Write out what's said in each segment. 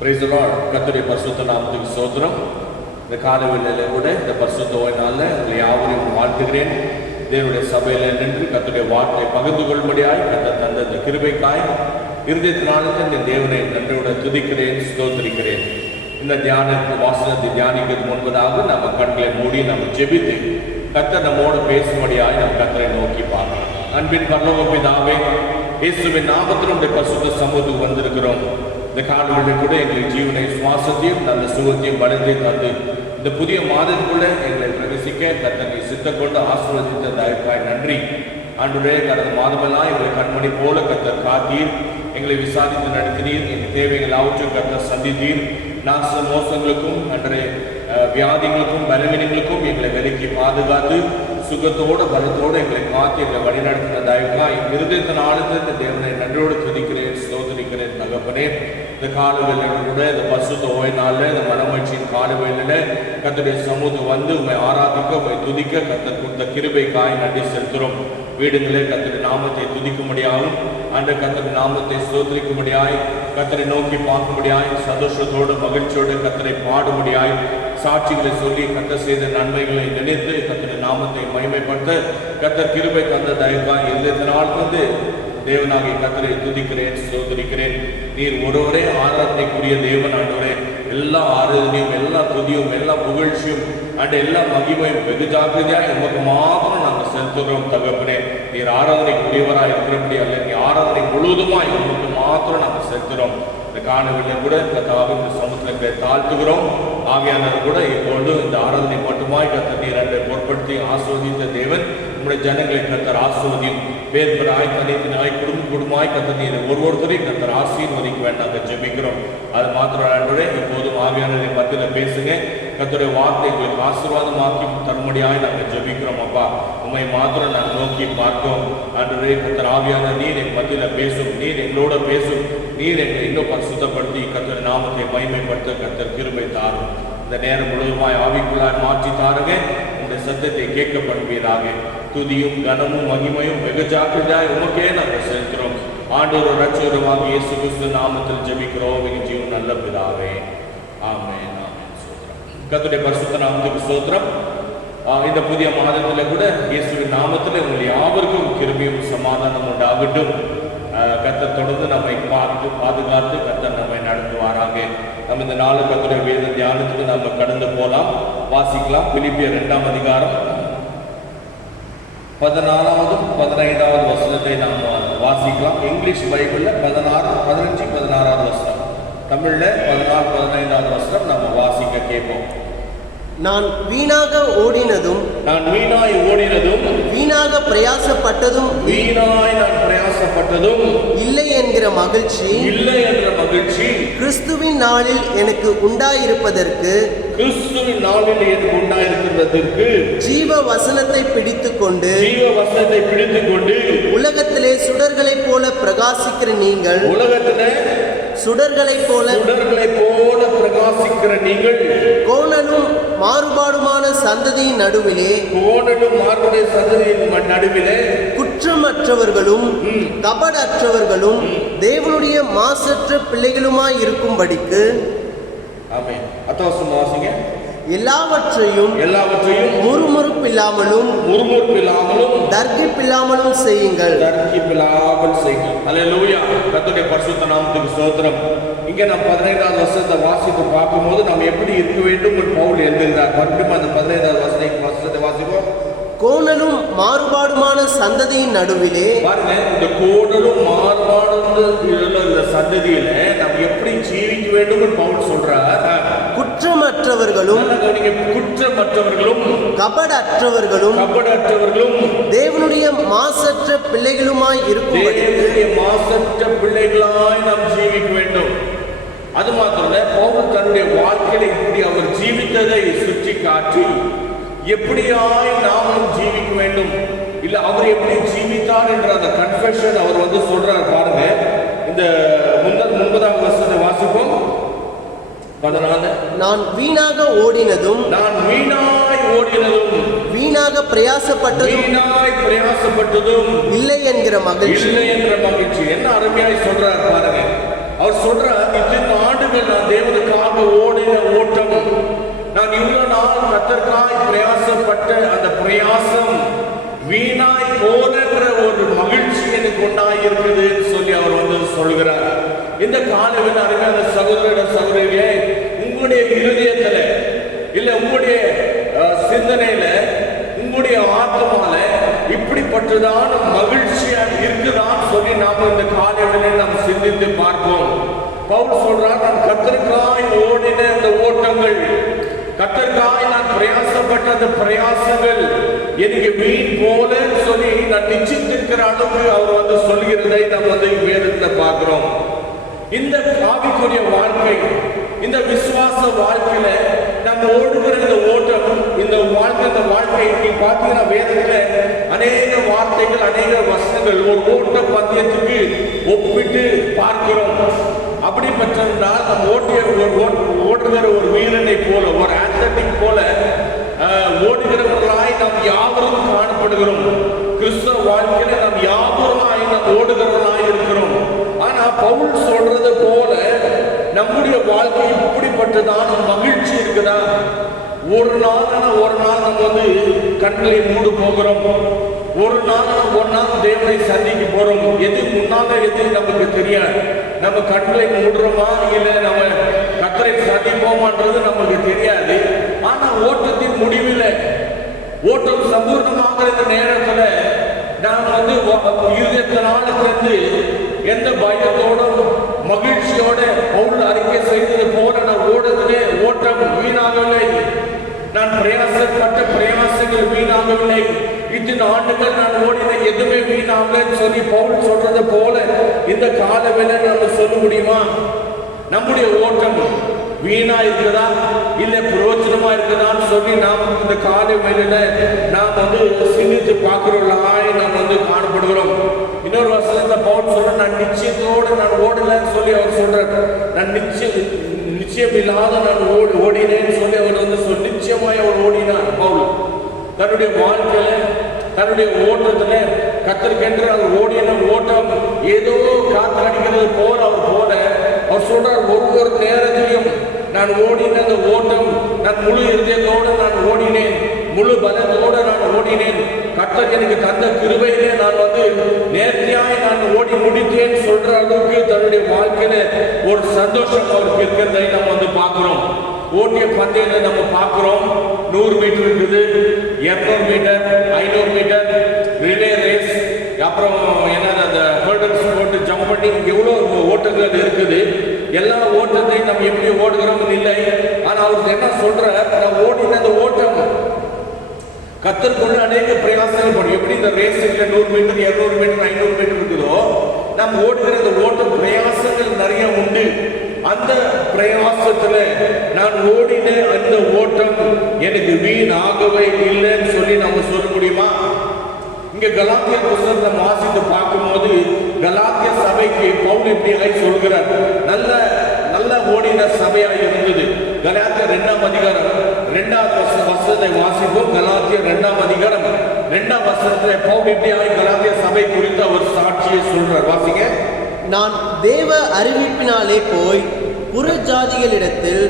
Praise the Lord. கர்த்தருடைய பரிசுத்த நாமத்துக்கு ஸ்தோத்திரம். இந்த காலைவேளையிலே கூட இந்த பரிசுத்த ஓய்வினால உங்களை யாவரையும் வாழ்த்துகிறேன். தேவனுடைய சபையில நின்று கர்த்தருடைய வார்த்தையை பகிர்ந்து கொள்ளும்படியாய் கர்த்தர் தந்த இந்த கிருபைக்காய் இருதயத்தினாலே இந்த தேவனை நன்றியோட துதிக்கிறேன், ஸ்தோத்திரிக்கிறேன். இந்த வாசனத்தை தியானிக்கிறது முன்பதாக நம்ம கண்களை மூடி நம்ம ஜெபித்து கர்த்தர் நம்மோடு பேசும்படியாய் நம்ம கர்த்தரை நோக்கி பார்க்கலாம். அன்பின் பரலோக பிதாவே, இயேசுவின் நாமத்தில் உடைய பரிசுத்த சமூகத்துக்கு வந்திருக்கிறோம். இந்த காலங்களில் கூட எங்களுக்கு ஜீவனை சுவாசத்தையும் நல்ல சுகத்தையும் வளர்ந்து தந்து இந்த புதிய மாதத்துக்குள்ள எங்களை பிரவேசிக்க கர்த்தரை சித்தம் கொண்டு ஆசீர்வதித்த தயவுக்காய் நன்றி. ஆண்டவரே, கடந்த மாதமெல்லாம் எங்களை கண்மணி போல கர்த்தர் காத்தீர், எங்களை விசாரித்து நடத்தினீர், எங்கள் தேவைகள் அவற்றும் கர்த்தர் சந்தித்தீர். நாச மோசங்களுக்கும் அன்றைய வியாதிகளுக்கும் பலவீனங்களுக்கும் எங்களை விலக்கி பாதுகாத்து சுகத்தோடு பலத்தோடு எங்களை காத்து எங்களை வழிநடத்தின தயவுக்காய் இருதயத்தின் ஆழத்தை தேவனை நன்றியோடு துதிக்கிறேன், ஸ்தோத்திரிக்கிறேன். தகப்பனே, இந்த காலவேளையில கூட இந்த பரிசுத்த ஓய்வினால இந்த மனமகிழ்ச்சியின் காலவேளையில கர்த்தருடைய சமூகம் வந்து உண்மை ஆராதிக்க உண்மை துதிக்க கர்த்தர் கொடுத்த கிருபைக்காய் நன்றி செலுத்துகிறோம். வீடுகளே கர்த்தருடைய நாமத்தை துதிக்கும்படியாகவும் அந்த கர்த்தருடைய நாமத்தை ஸ்தோத்திரிக்கும்படியாய் கர்த்தரை நோக்கி பார்க்கும்படியாய் சந்தோஷத்தோடு மகிழ்ச்சியோடு கர்த்தரை பாடும்படியாய் சாட்சிகளை சொல்லி கர்த்தர் செய்த நன்மைகளை நினைத்து கர்த்தருடைய நாமத்தை மகிமைப்படுத்த கர்த்தர் கிருபை தந்த தயவுக்காய் எல்லாத்தினால் வந்து தேவனாகிய கர்த்தரை துதிக்கிறேன், ஸ்தோத்திரிக்கிறேன். நீர் ஒருவரே ஆராதனைக்குரிய தேவன். ஆண்டவரே, எல்லா ஆராதனையும் எல்லா துதியும் எல்லா புகழ்ச்சியும் அண்ட் எல்லா மகிமையும் வெகு ஜாக்கிரதையாக உமக்கு மாத்திரம் நாங்கள் செலுத்துகிறோம். தகப்பனே, நீர் ஆராதனைக்குரியவராக இருக்கிறபடி அல்ல, நீ ஆராதனை முழுவதுமாய் உமக்கு மாத்திரம் நாங்கள் செலுத்துகிறோம். இந்த காணவில்லை கூட கர்த்தாவே இந்த சமுத்திரங்களை தாழ்த்துகிறோம். ஆவியானவர் கூட இப்பொழுது இந்த ஆராதனை மட்டுமாய் கர்த்தர் நீர் அண்டை பொருட்படுத்தி ஆசீர்வதித்த தேவன். நம்முடைய ஜனங்களை கர்த்தர் ஆசீர்வதியும். பேர்பராய் தனித்தினாய் குடும்பமாய் கர்த்தர் நீர் ஒருவரையும் கர்த்தர் ஆசீர்வதிக்க வேண்டாம் ஜெபிக்கிறோம். அது மாத்திரம் ஆண்டவரே, இப்போதும் ஆவியானவரின் மத்தியில் பேசுங்க. கர்த்தருடைய வார்த்தை எங்களுக்கு ஆசீர்வாதமாக்கி தரும்படியாய் நாங்கள் ஜெபிக்கிறோம். அப்பா, உண்மை மாத்திரம் நாங்கள் நோக்கி பார்த்தோம். ஆண்டவரே, கர்த்தர் ஆவியான நீர் எங்கள் மத்தியில் பேசும், நீர் எங்களோட பேசும், நீர் எங்களை இன்னும் பரிசுத்தப்படுத்தி கர்த்தர் நாமத்தை மகிமைப்படுத்த கர்த்தர் கிருபை தாரும். இந்த நேரம் முழுவதுமாய் ஆவிக்குள்ளாய் மாற்றி தாருங்க. இந்த சத்தத்தை கேட்கப்படுவீராக. துதியும் கனமும் மகிமையும் வெகு ஜாக்கிரதையாய் உமக்கே நாங்கள் செலுத்துகிறோம். ஆண்டவர் ரட்சகருமாக இயேசு கிறிஸ்து நாமத்தில் ஜெபிக்கிறோம் எங்கள் ஜீவன் நல்ல பிதாவே, ஆமென். கர்த்தருடைய பரிசுத்த நாமத்துக்கு ஸ்தோத்திரம். இந்த புதிய மாதத்தில் கூட இயேசுவின் நாமத்தில் உங்கள் யாவருக்கும் கிருபையும் சமாதானம் உண்டாகட்டும். கர்த்தர் தொடர்ந்து நம்மை பாதுகாத்து கர்த்தர் நம்மை நடத்துவாராங்க. நம்ம இந்த நாலு கர்த்தருடைய வேத தியானத்துக்கு நம்ம கடந்து போகலாம். வாசிக்கலாம். பிலிப்பியர் 2ஆம் அதிகாரம் 14வது 15வது வசனத்தை நாம் வாசிக்கலாம். இங்கிலீஷ் பைபிளில் 16, 15, 16வது வசனம், தமிழில் 14, 15வது வசனம் நம்ம வாசிக்க கேட்போம். நான் வீணாக ஓடினதும் வீணாக பிரயாசப்பட்டதும் இல்லை என்கிற மகிழ்ச்சி கிறிஸ்துவின் நாளில் எனக்கு உண்டாயிருப்பதற்கு ஜீவ வசனத்தை பிடித்துக் கொண்டு உலகத்திலே சுடர்களைப் போல பிரகாசிக்கிற நீங்கள் சுடர்களைப் போல பிரகாசிக்கிற நீங்கள் கோணலும் மாறுபாடுமான சந்ததியின் நடுவிலே குற்றமற்றவர்களும் கபடற்றவர்களும் தேவனுடைய மாசற்ற பிள்ளைகளுமாய் இருக்கும்படிக்கு எல்லாவற்றையும் முறுமுறுப்பில்லாமலும் தர்க்கிப்பில்லாமலும் செய்யுங்கள். அல்லேலூயா. கர்த்தருடைய பரிசுத்த நாமத்துக்கு ஸ்தோத்திரம். இங்க நாம் 15வது வசனத்தை வாசித்து பார்க்கும்போது நம்ம எப்படி இருக்க வேண்டும் என்று பவுல் எழுதுகிறார். மறுபடியும் அந்த 15வது வசனத்தை வாசிப்போம். கோணலும் மாறுபாடுமான சந்ததியின் நடுவிலே பாருங்க, இந்த கோணலும் மாறுபாடும் இந்த சந்ததியில நம்ம எப்படி ஜீவிக்க வேண்டும் என்று பவுல் சொல்றார். குற்றமற்றவர்களும் கபடற்றவர்களும் தேவனுடைய மாசற்ற பிள்ளைகளுமாய் இருக்கும். மாசற்ற பிள்ளைகளாய் நாம் ஜீவிக்க வேண்டும். அது மாத்திரம் பவுல் தன்னுடைய வாழ்க்கையில இப்படி அவர் ஜீவித்ததை சுற்றி காட்டி எப்படியாய் நாமும் ஜீவிக்க வேண்டும், இல்ல அவர் எப்படி ஜீவித்தார் என்ற அந்த கன்ஃபெஷன் அவர் வந்து சொல்றார். பாருங்க, இந்த 9வது வசனத்தை வாசிப்போம். 14. நான் வீணாக ஓடினதும் வீணாக பிரயாசப்பட்டதும் இல்லை என்கிற மகிழ்ச்சி. என்ன அருமையாய் சொல்றார் பாருங்க. அவர் சொல்றார், இத்தனை ஆண்டு ஆண்டுகள் நான் தேவனுக்காக ஓடின ஓட்டம், நான் இவ்வளவு நாள் கர்த்தருக்காய் பிரயாசப்பட்ட அந்த பிரயாசம் வீணாய் போனன்ற ஒரு மகிழ்ச்சி எனக்கு உண்டாயிருக்குதுன்னு சொல்லி அவர் வந்து சொல்கிறார். இந்த காலையில் அருமையான சகோதர சகோதரிகளே, உங்களுடைய இருதயத்துல இல்ல உங்களுடைய சிந்தனையில உங்களுடைய ஆத்மால இப்படிப்பட்டதான மகிழ்ச்சியா இருக்குதான்னு சொல்லி நாம இந்த காலையில நாம் சிந்தித்து பார்ப்போம். பவுல் சொல்றார், நான் கர்த்தருக்காய் ஓடின இந்த ஓட்டங்கள், கர்த்தருக்காய் நான் பிரயாசப்பட்ட அந்த பிரயாசங்கள் எனக்கு வீண் போல சொல்லி நான் நிச்சயித்திருக்கிற அளவுக்கு அவர் வந்து சொல்கிறதை நாம் வந்து வேதத்துல பார்க்கிறோம். இந்த ஆவிக்குரிய வாழ்க்கை, இந்த விசுவாச வாழ்க்கையில நம்ம ஓடுகிற இந்த ஓட்டம், இந்த வாழ்க்கை நீ பார்த்தீங்கன்னா வேதத்துல அநேக வார்த்தைகள், அநேக வசனங்கள் ஒரு ஓட்ட பந்தயத்துக்கு ஒப்பிட்டு பார்க்கிறோம். அப்படிப்பட்டிருந்தால் நம்ம ஓடுகிற ஒரு வீரனை போல, ஒரு அத்லட்டிக் போல ஓடுகிறவர்களாய் நாம் யாவரும் காணப்படுகிறோம். கிறிஸ்தவ வாழ்க்கையில நாம் யாவருமாய் நாம் ஓடுகிறவர்களாய் இருக்கிறோம். ஆனா பவுல் சொல்றது போல நம்முடைய வாழ்க்கை இப்படிப்பட்டதான மகிழ்ச்சி இருக்குதா? ஒரு நாள் நம்ம வந்து கண்களை மூடு போகிறோம், ஒரு நாள் தேவனை சந்திக்க போறோம். எது முன்னால எது நமக்கு தெரியாது. நம்ம கண்களை மூடுறோமா இல்ல நம்ம கர்த்தரை சந்திப்போமான்றது நமக்கு தெரியாது. ஆனா ஓட்டத்தின் முடிவில், ஓட்டம் சம்பூர்ணமாக இந்த நேரத்துல நாம் வந்து இருதயத்தினாலிருந்து எந்த பயத்தோட மகிழ்ச்சியோட பவுல் அறிக்கை செய்தது போல நான் ஓடுறதுலே ஓட்டம் வீணாகவில்லை, நான் பிரயாசப்பட்ட பிரயாசங்கள் வீணாகவில்லை, இத்தனை ஆண்டுகள் நான் ஓடின எதுவுமே வீணாகலன்னு சொல்லி பவுல் சொல்றது போல இந்த கால வேலை நம்ம சொல்ல முடியுமா? நம்முடைய ஓட்டம் வீணா இருக்குதா இல்ல பிரயோஜனமா இருக்குதான்னு சொல்லி நாம் இந்த காலை வேலையில நாம் வந்து சிந்தித்து பார்க்கிறோம்லாய் நாம் வந்து காணப்படுகிறோம். இன்னொரு வசனத்துல பவுல் சொல்ற, நான் நிச்சயத்தோடு நான் ஓடலன்னு சொல்லி அவர் சொல்றார். நான் நிச்சயம் இல்லாத நான் ஓடினேன்னு சொல்லி அவர் வந்து நிச்சயமாய் அவர் ஓடினார். பவுல் தன்னுடைய வாழ்க்கையில, தன்னுடைய ஓட்டத்துல கர்த்தருக்கென்று அவர் ஓடின ஓட்டம் ஏதோ காத்தடிக்கிறது போல அவர் சொல்றார், ஒவ்வொரு நேரத்திலையும் நான் ஓடின அந்த ஓட்டம் நான் முழு இருதயத்தோடு நான் ஓடினேன், முழு பலத்தோடு நான் ஓடினேன், கர்த்தர் எனக்கு தந்த கிருபையிலே நான் வந்து நேர்த்தியாய் நான் ஓடி முடித்தேன் சொல்ற அளவுக்கு தன்னுடைய வாழ்க்கையில ஒரு சந்தோஷம் அவருக்கு இருக்கிறதை நம்ம வந்து பார்க்கிறோம். ஓட்டிய பந்தயத்தை நம்ம பார்க்கிறோம். 100 மீட்டர் இருக்குது, 200 மீட்டர், 500 மீட்டர், ரிலே ரேஸ், அப்புறம் என்னது அந்த ஹர்டல்ஸ் போட்டு ஜம்ப் பண்ணி எவ்வளோ ஓட்டங்கள் இருக்குது. எல்லா ஓட்டத்தையும் நம்ம எப்படி ஓடுகிறோம் இல்லை. ஆனா அவருக்கு என்ன சொல்ற, நான் ஓடின அந்த ஓட்டம் கத்தற்கொண்டு அநேக பிரயாசங்கள் படும். எப்படி இந்த ரேஸுக்கு 100 மீட்டர், 200 மீட்டர், 500 மீட்டர் இருக்குதோ, நம்ம ஓடுகிற அந்த ஓட்டம் பிரயாசங்கள் நிறைய உண்டு. அந்த பிரயாசத்துல நான் ஓடின அந்த ஓட்டம் எனக்கு வீண் ஆகவே இல்லைன்னு சொல்லி நம்ம சொல்ல முடியுமா? இங்க கலாத்திய புத்தகத்தை வாசித்து பார்க்கும்போது கலாத்திய சபைக்கு பவுல் இப்படி சொல்கிறார், நல்ல ஓடின சபையா இருந்தது. கலாத்தியர் 2ஆம் அதிகாரம் 2வது வசனத்தை வாசிப்போம். கலாத்தியர் 2ஆம் அதிகாரம் 2ஆம் வசனத்தை பவுல் இப்படி கலாத்திய சபை குறித்து அவர் சாட்சியை சொல்றார். வாசிங்க. நான் தேவ அறிவிப்பினாலே போய் புற ஜாதிகளிடத்தில்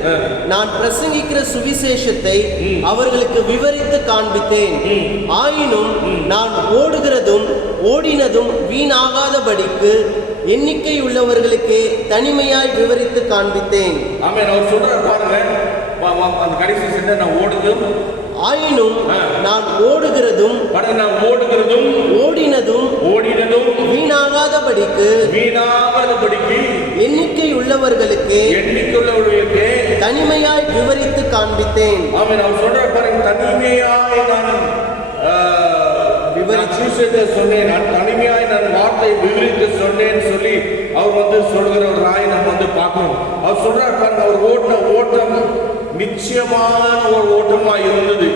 நான் பிரசங்கிக்கிற சுவிசேஷத்தை அவர்களுக்கு விவரித்து காண்பித்தேன். ஆயினும் நான் ஓடுகிறதும் ஓடினதும் வீணாகாதபடிக்கு எண்ணிக்கை உள்ளவர்களுக்கு தனிமையாய் விவரித்து காண்பித்தேன். ஆமென். அவர் சொல்றார் பாருங்க, அந்த கடைசி சென்டென்ஸ், நான் ஓடுதும் ஆயினும் நான் ஓடுகிறதும் ஓடினதும் வீணாகாதபடிக்கு எண்ணிக்கை உள்ளவர்களுக்கு தனிமையாய் விவரித்து காண்பித்தேன். ஆமென். அவர் சொல்ற பாருங்க, தனிமையாய் நான் விவரித்து சொன்னேன், நான் தனிமையாய் நான் வார்த்தை விவரித்து சொன்னேன்னு சொல்லி அவர் வந்து சொல்கிற ஒரு ராய் நம்ம வந்து பார்க்கணும். அவர் சொல்றார் பாருங்க, அவர் ஓடின ஓட்டம் நிச்சயமான ஒரு ஓட்டமா இருந்தது.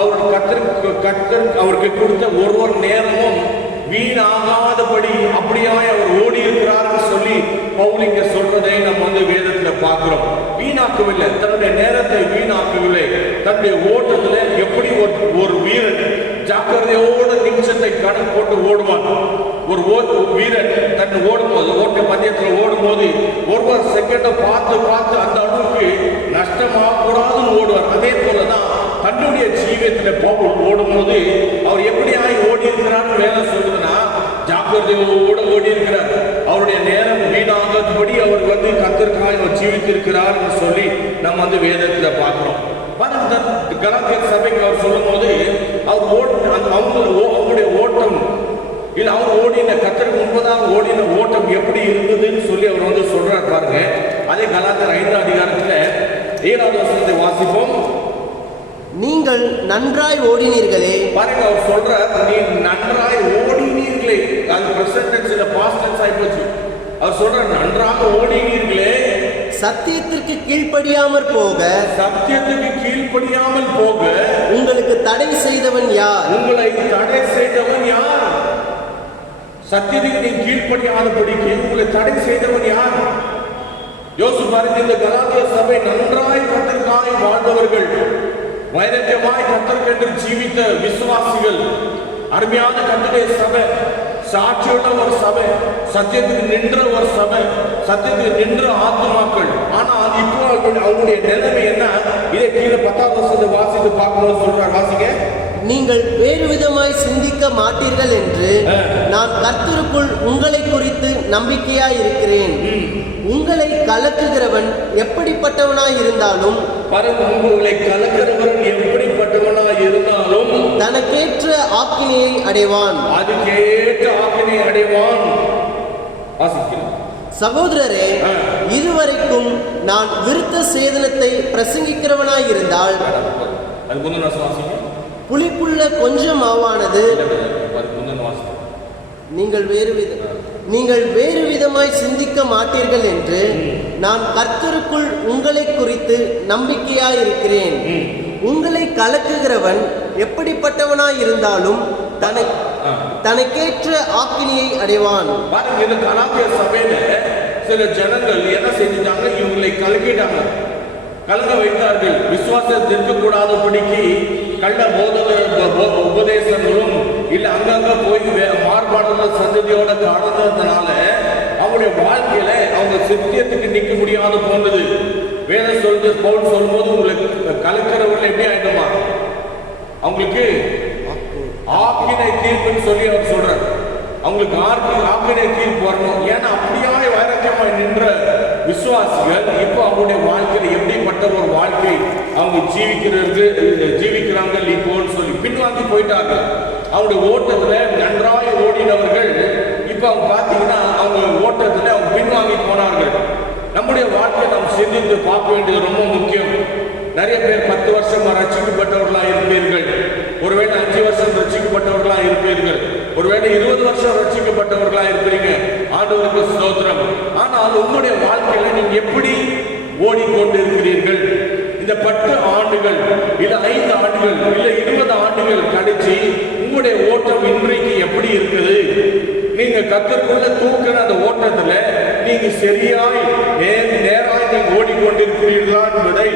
அவர் கர்த்தர் அவருக்கு கொடுத்த ஒரு நேரமும் வீணாகாதபடி அப்படியாய் அவர் ஓடி இருக்கிறார்னு சொல்லி பவுல் இங்க சொல்றதை நம்ம வந்து வேதத்துல பார்க்கிறோம். வீணாக்கவில்லை, தன்னுடைய நேரத்தை வீணாக்கவில்லை. தன்னுடைய ஓட்டத்துல எப்படி ஒரு வீரன் ஜாக்கிரதையோட நிமிஷத்தை கணக்கு போட்டு ஓடுவான். ஒரு வீரன் தன் ஓடும்போது, ஓட்ட பந்தயத்தில் ஓடும்போது ஒவ்வொரு செகண்டை பார்த்து பவுல் ஓடும்போது அவர் எப்படியாய் ஓடி இருக்கிறார் வேலை சொல்றதுன்னா ஜாக்கிரதையோடு ஓடி இருக்கிறார். அவருடைய நேரம் வீணாகாதபடி அவர் கர்த்தருக்காக அவர் ஜீவித்திருக்கிறார் என்று சொல்லி நம்ம வேதத்துல பார்க்கிறோம். கலாத்தியர் சபைக்கு அவர் சொல்லும் போது அவர் அவங்களுடைய ஓட்டம் இல்ல அவர் ஓடின கர்த்தருக்கு முன்பதாக ஓடின ஓட்டம் எப்படி இருந்ததுன்னு சொல்லி அவர் சொல்றார் பாருங்க. அதே கலாத்தியர் 5ஆம் அதிகாரத்துல 7வது வசனத்தை வாசிப்போம். நீங்கள் நன்றாய் ஓடினீர்களே. பாருங்க அவர் சொல்றார், நீ நன்றாய் ஓடினீர்களே. அது பிரசன்ட் டென்ஸ் இல்ல பாஸ்ட் டென்ஸ் ஆயி போச்சு. அவர் சொல்றார் நன்றாக ஓடினீர்களே. சத்தியத்திற்கு கீழ்ப்படியாமல் போக உங்களுக்கு தடை செய்தவன் யார்? உங்களை தடை செய்தவன் யார்? சத்தியத்துக்கு நீ கீழ்ப்படியாதபடிக்கு உங்களை தடை செய்தவன் யார்? யோசிச்சு பாருங்க. இந்த கலாத்திய சபை நன்றாய் கர்த்தருக்காய் வாழ்ந்தவர்கள், வைராக்கியமாய் கர்த்தருக்கென்று ஜீவித்த விசுவாசிகள், அருமையான கர்த்தருடைய சபை, சாட்சியுள்ள ஒரு சபை, சத்தியத்துக்கு நின்ற ஒரு சபை, சத்தியத்துக்கு நின்ற ஆத்துமாக்கள். ஆனால் இப்போ அவங்களுடைய நிலைமை என்ன? இதை கீழே 10வது வசனத்தை வாசித்து பார்க்கும்போது சொல்றார், வாசிங்க. நீங்கள் வேறு விதமாய் சிந்திக்க மாட்டீர்கள் என்று நான் கர்த்தருக்குள் உங்களை குறித்து நம்பிக்கையாய் இருக்கிறேன். உங்களை கலக்குகிறவன் எப்படிப்பட்டவனாய் இருந்தாலும் உங்களை கலக்கிறவன் எப்படிப்பட்டவனாய் இருந்தாலும் தனக்கேற்ற ஆக்கினையை அடைவான். அதுக்கேற்ற ஆக்கினையை அடைவான். சகோதரரே, இதுவரைக்கும் நான் விருத்த சேதனத்தை பிரசங்கிக்கிறவனாய் இருந்தால் புளிப்புள்ள கொஞ்சம் மாவானது நீங்கள் வேறு விதமாய் சிந்திக்க மாட்டீர்கள் என்று நான் கர்த்தருக்குள் உங்களை குறித்து நம்பிக்கையாய் இருக்கிறேன். உங்களை கலக்குகிறவன் எப்படிப்பட்டவனாய் இருந்தாலும் தனக்கேற்ற ஆக்கினியை அடைவான். சபையில சில ஜனங்கள் என்ன செஞ்சுட்டாங்க? இவங்களை கலக்கிட்டாங்க, கலங்க வைத்தார்கள். விசுவாசத்தை இருக்கக்கூடாதபடிக்கு கள்ள உபதேசங்களும் இல்ல அங்கங்க போய் மாறுபாடுள்ள சந்ததியோட கடந்ததுனால அவங்களுடைய வாழ்க்கையில அவங்க சத்தியத்துக்கு நிற்க முடியாது போனது. வேதம் சொல்றது பவுல் சொல்லும்போது உங்களுக்கு கலக்கிறவர்கள் எப்படி ஆயிடுமா? அவங்களுக்கு ஆக்கினை தீர்ப்புன்னு சொல்லி அவர் சொல்றார். அவங்களுக்கு ஆக்கினை தீர்ப்பு வரணும். ஏன்னா அப்படியாய் வைராக்கியமாய் நின்ற விசுவாசிகள் இப்போ அவங்களுடைய வாழ்க்கையில் எப்படிப்பட்ட ஒரு வாழ்க்கை அவங்க ஜீவிக்கிறாங்க இப்போன்னு சொல்லி பின்வாங்கி போயிட்டாங்க. அவங்களுடைய ஓட்டத்துல நன்றாய் ஓடினவர்கள் இப்ப அவங்க பாத்தீங்கன்னா அவங்க ஓட்டத்துல அவங்க பின்வாங்கி போனார்கள். நம்முடைய வாழ்க்கையை நாம் சிந்தித்து பார்க்க வேண்டியது ரொம்ப முக்கியம். நிறைய பேர் 10 வருஷம் ரட்சிக்கப்பட்டவர்களா இருப்பீர்கள், ஒருவேளை 5 வருஷம் ரட்சிக்கப்பட்டவர்களா இருப்பீர்கள், ஒருவேளை 20 வருஷம் ரட்சிக்கப்பட்டவர்களா இருப்பீங்க. ஆண்டவருக்கு ஸ்தோத்திரம். ஆனால் உங்களுடைய வாழ்க்கையில நீங்க எப்படி ஓடிக்கொண்டிருக்கிறீர்கள்? இந்த 10 ஆண்டுகள் இல்ல 5 ஆண்டுகள் இல்ல 20 ஆண்டுகள் கழிச்சு உங்களுடைய ஓட்டம் இன்றைக்கு எப்படி இருக்குது? நீங்க கர்த்தருக்குள்ள தூக்கின அந்த ஓட்டத்துல நீங்க சரியாய் நேராய் நீங்க ஓடிக்கொண்டிருக்கிறீர்களா என்பதை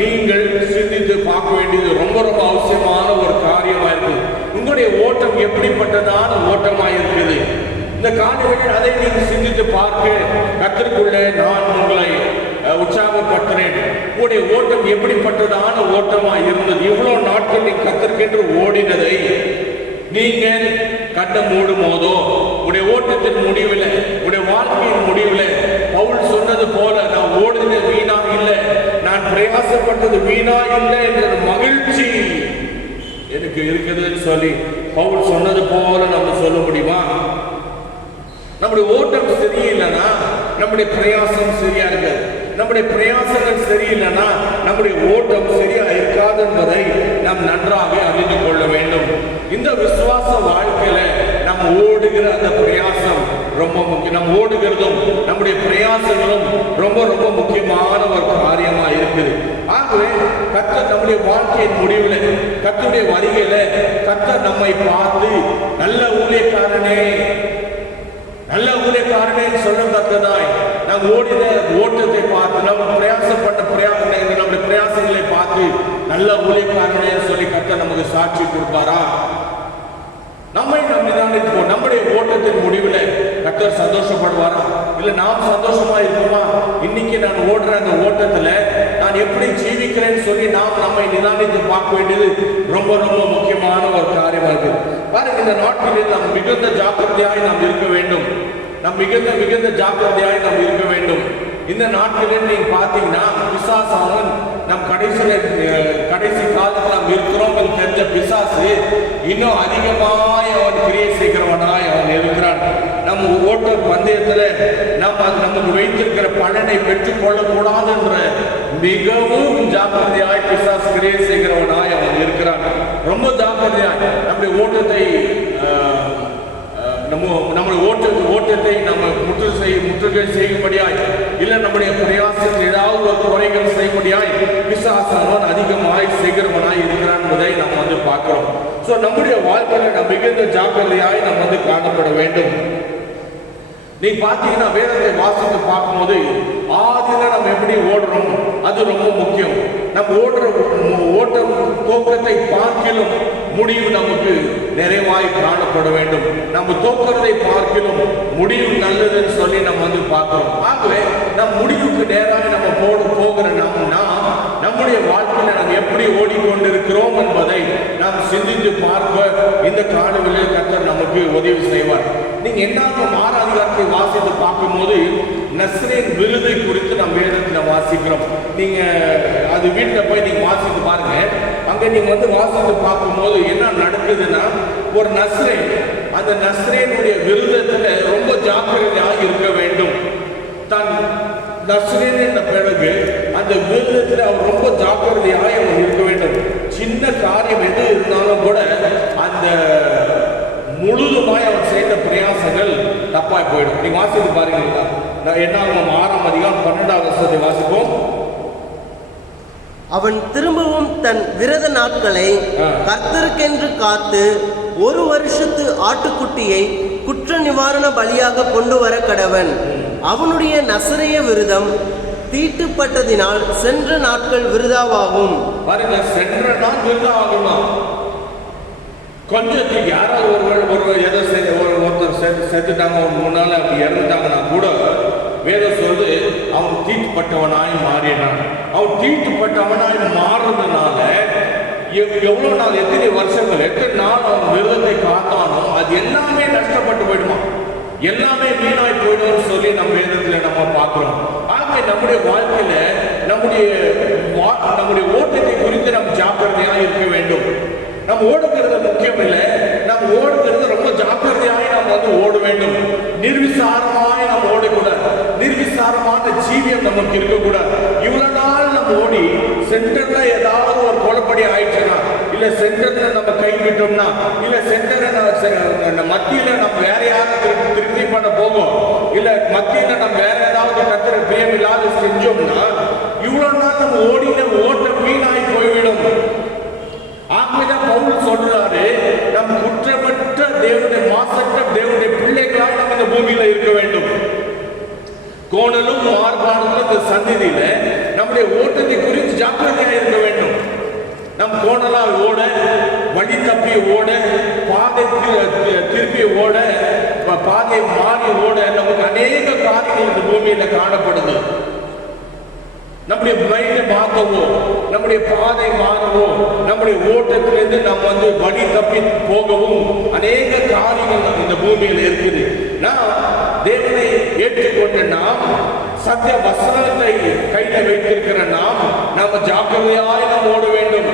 நீங்கள் சிந்தித்து பார்க்க வேண்டியது ரொம்ப ரொம்ப அவசியமான ஒரு காரியமா இருக்குது. உங்களுடைய ஓட்டம் எப்படிப்பட்டதான ஓட்டமா இருக்குது? இந்த காரியங்கள் அதை நீங்க சிந்தித்து பார்க்க கர்த்தருக்குள்ள நான் உங்களை உற்சாகப்படுத்துறேன். உங்களுடைய ஓட்டம் எப்படிப்பட்டதான ஓட்டமா இருந்தது? இவ்வளவு நாட்கள் நீங்க கர்த்தருக்கென்று ஓடினதை நீங்க கண்ணை மூடும் போதோ உடைய ஓட்டத்தின் முடிவில் உடைய வாழ்க்கையின் முடிவில் பவுல் சொன்னது போல நான் ஓடினது வீணா இல்லை, நான் பிரயாசப்பட்டது வீணா இல்லை என்ற மகிழ்ச்சி எனக்கு இருக்குதுன்னு சொல்லி பவுல் சொன்னது போல நம்ம சொல்ல முடியுமா? நம்முடைய ஓட்டம் சரியில்லைன்னா நம்முடைய பிரயாசம் சரியா இருக்காது. நம்முடைய பிரயாசங்கள் சரியில்லைன்னா நம்முடைய ஓட்டம் சரியா இருக்காது என்பதை நாம் நன்றாக அறிந்து கொள்ள வேண்டும். இந்த விசுவாச வாழ்க்கையில நாம் ஓடுகிற அந்த பிரயாசம் ரொம்ப முக்கியம். நம்ம ஓடுகிறதும் நம்முடைய பிரயாசங்களும் ரொம்ப ரொம்ப முக்கியமான ஒரு காரியமா இருக்குது. ஆகவே கர்த்தர் நம்முடைய வாழ்க்கையின் முடிவில் கர்த்தருடைய வருகையில கர்த்தர் நம்மை பார்த்து நல்ல ஊழியக்காரனே சொல்லத்தக்கதாய் நாம் ஓடின ஓட்டத்தை பார்த்து நம்ம பிரயாசப்பட்ட நம்முடைய பிரயாசங்களை பார்த்து நல்ல ஊழியக்காரனே சொல்லி கர்த்தர் நமக்கு சாட்சி கொடுப்பாரா? நம்மை நம்பிதான் இருப்போம். நம்முடைய ஓட்டத்தின் முடிவில் கர்த்தர் சந்தோஷப்படுவாரா? இல்ல நாம் சந்தோஷமா இருக்குமா? இன்னைக்கு நான் ஓடுற அந்த ஓட்டத்துல நான் எப்படி ஜீவிக்கிறேன்னு சொல்லி நாம் நம்மை நிதானித்து பார்க்க வேண்டியது ரொம்ப ரொம்ப முக்கியமான ஒரு காரியமா இருக்கு. பாருங்க, இந்த நாட்களில் நாம் மிகுந்த ஜாக்கிரதையாய் நாம் இருக்க வேண்டும். நாம் மிகுந்த ஜாக்கிரதையாய் நாம் இருக்க வேண்டும். இந்த நாட்களில் நீங்க பாத்தீங்கன்னா பிசாசானவன் நம் கடைசி காலத்தில் நாம் இருக்கிறோம் தெரிஞ்ச பிசாசு இன்னும் அதிகமாய் அவன் கிரியை செய்கிறவனாய் அவன் இருக்கிறான். நம்ம ஓட்ட பந்தயத்துல நமக்கு வைத்திருக்கிற பலனை பெற்றுக் கொள்ளக்கூடாது என்ற மிகவும் ஜாக்கிரதையாய் பிசாசு கிரியை செய்கிறவனாய் அவன் இருக்கிறான். ரொம்ப ஜாக்கிரதையாய் நம்முடைய ஓட்டத்தை நம்முடைய ஓட்டத்தை நம்ம முற்றுகை செய்யும்படியாய் இல்லை நம்முடைய பிரயாசத்தில் ஏதாவது ஒரு குறைகள் செய்யும்படியாய் பிசாசானவன் அதிகமாய் செய்கிறவனாய் இருக்கிறான் என்பதை நம்ம பார்க்கிறோம். ஸோ நம்முடைய வாழ்க்கையில நம்ம மிகுந்த ஜாக்கிரதையாய் நம்ம காணப்பட வேண்டும். நீ பார்த்தீங்கன்னா வேதத்தை வாசித்து பார்க்கும்போது ஆதியில நம்ம எப்படி ஓடுறோம் அது ரொம்ப முக்கியம். நம்ம ஓட்ட தோக்கத்தை பார்க்கிலும் முடிவு நமக்கு நிறைவாய் காணப்பட வேண்டும். நம்ம தோக்கிறதை பார்க்கிலும் முடிவு நல்லதுன்னு சொல்லி நம்ம பார்க்கிறோம். ஆகவே நம் முடிவுக்கு நேராக நம்ம போகிற நம்முடைய வாழ்க்கையில நாம் எப்படி ஓடிக்கொண்டிருக்கிறோம் என்பதை நாம் சிந்தித்து பார்க்க இந்த காலங்களில் கர்த்தர் நமக்கு உதவி செய்வார். நீங்க என்ன மாறாதிகாரத்தை வாசித்து பார்க்கும்போது நஸ்ரேன் விருதை குறித்து நம்ம வேதத்தில் வாசிக்கிறோம். நீங்க அது வீட்டில் போய் நீங்க வாசித்து பாருங்க. அங்க நீங்க வாசித்து பார்க்கும்போது என்ன நடக்குதுன்னா, ஒரு நஸ்ரேன் அந்த நஸ்ரேனுடைய விருதத்துல ரொம்ப ஜாக்கிரதையாக இருக்க வேண்டும். தான் நஸ்ரேன் என்ற பிறகு அந்த விருதத்தில் அவர் ரொம்ப ஜாக்கிரதையாக அவர் இருக்க வேண்டும். சின்ன காரியம் எது இருந்தாலும் கூட அந்த முழுதுமாய் அவர் செய்த பிரயாசங்கள் தப்பாய் போயிடும். நீங்க வாசித்து பாருங்க. என்னாகும் 6ஆம் அதிகாரம் 12ஆம் வசனத்தை வாசிப்போம். அவன் திரும்பவும் தன் விரத நாட்களை கர்த்தருக்கென்று காத்து 1 வருஷத்து ஆட்டுக்குட்டியை குற்ற நிவாரண பலியாக கொண்டு வர கடவன். அவனுடைய நசரேய விரதம் தீட்டுப்பட்டதினால் சென்ற நாட்கள் விருதாவாகும். பாருங்க, சென்ற நாள் விருதாகுமா? கொஞ்சத்துக்கு யாராவது ஒருவர் ஒருத்தர் செத்துட்டாங்க, ஒரு 3 நாள் அப்படி இறந்துட்டாங்கன்னா கூட வேதம் சொல்லுது அவன் தீட்டுப்பட்டவனாய் மாறினான். அவன் தீட்டுப்பட்டவனாய் மாறுறதுனால எவ்வளவு நாள், எத்தனை வருஷங்கள், எத்தனை நாள் அவன் விரதத்தை காத்தானோ அது எல்லாமே நஷ்டப்பட்டு போயிடுமா, எல்லாமே வீணாய் போயிடும் சொல்லி நம்ம வேதத்துல நம்ம பார்க்கிறோம். ஆகவே நம்முடைய வாழ்க்கையில நம்முடைய ஓட்டத்தை குறித்து நம்ம ஜாக்கிரதையாக இருக்க வேண்டும். நம்ம ஓடுகிறது முக்கியம் இல்லை, நம்ம ஓடுகிறது ரொம்ப ஜாக்கிரதையாய் நம்ம ஓட வேண்டும். நிர்விசாரமாய் நம்ம ஓடக்கூடாது. நிர்விசாரமான ஜீவியம் நமக்கு இருக்கக்கூடாது. இவ்வளவு நாள் நம்ம ஓடி சென்டர்ல ஏதாவது ஒரு குழப்படி ஆயிடுச்சுன்னா, இல்ல சென்டர்ல நம்ம கைவிட்டோம்னா, இல்ல சென்டர் மத்தியில நம்ம வேற யாரும் திருப்தி பண்ண போகும், இல்ல மத்தியில நம்ம வேற ஏதாவது கத்திர பிரியம் இல்லாத செஞ்சோம்னா இவ்வளவு நாள் நம்ம ஓடின ஓட்டம் வீணாய் போய்விடும். ஆகவேதான் பவுல் சொல்றாரு, நம் குற்றமற்ற தேவனுடைய மாசற்ற தேவனுடைய பிள்ளைகளாக நம்ம இந்த பூமியில இருக்க வேண்டும். கோணலும் மாறுபாடுகளும் இந்த சந்நிதியில நம்முடைய ஓட்டத்தை குறித்து ஜாக்கிரதையாக இருக்க வேண்டும். நம் கோணலாம் ஓட, வழி தப்பி ஓட, பாதை திருப்பி ஓட, பாதை மாறி ஓட நமக்கு அநேக காரியங்கள் இந்த பூமியில காணப்படுது. நம்முடைய மைண்டை மாற்றவோ, நம்முடைய பாதை மாறவோ, நம்முடைய ஓட்டத்திலிருந்து நாம் வழி தப்பி போகவும் அநேக காரியங்கள் இந்த பூமியில் இருக்குது. நாம் தேவனை ஏற்றுக்கொண்ட நாம், சத்திய வசனத்தை கையில வைத்திருக்கிற நாம ஜாக்கிரதையாய் நாம் ஓட வேண்டும்.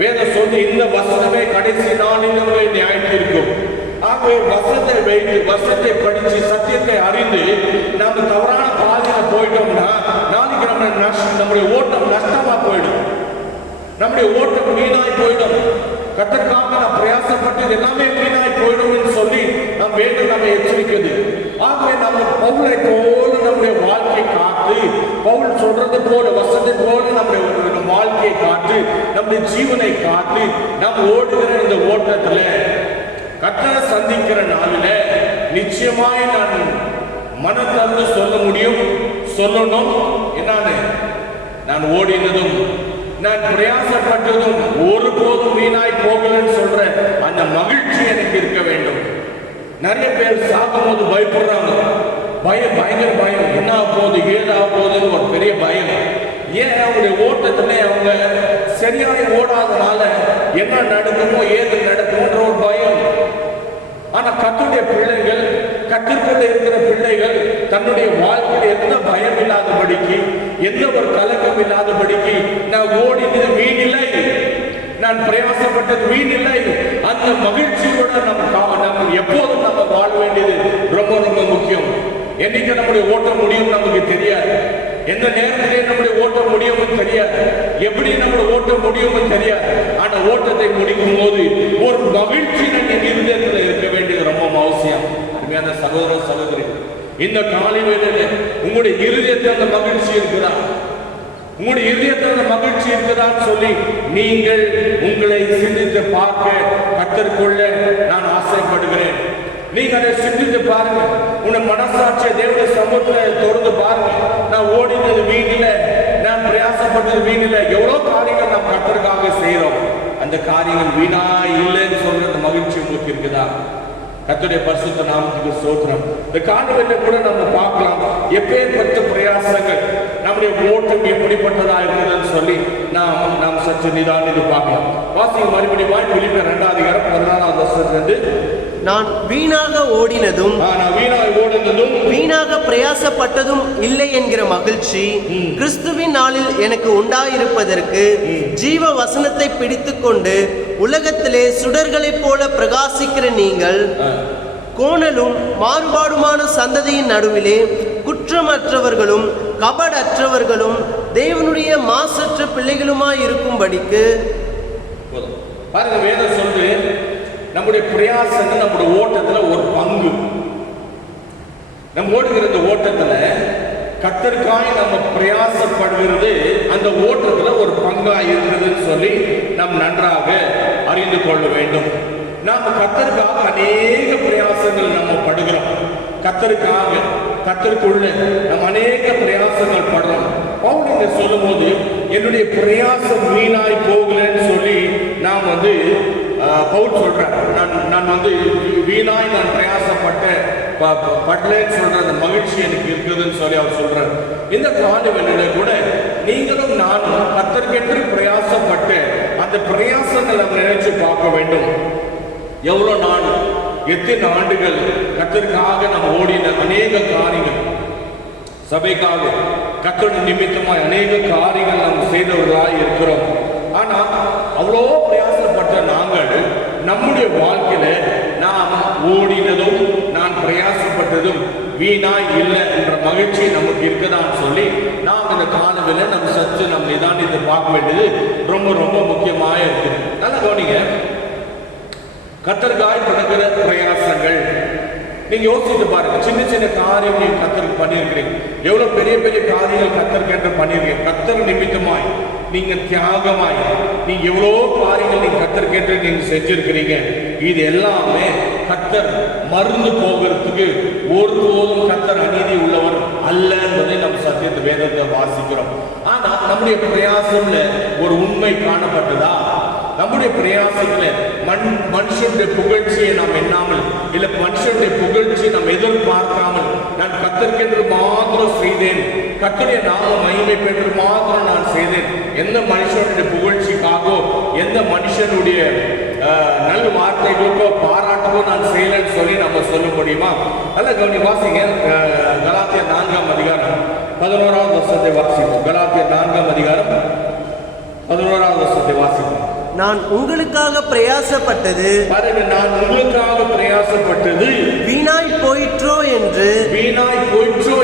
வேதம் சொல்லி இந்த வசனமே கடைசி நாளில் நம்மளை நியாயத்திருக்கும். ஆகவே வசனத்தை வைத்து, வசனத்தை படித்து, சத்தியத்தை அறிந்து நாம தவறான பாதையில போயிட்டோம்னா நாளைக்கு நம்முடைய ஓட்டம் நஷ்டமா போயிடும். நம்முடைய ஓட்டம் வீணாய் போயிடும். கர்த்தருக்காக நாம் பிரயாசப்பட்டது எல்லாமே வீணாய் போயிடும் சொல்லி நம் வேதம் நம்ம எச்சரிக்கிறது. ஆகவே நம்ம பவுலை போல நம்முடைய வாழ்க்கையை காத்து, பவுல் சொல்றது போல வசனத்தை போல நம்முடைய வாழ்க்கையை காத்து, நம்முடைய ஜீவனை காத்து, நாம் ஓடுகிற இந்த ஓட்டத்துல கர்த்தரை சந்திக்கிற நாளில நிச்சயமாய் நான் மனத்தந்து சொல்ல முடியும், சொல்லணும். என்னன்னு நான் ஓடினதும் நான் பிரயாசப்பட்டதும் ஒருபோதும் வீணாய் போகலன்னு சொல்ற அந்த மகிழ்ச்சி எனக்கு இருக்க வேண்டும். நிறைய பேர் சாகும்போது பயப்படுறாங்க. பயங்கர பயம், என்ன போகுது ஏதா போகுதுன்னு ஒரு பெரிய பயம். ஏன் அவங்களுடைய ஓட்டத்துல அவங்க சரியாய் ஓடாதனால என்ன நடக்குமோ ஏது நடக்குமோன்ற ஒரு பயம். ஆனா கர்த்தருடைய பிள்ளைகள், கற்றுக்கொண்டு இருக்கிற பிள்ளைகள் தன்னுடைய வாழ்க்கையில் எந்த பயம் இல்லாதபடிக்கு, எந்த ஒரு கலக்கம் இல்லாதபடிக்கு, நான் ஓடினது வீணில்லை, நான் பிரயாசப்பட்டது வீணில்லை, அந்த மகிழ்ச்சியோட நம்ம எப்போதும் நம்ம வாழ வேண்டியது ரொம்ப ரொம்ப முக்கியம். என்னைக்கு நம்முடைய ஓட்டம் முடியும் நமக்கு தெரியாது, எந்த நேரத்திலே நம்முடைய ஓட்டம் முடியும்னு தெரியாது, எப்படி நம்முடைய ஓட்டம் முடியும்னு தெரியாது. ஆனா ஓட்டத்தை முடிக்கும் போது ஒரு மகிழ்ச்சி நம்ம இருதயத்தில் இருக்க வேண்டியது ரொம்ப அவசியம். அருமையான சகோதர சகோதரி, இந்த காலை வேளையில உங்களுடைய இருதயத்தில் அந்த மகிழ்ச்சி இருக்குதா? உங்களுடைய இதயத்தில் அந்த மகிழ்ச்சி இருக்குதான்னு சொல்லி நீங்கள் உங்களை சிந்தித்து பார்க்க கற்றுக்கொள்ள நான் ஆசைப்படுகிறேன். நீங்க அதை சிந்தித்து பாருங்க. உங்க மனசாட்சியை தேவனுடைய சமூகத்துல தொடர்ந்து பாருங்க. நான் ஓடினது வீணில, நான் பிரயாசப்பட்டது வீணில. எவ்வளவு காரியங்கள் நாம் கர்த்தருக்காக செய்யறோம், அந்த காரியங்கள் வீணா இல்லைன்னு சொல்ற மகிழ்ச்சி உங்களுக்கு இருக்குதா? கர்த்தருடைய பரிசுத்த நாமத்துக்கு ஸ்தோத்திரம். இந்த காலையில கூட நம்ம பார்க்கலாம் எப்பேற்பட்ட பிரயாசங்கள், நம்முடைய ஓட்டம் எப்படிப்பட்டதா இருக்குதுன்னு சொல்லி நாம் சற்று நிதானித்து பார்க்கலாம். வாசிங்க மறுபடியும் பிலிப்பியர் 2:14 நான் வீணாக ஓடினதும் வீணாக பிரயாசப்பட்டதும் இல்லை என்கிற மகிழ்ச்சி கிறிஸ்துவின் நாளில் எனக்கு உண்டாயிருப்பதற்கு ஜீவ வசனத்தை பிடித்துக்கொண்டு உலகத்திலே சுடர்களைப் போல பிரகாசிக்கிற நீங்கள் கோணலும் மாறுபாடுமான சந்ததியின் நடுவிலே குற்றமற்றவர்களும் கபடற்றவர்களும் தேவனுடைய மாசற்ற பிள்ளைகளுமாய் இருக்கும்படிக்கு. பாருங்க, வேதம் சொல்லு நம்முடைய பிரயாசங்கள் நம்முடைய ஓட்டத்துல ஒரு பங்கு. நம்ம ஓடுகிற இந்த ஓட்டத்துல கர்த்தருக்காய் நம்ம பிரயாசப்படுகிறது அந்த ஓட்டத்துல ஒரு பங்கா இருக்கிறதுன்னு சொல்லி நாம் நன்றாக அறிந்து கொள்ள வேண்டும். நாம் கர்த்தருக்காக அநேக பிரயாசங்கள் நம்ம படுகிறோம். கர்த்தருக்குள்ள நம்ம அநேக பிரயாசங்கள் படுறோம். பவுல் இங்க சொல்லும் போது என்னுடைய பிரயாசம் வீணாய் போகலன்னு சொல்லி நாம் பவுல் சொல்றேன், நான் வீணாய் நான் பிரயாசப்பட்டேன்னு சொல்ற அந்த மகிழ்ச்சி எனக்கு இருக்குதுன்னு சொல்லி அவர் சொல்றார். இந்த காலவெளியில கூட நீங்களும் நானும் கர்த்தருக்கென்று பிரயாசப்பட்டு அந்த பிரயாசங்களை நம்ம நினைச்சு பார்க்க வேண்டும். எவ்வளவு நாள், எத்தனை ஆண்டுகள் கர்த்தருக்காக நம்ம ஓடின அநேக காரியங்கள், சபைக்காக கர்த்தருடைய நிமித்தமாய் அநேக காரியங்கள் நாம் செய்தவர்களாய் இருக்கிறோம். ஆனா அவ்வளோ பிரயாசப்பட்ட நாங்கள் நம்முடைய வாழ்க்கையில நாம் ஓடினதும் நான் பிரயாசப்பட்டதும் வீணாய் இல்லை என்ற மகிழ்ச்சி நமக்கு இருக்குதான்னு சொல்லி நாம் இந்த காலவில் நம்ம சற்று நம்ம நிதானித்து பார்க்க வேண்டியது ரொம்ப ரொம்ப முக்கியமாக இருக்குது. நல்லா கவனிங்க, கர்த்தருக்காய் படுகிற பிரயாசங்கள் நீங்க யோசித்து பாருங்க. சின்ன சின்ன காரியம் நீங்க கர்த்தருக்கு பண்ணியிருக்கிறீங்க, எவ்வளவு பெரிய பெரிய காரியங்கள் கர்த்தருக்கு என்று பண்ணியிருக்கீங்க. கர்த்தர் நிமித்தமாய் நீங்க தியாகமாய் நீங்க எவ்வளோ காரியங்கள் நீங்க கர்த்தருக்கு என்று நீங்க செஞ்சிருக்கிறீங்க. இது எல்லாமே கர்த்தர் மறந்து போகிறதுக்கு ஒருபோதும் கர்த்தர் அநீதி உள்ளவர் அல்ல என்பதை நம்ம சத்தியத்தை வேதத்தை வாசிக்கிறோம். ஆனா நம்முடைய பிரயாசம்ல ஒரு உண்மை காணப்பட்டதா? நம்முடைய பிரயாசத்துல மனுஷனுடைய புகழ்ச்சியை நாம் எண்ணாமல், இல்ல மனுஷனுடைய புகழ்ச்சி நாம் எதிர்பார்க்காமல், நான் கர்த்தருக்கென்று மாத்திரம் செய்தேன், கர்த்தருடைய நாம மகிமை பெற்று மாத்திரம் நான் செய்தேன், எந்த மனுஷனுடைய புகழ்ச்சிக்காகவோ எந்த மனுஷனுடைய நல்ல வார்த்தைகளுக்கோ பாராட்டுக்கோ நான் செய்யலன்னு சொல்லி நம்ம சொல்ல முடியுமா? அல்ல கவனி, வாசிங்க கலாத்தியர் 4:11 வாசிப்போம். கலாத்தியர் 4:11 வாசிப்போம். நான் உங்களுக்காக பிரயாசப்பட்டது, நான் உங்களுக்காக பிரயாசப்பட்டது வீணாய் போயிற்றோ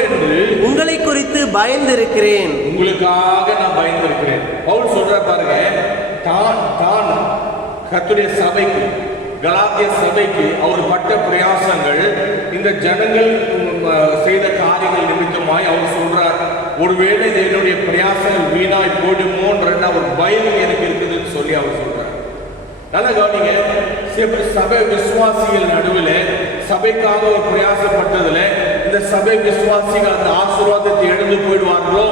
என்று உங்களை குறித்து பயந்திருக்கிறேன். உங்களுக்காக நான் பயந்திருக்கிறேன். பவுல் சொல்ற பாருங்க, தான் கர்த்தருடைய சபைக்கு, கலாத்திய சபைக்கு அவர் பட்ட பிரயாசங்கள், இந்த ஜனங்கள் செய்த காரியங்கள் நிமித்தமாய் அவர் சொல்றார், ஒருவேளை என்னுடைய பிரயாசங்கள் வீணாய் போடுமோன்ற ஒரு பயம் எனக்கு இருக்குதுன்னு சொல்லி அவர் சொல்றார். நல்ல கவனிங்க, சபை விசுவாசிகள் நடுவில் சபைக்காக ஒரு பிரயாசப்பட்டதுல இந்த சபை விசுவாசிகள் அந்த ஆசீர்வாதத்தை எழுந்து போயிடுவார்களோ?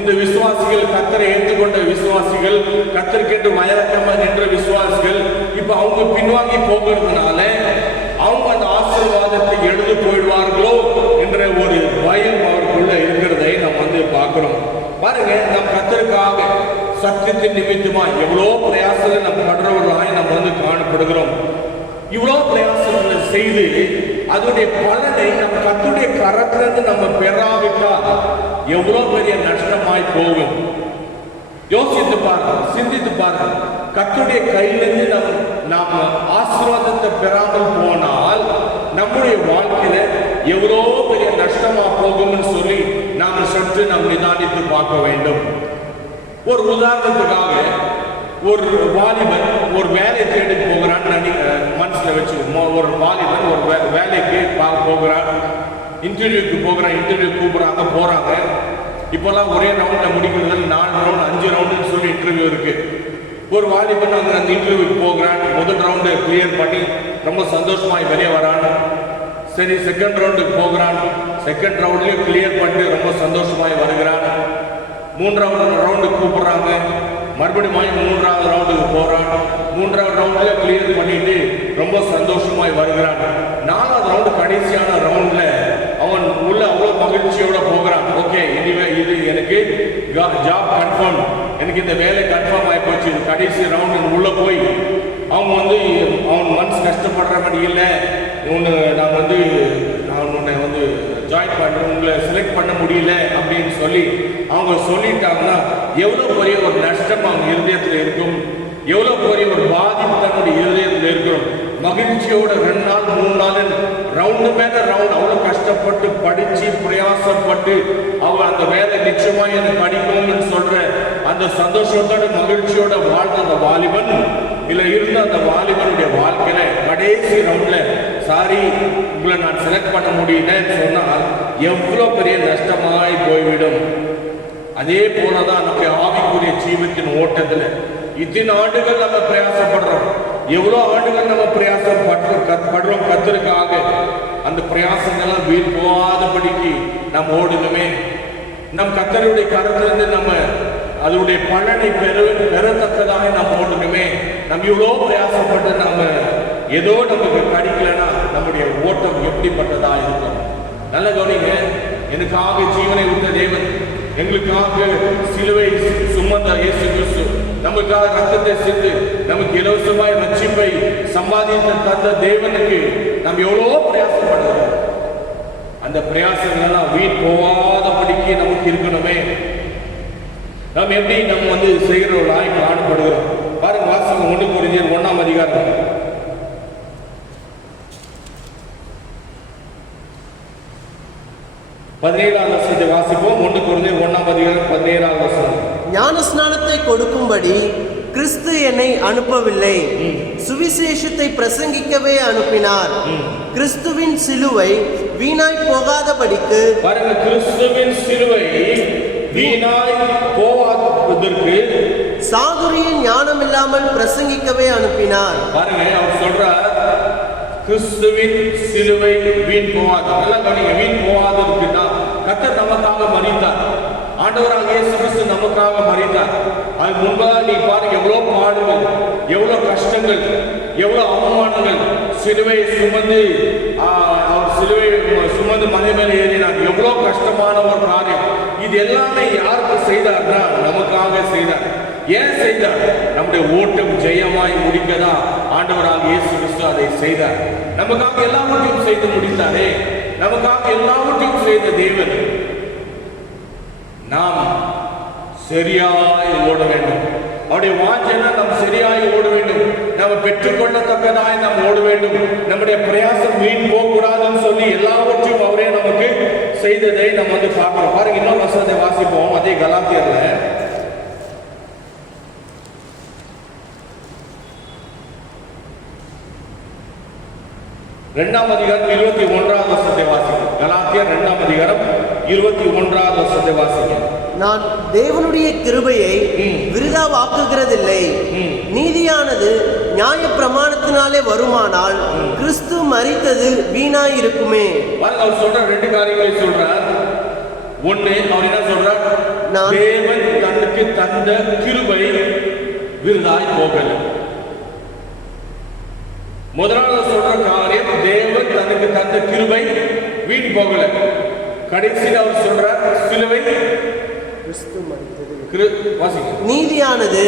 இந்த விசுவாசிகள், கர்த்தரை ஏற்றுக்கொண்ட விசுவாசிகள், கர்த்தருக்கென்று வயலக்கமா நின்ற விசுவாசிகள், இப்ப அவங்க பின்வாங்கி போகிறதுனால அவங்க அந்த ஆசீர்வாதத்தை எழுந்து போயிடுவார்களோ என்ற ஒரு பயம் அவருக்குள்ள இருக்கிறதை நாம் பார்க்கிறோம். பாருங்க, நம் கர்த்தருக்காக சத்தியத்தின் நிமித்தமா எவ்வளோ பிரயாசங்கள் நம்ம படுறவர்களாய் நம்ம வந்து காணப்படுகிறோம். இவ்வளோ பிரயாசங்களை செய்து அதனுடைய பலனை நம்ம கர்த்தருடைய கரத்திலிருந்து நம்ம பெறாவிட்டால் எவ்வளோ பெரிய நஷ்டமாய் போகும். யோசித்து பாருங்க, சிந்தித்து பாருங்க. கர்த்தருடைய கையிலிருந்து நாம் ஆசீர்வாதத்தை பெறாமல் போனால் நம்முடைய வாழ்க்கையில எவ்வளோ பெரிய நஷ்டமா போகும்னு சொல்லி நாம் சற்று நாம் நிதானித்து பார்க்க வேண்டும். ஒரு உதாரணத்துக்காக ஒரு வாலிபன் ஒரு வேலை தேடி போகிறான்னு மனசுல வச்சுக்கோம். ஒரு வாலிபன் ஒரு வேலைக்கு போகிறான், இன்டர்வியூக்கு போகிறான், இன்டர்வியூ கூப்பிடுறாங்க, போறாங்க. இப்போல்லாம் ஒரே ரவுண்ட்ல முடிக்கிறது 4 ரவுண்ட் 5 ரவுண்டுன்னு சொல்லி இன்டர்வியூ இருக்கு. ஒரு வாலிபன் அந்த இன்டர்வியூக்கு போகிறான், முதல் ரவுண்டு கிளியர் பண்ணி ரொம்ப சந்தோஷமாய் வெளியே வரான். சரி, செகண்ட் ரவுண்டுக்கு போகிறான், செகண்ட் ரவுண்ட்லயும் கிளியர் பண்ணிட்டு ரொம்ப சந்தோஷமாய் வருகிறான். 3ஆவது ரவுண்டுக்கு கூப்பிடுறாங்க, மறுபடியும் 3ஆவது ரவுண்டுக்கு போறான். 3ஆவது ரவுண்ட்ல கிளியர் பண்ணிட்டு ரொம்ப சந்தோஷமாய் வருகிறான். 4ஆவது ரவுண்டு கடைசியான ரவுண்ட்ல அவன் உள்ள அவ்வளவு மகிழ்ச்சியோட போகிறான். ஓகே, இனிமே இது எனக்கு ஜாப் கன்ஃபார்ம், எனக்கு இந்த வேலை கன்ஃபார்ம் ஆகி போச்சு. கடைசி ரவுண்ட் உள்ள போய் அவன் வந்து அவன் மனசு கஷ்டப்படுற மாதிரி இல்லை, நான் உன்னை வந்து ஜாயின் பண்ண உங்களை செலக்ட் பண்ண முடியல அப்படின்னு சொல்லி அவங்க சொல்லிட்டாங்கன்னா எவ்வளவு பெரிய ஒரு நஷ்டம் அவங்க இருதயத்தில் இருக்கும், எவ்வளவு பெரிய ஒரு பாதிப்பு தன்னுடைய இருதயத்தில் இருக்கிறோம். மகிழ்ச்சியோட 2 நாள் 3 நாள் ரவுண்டு மேல ரவுண்ட் அவ்வளவு கஷ்டப்பட்டு படிச்சு பிரயாசப்பட்டு அவன் அந்த வேலை நிச்சயமா எனக்கு படிக்கணும்னு சொல்ற அந்த சந்தோஷத்தோட மகிழ்ச்சியோட வாழ்ந்த அந்த வாலிபன் இல்ல இருந்த அந்த வாலிபனுடைய வாழ்க்கையில கடைசி ரவுண்ட்ல சாரி உங்களை நான் செலக்ட் பண்ண முடியலன்னு சொன்னால் எவ்வளவு பெரிய நஷ்டமாய் போய்விடும். அதே போலதான் நம்முடைய ஆவிக்குரிய ஜீவத்தின் ஓட்டத்துல இத்தனை ஆண்டுகள் நம்ம பிரயாசப்படுறோம். எவ்வளவு ஆண்டுகள் நம்ம பிரயாசப்படுறோம் கர்த்தருக்காக. அந்த பிரயாசங்கள்லாம் வீண் போகாதபடிக்கு நம்ம ஓடணுமே. நம் கர்த்தருடைய கரத்திலிருந்து நம்ம அதனுடைய பலனை பெறத்தக்கதாக நம்ம ஓடணுமே. நம்ம இவ்வளோ பிரயாசப்பட்டு நம்ம ஏதோ நமக்கு கிடைக்கலன்னா நம்முடைய ஓட்டம் எப்படிப்பட்டதா இருக்கும்? நல்ல கவனிங்க. எனக்காக ஜீவனை விட்ட தேவன், எங்களுக்காக சிலுவை சுமந்த இயேசு கிறிஸ்து, நமக்காக ரத்தத்தை சிந்து நமக்கு இலவசமாய் ரட்சிப்பை சம்பாதித்த தந்த தேவனுக்கு நம்ம எவ்வளோ பிரயாசப்படுறோம். அந்த பிரயாசங்கள் எல்லாம் வீண் போகாதபடிக்கு நமக்கு இருக்கணுமே. நாம் எப்படி நம்ம வந்து செய்கிறவர்களாய் காணப்படுகிறோம் பாருங்க. வாசகம் 1 கொரிந்தியர் 1ஆம் அதிகாரம் 17ஆம் வசனத்தை வாசிப்போம். 1 கொரிந்தியர் 1ஆம் அதிகாரம் 17ஆம் வசனம். ஞானஸ்நானத்தை கொடுக்கும்படி கிறிஸ்து என்னை அனுப்பவில்லை, சுவிசேஷத்தை பிரசங்கிக்கவே அனுப்பினார். கிறிஸ்துவின் சிலுவை வீணாய் போகாதபடிக்கு பாருங்க, கிறிஸ்துவின் சிலுவை வீணாய் போகாததற்கு சாதுரிய ஞானம் இல்லாமல் பிரசங்கிக்கவே அனுப்பினார். பாருங்க, அவர் சொல்றார் கிறிஸ்துவின் சிலுவை வீண் போகாது. எல்லாம் கவனிங்க, வீண் போகாததுக்குன்னா கர்த்தர் நமக்காக மரித்தார். ஆண்டவராக இயேசு கிறிஸ்து நமக்காக மரித்தார். அது முன்பதாக நீ பாருங்க, எவ்வளவு பாடுகள், எவ்வளவு கஷ்டங்கள், எவ்வளவு அவமானங்கள். சிலுவையை சுமந்து அவர் சிலுவை சுமந்து மலை மேலே ஏறினார். எவ்வளவு கஷ்டமான ஒரு காரியம். இது எல்லாமே யாருக்கு செய்தார்னா நமக்காக செய்தார். ஏன் செய்தார்? நம்முடைய ஓட்டம் ஜெயமாய் முடிக்கதான் ஆண்டவராக இயேசு கிறிஸ்து அதை செய்தார். நமக்காக எல்லாவற்றையும் செய்து முடித்தாரே. நமக்காக எல்லாவற்றையும் செய்த தேவன் நாம் சரியாய் ஓட வேண்டும். அவருடைய வாஞ்சையில நாம் சரியாய் ஓட வேண்டும். நம்ம பெற்றுக்கொள்ளத்தக்கதாய் நாம் ஓட வேண்டும். நம்முடைய பிரயாசம் வீண் போகக்கூடாதுன்னு சொல்லி எல்லாவற்றையும் அவரே நமக்கு செய்ததை நம்ம வந்து பார்க்கிறோம். பாருங்க, இன்னொரு வசனத்தை வாசிப்போம். அதே கலாத்தியர்ல 2ஆம் அதிகாரம் 21ஆம் வசனத்தை வாசிங்க. கலாத்தியர் 2ஆம் அதிகாரம் 21ஆம் வசனத்தை வாசிங்க. நான் தேவனுடைய கிருபையை விருதாவாக்குகிறதில்லை. நீதியானது நியாய பிரமாணத்தினாலே வருமானால் கிறிஸ்து மரித்தது வீணாயிருக்குமே. அவர் சொல்ற 2 காரியங்களை சொல்றார். ஒண்ணு, அவர் என்ன சொல்றார்? தேவன் தனக்கு தந்த கிருபை விருதாய் போகல. முதலாவது சொல்ற காரியம், தேவன் தனக்கு தந்த கிருபை வீண் போகல. கடைசியில் அவர் சொல்றார், சிலுவை கிறிஸ்து மரித்தது வாசிங்க. நீதியானது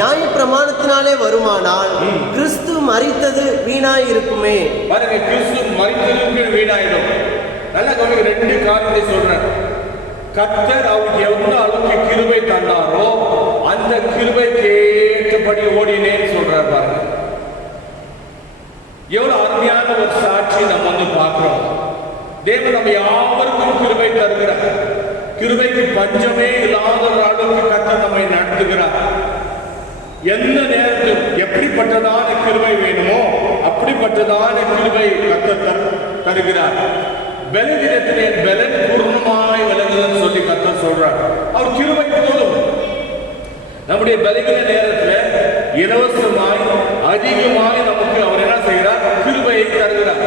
நியாயப்பிரமாணத்தினாலே வருமானால் கிறிஸ்து மரித்தது வீணாய் இருக்குமே. பாருங்க, கிறிஸ்து மரித்ததுக்கு வீணாயிடும். நல்ல கவனிக்க, ரெண்டு காரியத்தை சொல்றேன். கர்த்தர் அவருக்கு எந்த அளவுக்கு கிருபை தந்தாரோ அந்த கிருபை கேட்டபடி ஓடினேன்னு சொல்றார். பாருங்க, எவ்வளவு அருமையான ஒரு சாட்சி நம்ம வந்து பார்க்கிறோம். தேவன் நம்ம யாவருக்கும் கிருபை தருகிறார். கிருபைக்கு பஞ்சமே இல்லாத ஒரு அளவுக்கு கர்த்தர் நம்மை நடத்துகிறார். எந்த நேரத்தில் எப்படிப்பட்டதான கிருபை வேணுமோ அப்படிப்பட்டதான கிருபை கர்த்தர் தருகிறார். பலவீனத்திலே பலன் பூர்ணமாய் விளங்குதுன்னு சொல்லி கர்த்தர் சொல்றார். அவர் கிருபை போதும். நம்முடைய பலவீன நேரத்தில் இலவசமாய் அதிகமாய் நமக்கு அவர் என்ன செய்கிறார்? கிருபையை தருகிறார்.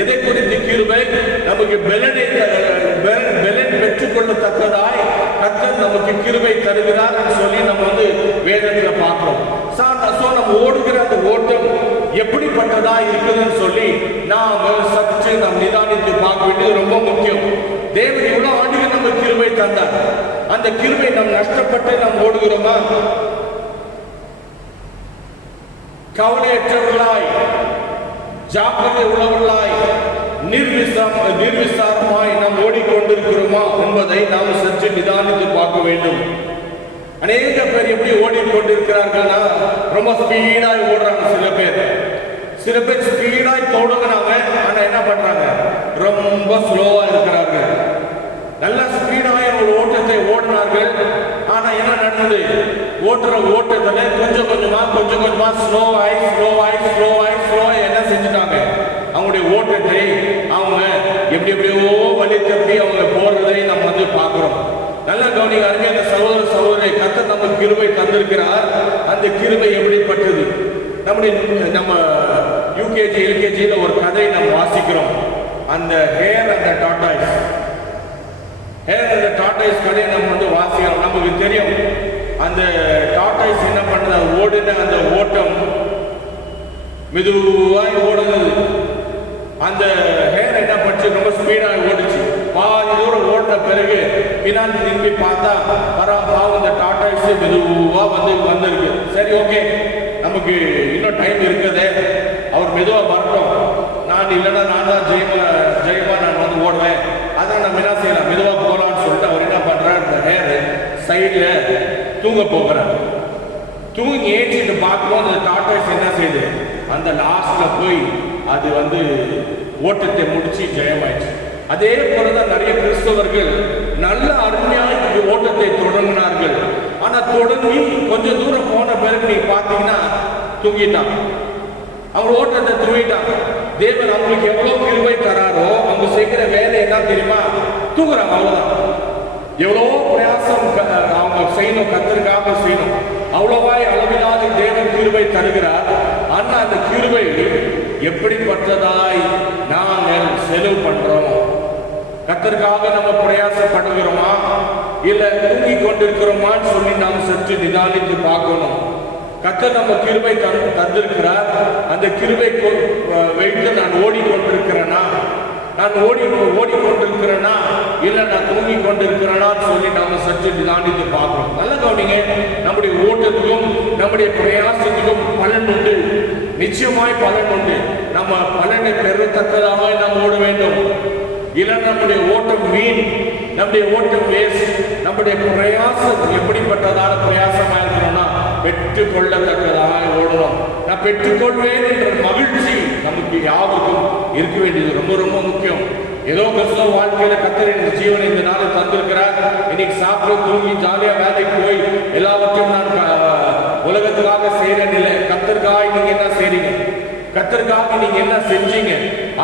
எதை குறித்து கிருபை? நமக்கு பலனை பலன் பெற்றுக்கொள்ளத்தக்கதாய் கர்த்தர் நமக்கு கிருபை தருகிறார் சொல்லி நம்ம வந்து வேதத்தில் பார்க்கிறோம். நம்ம ஓடுகிற அந்த ஓட்டம் எப்படிப்பட்டதா இருக்குதுன்னு சொல்லி நாம் சற்று நாம் நிதானித்து பார்க்க வேண்டியது ரொம்ப முக்கியம். தேவன் இவ்வளவு ஆண்டுகள் நம்ம கிருபை தந்தார். அந்த கிருபை நாம் நஷ்டப்பட்டு நாம் ஓடுகிறோமா? கவலையற்றவர்களாய், ஜாக்கிரதை உள்ளவர்களாய், நிர்விசாரமாய் நாம் ஓடிக்கொண்டிருக்கிறோமா என்பதை நாம் சற்று நிதானித்து பார்க்க வேண்டும். அநேக பேர் எப்படி ஓடிக்கொண்டிருக்கிறார்கள்னா ரொம்ப ஸ்பீடாய் ஓடுறாங்க. சில பேர் ஸ்பீடாய் தொடங்கினாங்க, ஆனா என்ன பண்றாங்க? ரொம்ப ஸ்லோவா இருக்கிறார்கள். நல்ல ஸ்பீடாய் ஒரு ஓட்டத்தை ஓடினார்கள், ஆனா என்ன நடந்தது? ஓட்டுற ஓட்டத்துல கொஞ்சம் கொஞ்சமா ஸ்லோவாய் என்ன செஞ்சுட்டாங்க? அவங்களுடைய ஓட்டத்தை அவங்க எப்படியோ வழி தப்பி அவங்க போறதை நம்ம வந்து பார்க்கிறோம். நல்ல கவனிங்க அருமையான சகோதரரை, கர்த்தர் நம்ம கிருபை தந்திருக்கிறார். அந்த கிருபை எப்படிப்பட்டது? நம்ம யூகேஜி எல்கேஜியில ஒரு கதை நம்ம வாசிக்கிறோம். அந்த ஹேர் அண்ட் டாட்டாய்ஸ் கதையை நம்ம வந்து வாசிக்கிறோம். நமக்கு தெரியும் அந்த டாட்டாய்ஸ் என்ன பண்ணது? ஓடின அந்த ஓட்டம் மெதுவாய் ஓடுனது. அந்த ஹேர் என்ன பண்ணுச்சு? ரொம்ப ஸ்பீடாக ஓடிச்சு. பாதி தூரம் ஓடின பிறகு பின்னாடி திரும்பி பார்த்தா பாவம் அந்த டாட்டாய்ஸ் மெதுவா வந்திருக்கு. சரி, ஓகே, நமக்கு இன்னும் டைம் இருக்குதே, அவர் மெதுவா வரட்டும், நான் இல்லைன்னா நான் தான் ஜெயமா நான் வந்து ஓடுவேன், அதான் நம்ம என்ன செய்யலாம், மெதுவா போகலான்னு சொல்லிட்டு அவர் என்ன பண்றாரு? அந்த ஹேர் சைட்ல தூங்க போகிறார். தூங்கி ஏற்றிட்டு பார்க்கும்போது அந்த டாட்டாய்ஸ் என்ன செய்யுது? அந்த லாஸ்ட்ல போய் அது வந்து ஓட்டத்தை முடிச்சு ஜெயமாயிடுச்சு. அதே போலதான் நிறைய கிறிஸ்தவர்கள் நல்ல அருமையாக ஓட்டத்தை தொடங்கினார்கள். ஆனா தொடங்கி கொஞ்சம் தூரம் போன பிறகு நீங்க பாத்தீங்கன்னா தூங்கிட்டாங்க. அவங்க ஓட்டத்தை தூங்கிட்டாங்க. தேவன் அவங்களுக்கு எவ்வளவு கிருபை தராரோ அவங்க செய்கிற வேலை என்ன தெரியுமா? தூங்குறாங்க, அவ்வளவுதான். எவ்வளவோ பிரயாசம் அவங்க செய்யணும், கர்த்தருக்காக செய்யணும். அவ்வளவாய் அளவில்லாத தேவன் கிருபை தருகிறார். ஆனா அந்த கிருபை எப்படிப்பட்டதாய் நாங்கள் செலவு பண்றோம்? கர்த்தருக்காக நம்ம பிரயாசப்படுகிறோமா இல்ல தூங்கி கொண்டிருக்கிறோமான்னு சொல்லி நாம் சற்று நிதானித்து பார்க்கணும். கர்த்தர் நம்ம கிருபை தந்திருக்கிறார். அந்த கிருபை வைத்து நான் ஓடிக்கொண்டிருக்கிறேனா, நான் ஓடிக்கொண்டிருக்கிறேனா இல்ல நான் தூங்கி கொண்டிருக்கிறேனா சொல்லி நாம சற்று நிதானித்து பார்க்கிறோம். நல்ல கவனிங்க, நம்முடைய ஓட்டத்துக்கும் நம்முடைய பிரயாசத்துக்கும் பலன் உண்டு, நிச்சயமாய் பலன் உண்டு. நம்ம பலனை பெறத்தக்கதாக நாம் ஓட வேண்டும். இல்ல நம்முடைய ஓட்டம் வீண், நம்முடைய ஓட்டம் வேஸ்ட். நம்முடைய பிரயாசம் எப்படிப்பட்டதான பிரயாசமா இருக்கணும்னா பெற்றுக்கொள்ளத்தக்கதாக ஓடணும். நான் பெற்றுக்கொள்வேன் என்ற மகிழ்ச்சி நமக்கு யாருக்கும் இருக்க வேண்டியது ரொம்ப ரொம்ப முக்கியம். ஏதோ கிறிஸ்தவ வாழ்க்கையில கர்த்தர் இந்த ஜீவனை இந்த நாள் தந்திருக்கிறார். இன்னைக்கு சாப்பிட்டு தூங்கி ஜாலியா வேலைக்கு போய் எல்லாவற்றையும் நான் உலகத்துக்காக செய்யறேன் இல்லை. கர்த்தருக்காக நீங்க என்ன செய்றீங்க? கர்த்தருக்காக நீங்க என்ன செஞ்சீங்க?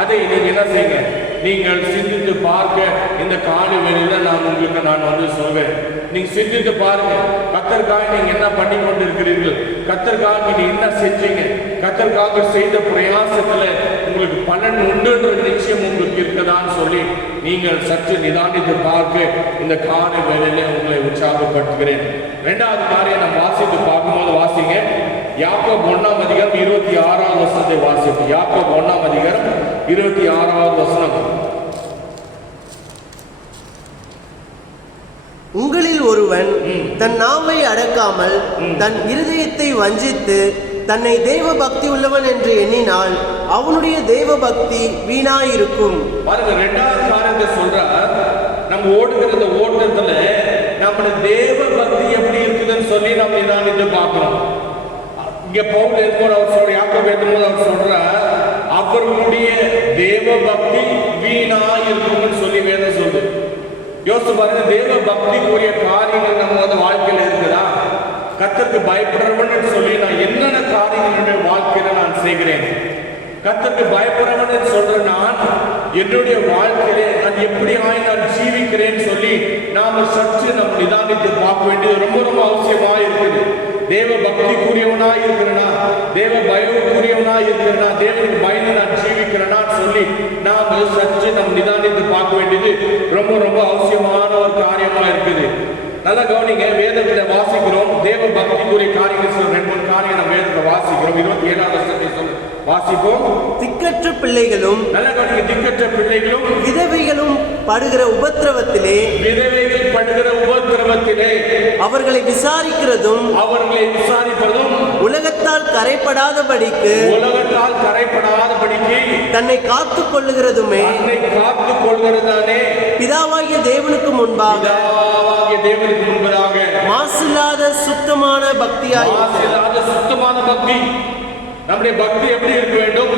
அதை நீங்க என்ன செய்யுங்க? நீங்கள் சிந்தித்து பார்க்க இந்த காலை வேளையில நான் வந்து சொல்வேன். நீங்க சிந்தித்து பாருங்க, கர்த்தருக்காக நீங்க என்ன பண்ணி கொண்டிருக்கிறீர்கள்? கர்த்தருக்காக நீங்க என்ன செஞ்சீங்க? கர்த்தருக்காக செய்த பிரயாசத்துல உங்களுக்கு பலன் உண்டுன்ற நிச்சயம் உங்களுக்கு இருக்குதான்னு சொல்லி நீங்கள் சற்று நிதானித்து பார்க்க இந்த காலை வேளையில உங்களை உற்சாகப்படுத்துகிறேன். இரண்டாவது காரியம் நம்ம வாசித்து பார்க்கும்போது வாசிங்க, யாக்கோபு 1ஆம் அதிகாரம் 26வது வசனத்தை வாசிப்போம். யாக்கோபு 1ஆம் அதிகாரம் 26வது வசனம். உங்களில் ஒரு ஒருவன் தன் நாவை அடக்காமல் தன் இருதயத்தை வஞ்சித்து தன்னை தேவ பக்தி உள்ளவன் என்று எண்ணினால் அவனுடைய தேவ பக்தி வீணாயிருக்கும். பாருங்க, இரண்டாவது காரியத்தை சொல்றார். நம்ம ஓடுகிற இந்த ஓட்டத்துல நம்மளுடைய தேவ பக்தி எப்படி இருக்குதுன்னு சொல்லி நம்ம நிதானித்து பார்க்கிறோம். இங்க பவுல் எழுதும்போது அவர் சொல்ற, யாக்கோபு எழுதும்போது அவர் சொல்றார், அவர்களுடைய தேவ பக்தி வீணா இருக்கும்னு சொல்லி வேதம் சொல்லுது. யோசிச்சு பாருங்க, தேவ பக்திக்குரிய காரியங்கள் நம்ம வாழ்க்கையில இருக்குதா? கர்த்தருக்கு பயப்படுறவன் சொல்லி நான் என்னென்ன காரியங்கள் என்னுடைய வாழ்க்கையில நான் செய்கிறேன்? கர்த்தருக்கு பயப்படுறவன் சொல்ற நான் என்னுடைய வாழ்க்கையிலே நான் எப்படி நான் ஜீவிக்கிறேன்னு சொல்லி நாம சற்று நம்ம நிதானித்து பார்க்க வேண்டியது ரொம்ப ரொம்ப அவசியமா இருக்குது. தேவ பக்திக்குரியவனா இருக்கிறனா, தேவ பயவுக்குரியவனா இருக்கிறனா, தேவனுக்கு பயந்து நான் ஜீவிக்கிறேனா சொல்லி நாம சற்று நம்ம நிதானித்து பார்க்க வேண்டியது ரொம்ப ரொம்ப அவசியமான ஒரு காரியமா இருக்குது. நல்லா கவனிங்க, வேதத்துல வாசிக்கிறோம் தேவ பக்திக்குரிய காரியங்கள் சொல்ற 2 காரியம் நம்ம வேதத்துல வாசிக்கிறோம். 27ஆம் வசனத்தை சொல்ல வாசிப்போம். திக்கற்ற பிள்ளைகளும், நல்லா கவனிங்க, திக்கற்ற பிள்ளைகளும் விதவைகளும் படுகிற உபத்திரவத்திலே, விதவைகள் படுகிற உபத்திரவத்திலே அவர்களை விசாரிக்கிறதும் உலகத்தால் கரைப்படாதபடிக்கு தன்னை காத்துக் கொள்ளுகிறதுமே பிதாவாகிய தேவனுக்கு முன்பாக மாசில்லாத சுத்தமான பக்தி. நம்முடைய பக்தி எப்படி இருக்க வேண்டும்?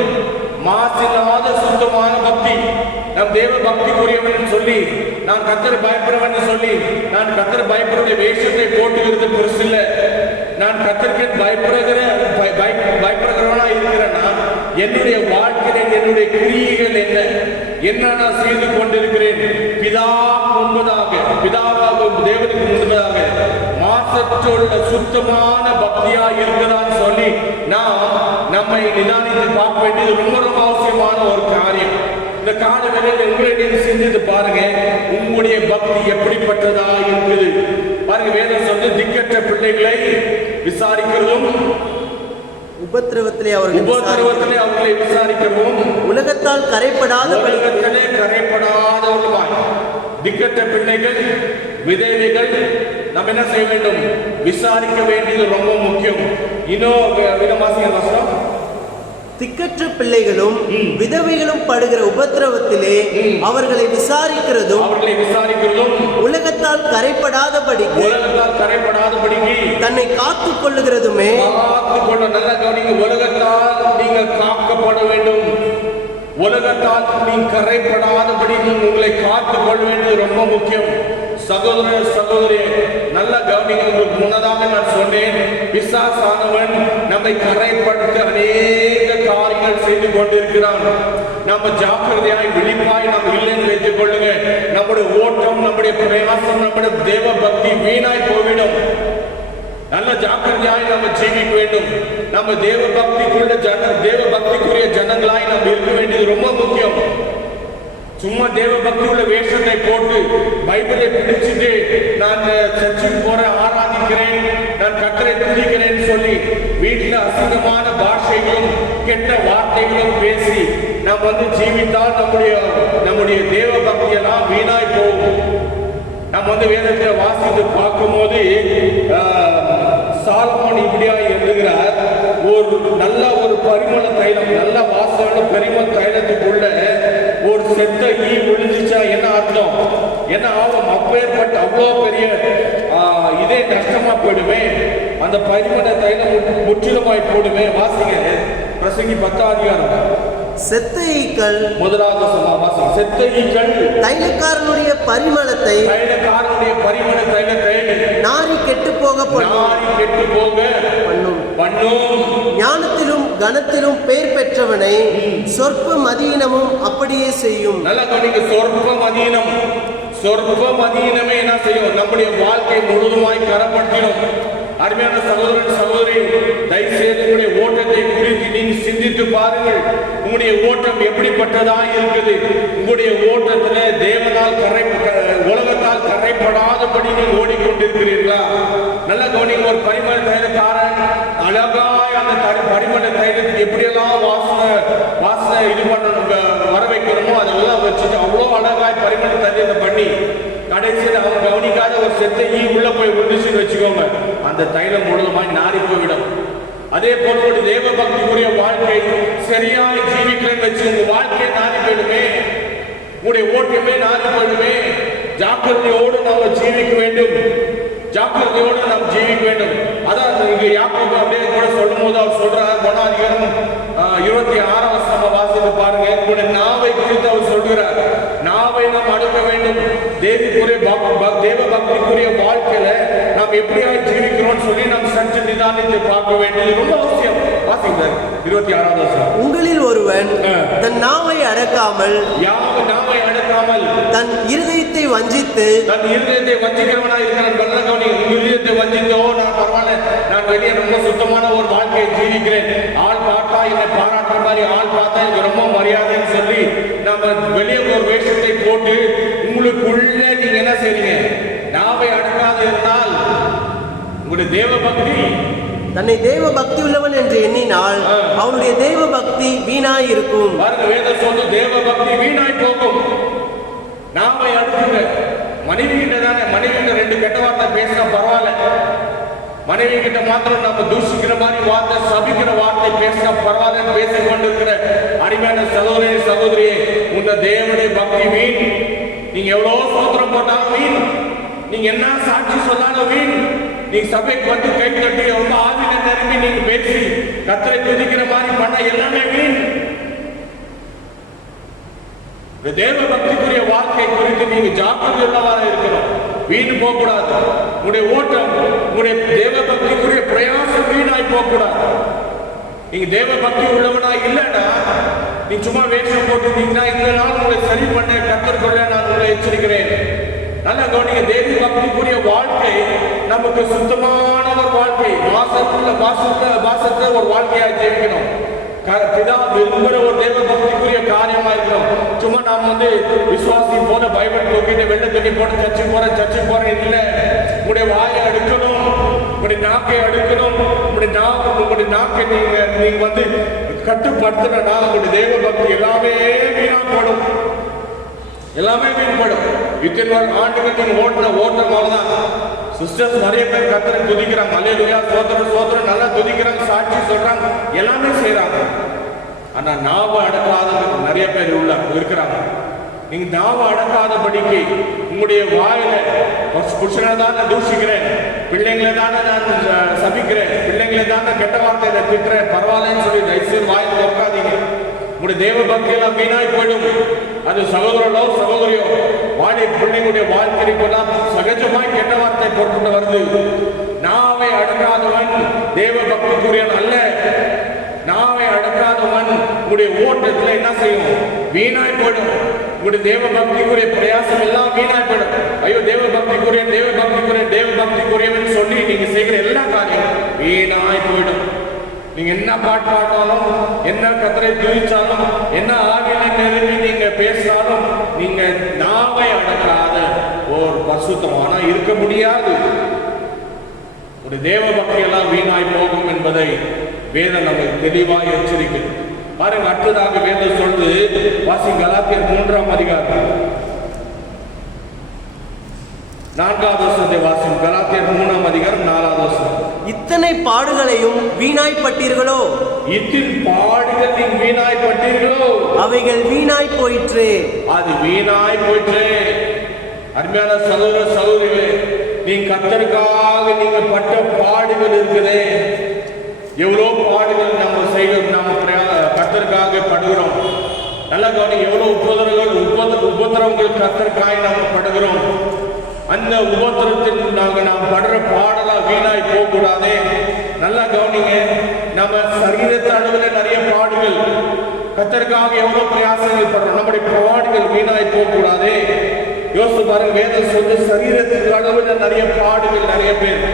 மாசில்லாத சுத்தமான பக்தி. நம் தேவ பக்திக்குரியவன் சொல்லி நான் கர்த்தரை பயப்படுறவன் சொல்லி நான் கர்த்தரை பயப்படுற வேஷத்தை போட்டுகிறது பெருசு இல்லை. நான் கர்த்தருக்கு பயப்படுகிறவனா இருக்கிறேன்னா என்னுடைய வாழ்க்கையில் என்னுடைய கிரியைகள் என்ன நான் செய்து கொண்டிருக்கிறேன்? பிதாவாக தேவனுக்கு முன்பதாக மாசற்றுள்ள சுத்தமான பக்தியா இருக்கிறான்னு சொல்லி நாம் நம்மை நிதானித்து பார்க்க வேண்டியது ரொம்ப ரொம்ப அவசியமான ஒரு காரியம். இந்த கால வேளையில் உங்களை நீங்க சிந்தித்து பாருங்க, உங்களுடைய பக்தி எப்படிப்பட்டதா இருக்குது பாருங்க. வேதம் சொல்றது, திக்கற்ற பிள்ளைகளை விசாரிக்கிறதும் உபத்திரவத்திலே அவர்களை விசாரிக்கவும் உலகத்தால் கரைப்படாதவர்களாய். திக்கற்ற பிள்ளைகள், விதவைகள் நம்ம என்ன செய்ய வேண்டும்? விசாரிக்க வேண்டியது ரொம்ப முக்கியம். திக்கற்ற பிள்ளைகளும் விதவைகளும் படுகிற உபத்திரவத்திலே அவர்களை விசாரிக்கிறதும் உலகத்தால் கரைப்படாதபடிக்கு தன்னை காத்துக் கொள்ளுகிறதுமே. நல்ல கவனிங்க, உலகத்தால் நீங்கள் காக்கப்பட வேண்டும். உலகத்தால் நீ கரைப்படாதபடி உங்களை காத்துக் கொள்ள வேண்டியது ரொம்ப முக்கியம். சகோதர சகோதரி, நல்ல கவனிங்க. உங்களுக்கு முன்னதாக நான் சொன்னேன், பிசாசானவன் நம்மை கரைப்படுத்த அநேக காரியங்கள் செய்து கொண்டிருக்கிறான். நம்ம ஜாக்கிரதையாய் விழிப்பாய் நாம் இல்லைன்னு வைத்துக் கொள்ளுங்க. நம்முடைய ஓட்டம், நம்முடைய பிரயாசம், நம்முடைய தேவ பக்தி வீணாய் போய்விடும். நல்ல ஜாக்கிரதையாய் நம்ம ஜீவிக்க வேண்டும். நம்ம தேவ பக்திக்குரிய ஜனங்களாய் நாம் இருக்க வேண்டியது ரொம்ப முக்கியம். சும்மா தேவ பக்தி உள்ள வேஷத்தை போட்டு பைபிளை பிடிச்சிட்டு நான் சர்ச்சுக்கு போறேன், ஆராதிக்கிறேன், நான் கர்த்தரை துதிக்கிறேன்னு சொல்லி வீட்டில் அசிங்கமான பாஷைகளும் கெட்ட வார்த்தைகளும் பேசி நாம் ஜீவித்தால் நம்முடைய தேவ பக்தியெல்லாம் வீணாய் போகும். நம்ம வேதத்தை வாசித்து பார்க்கும் போது சாலமோன் இப்படியா எழுதுகிறார், ஒரு பரிமள தைலம், நல்ல வாசனை பரிமள தைலத்துக்குள்ள ஒரு செத்த ஈ விழுந்துச்சா என்ன அர்த்தம்? என்ன ஆகும்? அப்பேற்பட்ட அவ்வளோ பெரிய இதே நஷ்டமா போயிடுமே, அந்த பரிமள தைலம் முற்றிலுமாய் போடுமே. வாசிங்க பிரசங்கி 10ஆம் அதிகாரம். செத்த ஈக்கள், முதலாவது வாசம், செத்த ஈக்கள் தைலக்காரனுடைய பரிமளத்தை நாரி கெட்டு போக பண்ணும். ஞானத்திலும் கனத்திலும் பெயர் பெற்றவனை சொற்ப மதீனமும் அப்படியே செய்யும். நல்லா கவனிங்க, சொற்ப மதீனமே என்ன செய்யும்? நம்முடைய வாழ்க்கை முழுவதுமாய் கரப்படுத்திடும். அருமையான சகோதரன் சகோதரி, தயவுசெய்து உங்களுடைய ஓட்டத்தை குறித்து நீங்கள் சிந்தித்து பாருங்கள். உங்களுடைய ஓட்டம் எப்படிப்பட்டதா இருக்குது? உங்களுடைய ஓட்டத்தில் தேவனால் உலகத்தால் கரைப்படாதபடி நீங்கள் ஓடிக்கொண்டிருக்கிறீர்களா? நல்ல கவனிங்க, ஒரு பரிமள தைலக்காரன் அழகாய் அந்த பரிமள தைலத்துக்கு எப்படியெல்லாம் வாசனை இது பண்ணணும், வர வைக்கணுமோ அதெல்லாம் வச்சுட்டு அவ்வளோ அழகாய் பரிமள தைலத்தை பண்ணி கடைசியில் அவங்க கவனிக்காத ஒரு செத்த ஈ உள்ள போய் விழுந்துச்சுன்னு வச்சுக்கோங்க, அந்த தைலம் முழுதுமாய் நாரி போய்விடும். அதே போல ஒரு தேவ பக்திக்குரிய வாழ்க்கை சரியாய் ஜீவிக்கிறேன்னு வச்சு உங்க வாழ்க்கையை நாரி போயிடுமே, உங்களுடைய ஓட்டமே நாரி போயிடுமே. ஜாக்கிரதையோடு நாம் ஜீவிக்க வேண்டும், ஜாக்கிரதையோடு நாம் ஜீவிக்க வேண்டும். அதான் இங்க யாக்கோபு அப்படியே கூட சொல்லும் போது அவர் சொல்றார், 26 வசனம் வாசித்து பாருங்க. உங்களுடைய நாவை குறித்து அவர் சொல்கிறார், நாவை நாம் அடக்க வேண்டும். தேவ பக்திக்குரிய வாழ்க்கையில நாம் எப்படியா ஜீவிக்கிறோம் சொல்லி நாம் சற்று நிதானித்து பார்க்க வேண்டியது ரொம்ப அவசியம். வாசிங்க 26 வசனம். உங்களில் ஒருவன் தன் நாவை அடக்காமல் தன் இருதயத்தை வஞ்சிக்கிறவனா இருக்கிறான். நல்ல கவனி, இருதயத்தை வஞ்சித்தோ நான் பரவாயில்ல, நான் வெளியே ரொம்ப சுத்தமான ஒரு வாழ்க்கையை ஜீவிக்கிறேன், ஆள் பார்த்தா என்னை பாராட்டுற மாதிரி, ஆள் பார்த்தா எனக்கு ரொம்ப மரியாதைன்னு சொல்லி நம்ம வெளியே ஒரு வேஷத்தை போட்டு உங்களுக்குள்ள நீங்க என்ன செய்றீங்க? நாவை அடக்காது இருந்தால் உங்களுடைய தேவ பக்தி, தன்னை தேவ பக்தி உள்ளவன் என்று எண்ணினால் அவனுடைய தேவ பக்தி வீணாய் இருக்கும். பாருங்க, வேதம் சொல்லுது தேவ பக்தி வீணாய் போகும். நாவை அடக்குங்க. மனைவி கிட்ட தானே, மனைவி கிட்ட 2 கெட்ட வார்த்தை பேசினா பரவாயில்ல, மனைவி கிட்ட மாத்திரம் நம்ம தூஷிக்கிற மாதிரி வார்த்தை, சபிக்கிற வார்த்தை பேசினா பரவாயில்லன்னு பேசிக் கொண்டிருக்கிற அருமையான சகோதரியே, உங்க தேவனுடைய பக்தி வீண். நீங்க எவ்வளவு சோத்திரம் போட்டாலும் வீண், நீங்க என்ன சாட்சி சொன்னாலும் வீண். நீங்க சபைக்கு வந்து கை கட்டி ரொம்ப ஆவில நிரம்பி நீங்க பேசி கர்த்தரை துதிக்கிற மாதிரி பண்ண எல்லாமே வீண். தேவ பக்திக்குரிய வாழ்க்கை குறித்து நீங்க ஜாக்கிரதையுள்ளவராக இருக்கணும், வீண் போக கூடாது. உங்களுடைய ஓட்டம், உங்களுடைய தேவ பக்திக்குரிய பிரயாசம் வீணாய் போக கூடாது. நீங்க தேவ பக்தி உள்ளவனா இல்லைன்னா நீ சும்மா வேஷம் போட்டுட்டீங்கன்னா இந்த நாள் உங்களை சரி பண்ண கர்த்தருக்குள்ள நான் உங்களை எச்சரிக்கிறேன். நல்ல கவனிங்க, தேவ பக்திக்குரிய வாழ்க்கை நமக்கு சுத்தமான ஒரு வாழ்க்கை, வாசத்துல ஒரு வாழ்க்கையா ஜெயிக்கணும். பிதா விரும்புகிற ஒரு தேவ பக்திக்குரிய காரியமா இருக்கணும். சும்மா நாம வந்து விசுவாசி போல பைபிள் தூக்கிட்டு வெள்ளை தண்ணி போட்டு சர்ச்சை போறேன் இல்லை. உங்களுடைய வாயை அடுக்கணும், உங்களுடைய நாக்கை அடுக்கணும். உங்களுடைய நாக்கை நீங்க வந்து கட்டுப்படுத்தினா உங்களுடைய தேவ பக்தி எல்லாமே வீணாப்படும், எல்லாமே வீண்படும். இத்தனை ஆண்டுகள் நீங்க ஓட்டம் அவ்வளவுதான். சிஸ்டர்ஸ் நிறைய பேர் கர்த்தரை துதிக்கிறாங்க, அல்லேலூயா ஸ்தோத்திரம் நல்லா துதிக்கிறாங்க, சாட்சி சொல்றாங்க, எல்லாமே செய்யறாங்க. ஆனா நாவை அடக்காதவங்க நிறைய பேர் இருக்கிறாங்க. நீங்க நாவை அடக்காதபடிக்கு உங்களுடைய வாயில புருஷனை தான் நான் தூஷிக்கிறேன், பிள்ளைங்களை தானே நான் சபிக்கிறேன், பிள்ளைங்களை தான் நான் கெட்ட வார்த்தையில திட்டுறேன், பரவாயில்லன்னு சொல்லி தயவுசெய்து வாயில் உட்காதீங்க. உங்களுடைய தேவ பக்தி எல்லாம் வீணாய் போயிடும். அது சகோதரனோ சகோதரியோ பிள்ளைங்களுடைய வாழ்க்கைக்கெல்லாம் சகஜமாய் கெட்ட வார்த்தை பொறுத்து வருது. நாவை அடக்காதவன் தேவ பக்திக்குரியன் அல்ல. நாவை அடக்காதவன் உங்களுடைய ஓட்டத்துல என்ன செய்யும்? வீணாய் போயிடும். உங்களுடைய தேவ பக்திக்குரிய பிரயாசம் எல்லாம் வீணாய் போயிடும். ஐயோ தேவ பக்திக்குரியவன் சொல்லி நீங்க செய்கிற எல்லா காரியம் வீணாய் போயிடும். நீங்க என்ன பாட்டு பாட்டாலும், என்ன கர்த்தரை துதிச்சாலும், என்ன ஆவியில நிரம்பி நீங்க பேசினாலும், நீங்க நாவை அடக்காத ஒரு பரிசுத்தமான இருக்க முடியாது. ஒரு தேவ பக்தி எல்லாம் வீணாய் போகும் என்பதை வேதம் நமக்கு தெளிவாக எச்சரிக்கிறது. பாருங்க, அடுத்ததாக வேதம் சொல்றது, வாசி கலாத்தியர் 3ஆம் அதிகாரம் 4வது வசனத்தை வாசிக்கும். கலாத்தியர் 3ஆம் அதிகாரம் 4வது வசனம். இத்தனை பாடுகளையும் வீணாய்ப்பட்டீர்களோ? இத்தனை பாடுகள் நீங்க வீணாய்ப்பட்டீர்களோ? அவைகள் வீணாய் போயிற்று. அது வீணாய் போயிற்று. அருமையான சகோதர சகோதரிகளே, நீங்க கர்த்தருக்காக நீங்க பட்ட பாடுகள் இருக்குதே, எவ்வளவு பாடுகள் நம்ம செய்கிறோம், நம்ம கர்த்தருக்காக படுகிறோம். நல்லா கவனி, எவ்வளவு உபத்திரவங்கள் கர்த்தருக்காக நம்ம படுகிறோம். அந்த உபத்திரத்தில் நாம் படுற பாடலாம் வீணாய் போக கூடாதே. நல்லா கவனிங்க, நம்ம சரீரத்து அளவில் நிறைய பாடுகள், கர்த்தருக்காக எவ்வளவு பிரயாசங்கள் படுறோம், நம்முடைய பாடுகள் வீணாய் போக கூடாதே. யோசிச்சு பாருங்க, வேதம் சொல்லி சரீரத்துக்கு அளவில் நிறைய பாடுகள் நிறைய பேர்.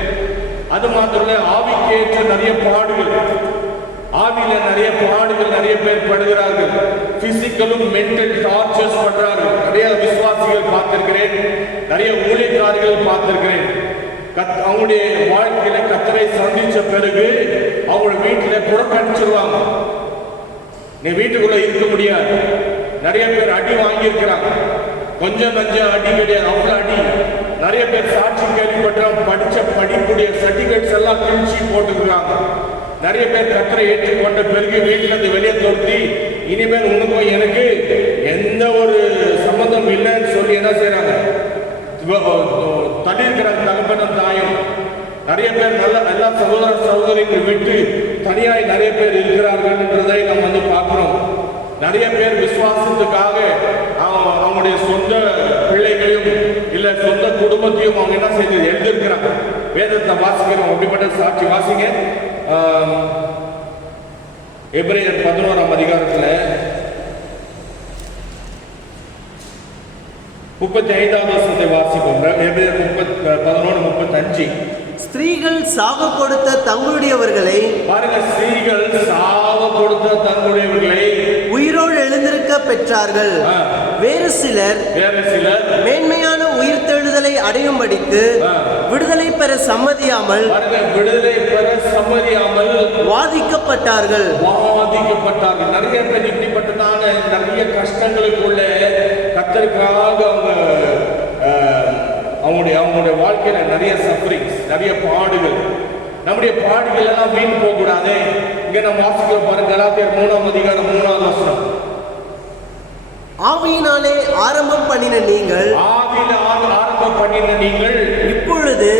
அது மாத்திரம் ஆவிக்கேற்ற நிறைய பாடுகள், ஆவியில நிறைய பாடுகள் நிறைய பேர் படுகிறார்கள். பிசிக்கலும் மென்டல் டார்ச்சர்ஸ் பண்றார்கள். நிறைய விசுவாசிகள் பார்த்திருக்கிறேன், நிறைய ஊழியக்காரர்கள் பார்த்திருக்கிறேன். அவங்களுடைய வாழ்க்கையில கர்த்தரை சந்திச்ச பிறகு அவங்க வீட்டுல புறக்கணிச்சிருவாங்க. நீ வீட்டுக்குள்ள இருக்க முடியாது. நிறைய பேர் அடி வாங்கியிருக்கிறாங்க. கொஞ்சம் நஞ்சம் அடி கிடையாது, அவ்வளவு அடி. நிறைய பேர் சாட்சி கேள்விப்பட்டோம், படிச்ச படிப்புடைய சர்டிபிகேட்ஸ் எல்லாம் கிழிச்சி போட்டுக்கிறாங்க. நிறைய பேர் கர்த்தரை ஏற்றுக்கொண்ட பிறகு வீட்டுல இருந்து வெளியே தோர்த்தி இனிமேல் உனக்கும் எனக்கு எந்த ஒரு சம்பந்தம் இல்லைன்னு சொல்லி என்ன செய்யறாங்க, தள்ளி இருக்கிறாங்க தகப்பனும் தாயும். நிறைய பேர் எல்லா சகோதர சகோதரிகள் விட்டு தனியாய் நிறைய பேர் இருக்கிறார்கள் என்றதை நம்ம வந்து பார்க்கிறோம். நிறைய பேர் விசுவாசத்துக்காக அவங்களுடைய சொந்த பிள்ளைகளையும் இல்ல சொந்த குடும்பத்தையும் அவங்க என்ன செய்து எழுதியிருக்கிறாங்க. வேதத்தை வாசிக்கிறோம். அப்படிப்பட்ட சாட்சி வாசிங்க. எபிரேயர் 11ஆம் அதிகாரத்துல 35வது வசனத்தை வாசிப்போம். எபிரேயர் 11:35. ஸ்திரீகள் சாக கொடுத்த தங்களுடையவர்களை பாருங்க, ஸ்திரீகள் சாக கொடுத்த தங்களுடையவர்களை உயிரோடு எழுந்திருக்க பெற்றார்கள். வேறு சிலர் மேன்மையான உயிர்த்தெழுதலை அடையும்படிக்கு விடுதலை பெற சம்மதியாமல் வாதிக்கப்பட்டார்கள். நிறைய பேர் இப்படிப்பட்டதான நிறைய கஷ்டங்களுக்குள்ள கர்த்தருக்காக அவங்களுடைய வாழ்க்கையில நிறைய சஃபரிங்ஸ், நிறைய பாடுகள். நம்முடைய பாடுகள் எல்லாம் வீண் போக கூடாது. இங்க நம்ம வாசிக்க பாருங்க, கலாத்தியர் 3ஆம் அதிகாரம் 3வது வசனம். ஆவியினாலே ஆரம்பம் பண்ணின நீங்கள் இப்பொழுது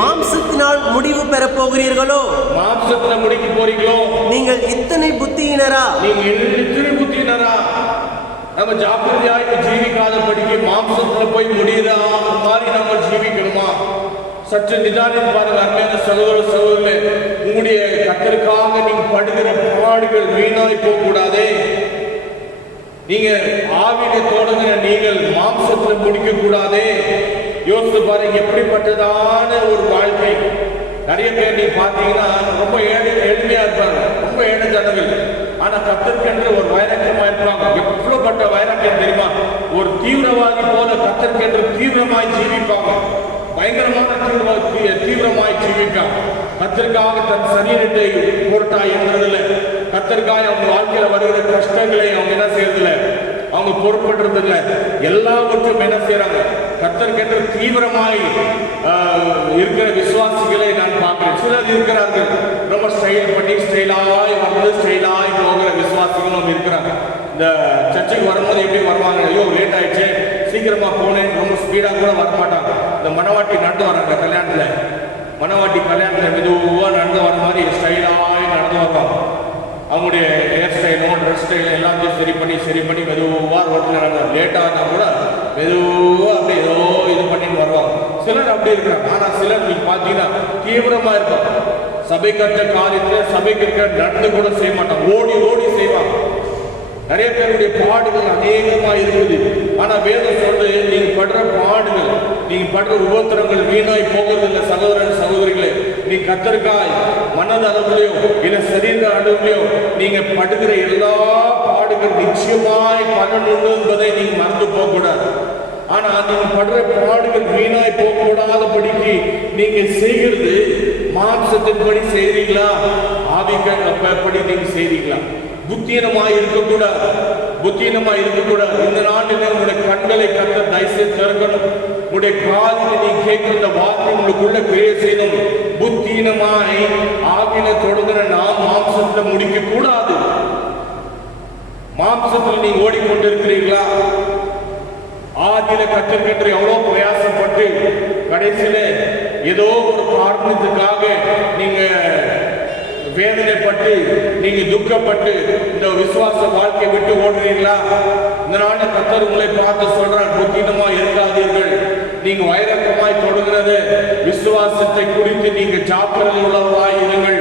மாம்சத்தினால் முடிவு பெற போகிறீர்களோ? மாம்சத்துல முடிக்க போறீங்களோ? நீங்கள் இத்தனை புத்தியினரா? நம்ம ஜாக்கிரதையாய் ஜீவிக்காதபடிக்கு மாம்சத்துல போய் முடிகிற மாதிரி நம்ம ஜீவிக்கணுமா? சற்று நிதானம் பாருங்க அருமையான சகோதர சகோதரர்களே. உங்களுடைய கர்த்தருக்காக நீங்க படுகிற பாடுகள் வீணாய் போக கூடாதே. நீங்க ஆவியிலே தொடங்குற நீங்கள் மாம்சத்துல முடிக்க கூடாதே. யோசித்து பாருங்க, எப்படிப்பட்டதான ஒரு வாழ்க்கை. நிறைய பேர் நீங்க பாத்தீங்கன்னா ரொம்ப எளிமையா இருப்பாங்க, ரொம்ப ஏழை ஜனங்கள். ஆனா கர்த்தருக்கென்று ஒரு வைராக்கியமா இருப்பாங்க. எப்படிப்பட்ட வைராக்கியம் தெரியுமா? ஒரு தீவிரவாதி போல கர்த்தருக்கென்று தீவிரமாய் ஜீவிப்பாங்க. பயங்கரமான தீவிரமாய் ஜீவிப்பாங்க. கர்த்தருக்காக தன் சரீரத்தை பொருட்டாய் என்றதில்லை. கர்த்தருக்காக அவங்க வாழ்க்கையில வருகிற கஷ்டங்களை அவங்க என்ன செய்யறதில்லை, அவங்க பொறுப்படுறது இல்லை. எல்லாவற்றும் என்ன செய்யறாங்க, கர்த்தருக்கென்று தீவிரமாய் இருக்கிற விசுவாசிகளை நான் பார்க்கிறேன். சிலர் இருக்கிறார்கள் ரொம்ப ஸ்டைல் பண்ணி ஸ்டைலாய் வந்து ஸ்டைலாய் போகிற விசுவாசிகளும் இருக்கிறாங்க. இந்த சர்ச்சுக்கு வரும்போது எப்படி வருவாங்க, ஐயோ லேட் ஆயிடுச்சு சீக்கிரமா போனேன், ரொம்ப ஸ்பீடா கூட வரமாட்டாங்க. இந்த மணவாட்டி நடந்து வராங்க கல்யாணத்துல, மணவாட்டி கல்யாணத்துல மெதுவா நடந்து வர மாதிரி ஸ்டைலாய் நடந்து வருவாங்க. அவங்களுடைய ஹேர் ஸ்டைலும் ட்ரெஸ் ஸ்டைலும் எல்லாத்தையும் சரி பண்ணி மெதுவா ரோட்டில் நடந்தாங்க. லேட்டாக கூட மெதுவா அப்படி ஏதோ இது பண்ணிட்டு வருவாங்க. சிலர் அப்படி இருக்கிறாங்க. ஆனா சிலர் நீங்க பாத்தீங்கன்னா தீவிரமா இருப்பாங்க. சபை கட்ட காரியத்துல சபைக்கு நடந்து கூட செய்ய மாட்டாங்க, ஓடி செய்வாங்க. நிறைய பேருடைய பாடுகள் அநேகமா இருக்குது. ஆனா வேதம் சொல்றது, நீங்க படுற பாடுகள், நீங்க படுற உபத்திரங்கள் வீணாய் போகிறதில்லை. சகோதரன் சகோதரிகளே, நீ கர்த்தருக்காய் மனதளவுலையோ இல்ல சரீர அளவுலையோ நீங்க படுகிற எல்லா பாடுகள் நிச்சயமாய் பலன் உண்டு என்பதை நீங்க மறந்து போக கூடாது. ஆனா நீங்க படுற பாடுகள் வீணாய் போக கூடாதபடிக்கு நீங்க செய்கிறது மாம்சத்தின்படி செய்றீங்களா, ஆவிக்கப்படி நீங்க செய்றீங்களா? புத்தீனமாய் இருக்கக்கூடாது. இந்த நாட்டில் உங்களுடைய கண்களை கட்ட தயவுசெய்து திறக்கணும். உங்களுடைய காதில் நீ கேட்கிற வார்த்தை உங்களுக்குள்ள கிரியை செய்யணும். புத்தீனமாய் ஆவியில தொடங்குற நாம் மாம்சத்துல முடிக்க கூடாது. மாம்சத்துல நீங்க ஓடிக்கொண்டிருக்கிறீர்களா? ஆதியில கற்றுக்கின்ற எவ்வளவு பிரயாசப்பட்டு கடைசியில ஏதோ ஒரு காரணத்துக்காக நீங்க வேதனைப்பட்டு நீங்க துக்கப்பட்டு இந்த விசுவாச வாழ்க்கை விட்டு ஓடுறீங்களா? இந்த நாள் கர்த்தர் உங்களை பார்த்து சொல்றார், புத்தீனமா இருக்காதீர்கள். நீங்க வைரக்கமாய் தொடங்குறது விசுவாசத்தை குறித்து நீங்க ஜாக்கிரதை உள்ளவராய் இருங்கள்.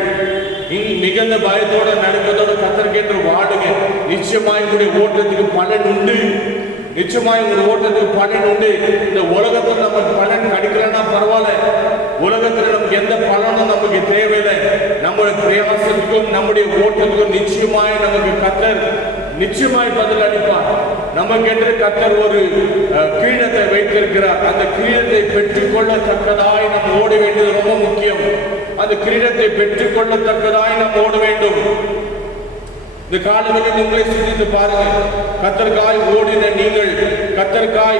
மிகுந்த பயத்தோட நடுக்கத்தோட கர்த்தருக்கு வாடுங்க. நிச்சயமாய் உங்களுடைய ஓட்டத்துக்கு பலன் உண்டு. இந்த உலகத்தில் நமக்கு பலன் கிடைக்கலன்னா பரவாயில்ல, உலகத்தில் நமக்கு எந்த பலனும் நமக்கு தேவையில்லை. நம்முடைய பிரயாசத்துக்கும் நம்முடைய ஓட்டத்துக்கும் நிச்சயமாய் நமக்கு கர்த்தர் நிச்சயமாய் பதில் அளிப்பார். நமக்கென்று கர்த்தர் ஒரு கிரீடத்தை வைத்திருக்கிறார். அந்த கிரீடத்தை பெற்றுக்கொள்ளத்தக்கதாய் நாம் ஓட வேண்டியது ரொம்ப முக்கியம். அந்த கிரீடத்தை பெற்றுக்கொள்ளத்தக்கதாய் நாம் ஓட வேண்டும். இந்த காலங்களில் உங்களை சிந்தித்து பாருங்க. கர்த்தருக்காய் ஓடின நீங்கள், கர்த்தருக்காய்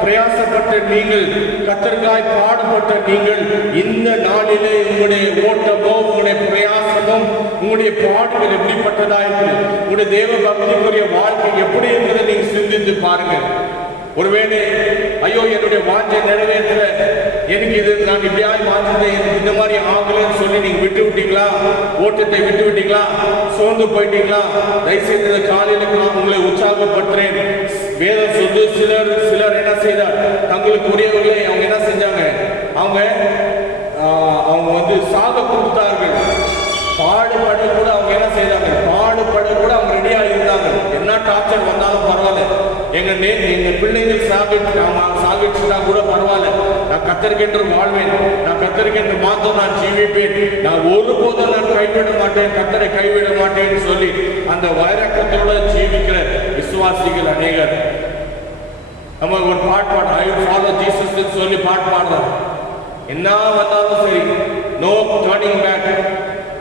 பிரயாசப்பட்ட நீங்கள், கர்த்தருக்காய் பாடுபட்ட நீங்கள், இந்த நாளிலே உங்களுடைய ஓட்டமோ உங்களுடைய பிரயாசமும் உங்களுடைய பாடுகள் எப்படிப்பட்டதா இருக்கு? உங்களுடைய தேவ பக்திக்குரிய வாழ்க்கை எப்படி இருக்கிறத நீங்க சிந்தித்து பாருங்க. ஒருவேளை ஐயோ என்னுடைய வாஞ்சை நிறைவேற்ற எனக்கு இது நான் இப்படியாய் வாழ்ந்தேன், எனக்கு இந்த மாதிரி ஆகலன்னு சொல்லி நீங்க விட்டு விட்டீங்களா? ஓட்டத்தை விட்டு விட்டீங்களா? சோர்ந்து போயிட்டீங்களா? தயவுசெய்து இந்த காலையில நான் உங்களை உற்சாகப்படுத்துறேன். வேதம் சொல்லு, சிலர் என்ன செய்தார்? தங்களுக்கு உரியவர்களை அவங்க என்ன செஞ்சாங்க? அவங்க வந்து சாக கொடுத்தார்கள். பாடுபட கூட அவங்க என்ன செய்தாங்க? பாடுபட கூட அவங்க ரெடியா இருந்தாங்க. என்ன டார்ச்சர் வந்தாலும் பரவாயில்ல, எங்க பிள்ளைகள் சாகிச்சுனா கூட பரவாயில்ல, நான் கர்த்தருக்கென்று வாழ்வேன், நான் கர்த்தருக்கென்று மாத்திரம் நான் ஜீவிப்பேன், நான் ஒருபோதும் நான் கைவிட மாட்டேன், கர்த்தரை கைவிட மாட்டேன்னு சொல்லி அந்த வைரக்கத்தோட ஜீவிக்கிற விசுவாசிகள் அநேகர். நம்ம ஒரு பாட்டு பாடுறோம், ஐ வில் ஃபாலோ ஜீசஸ் சொல்லி பாட்டு பாடுறோம். என்ன வந்தாலும் சரி, no turning back,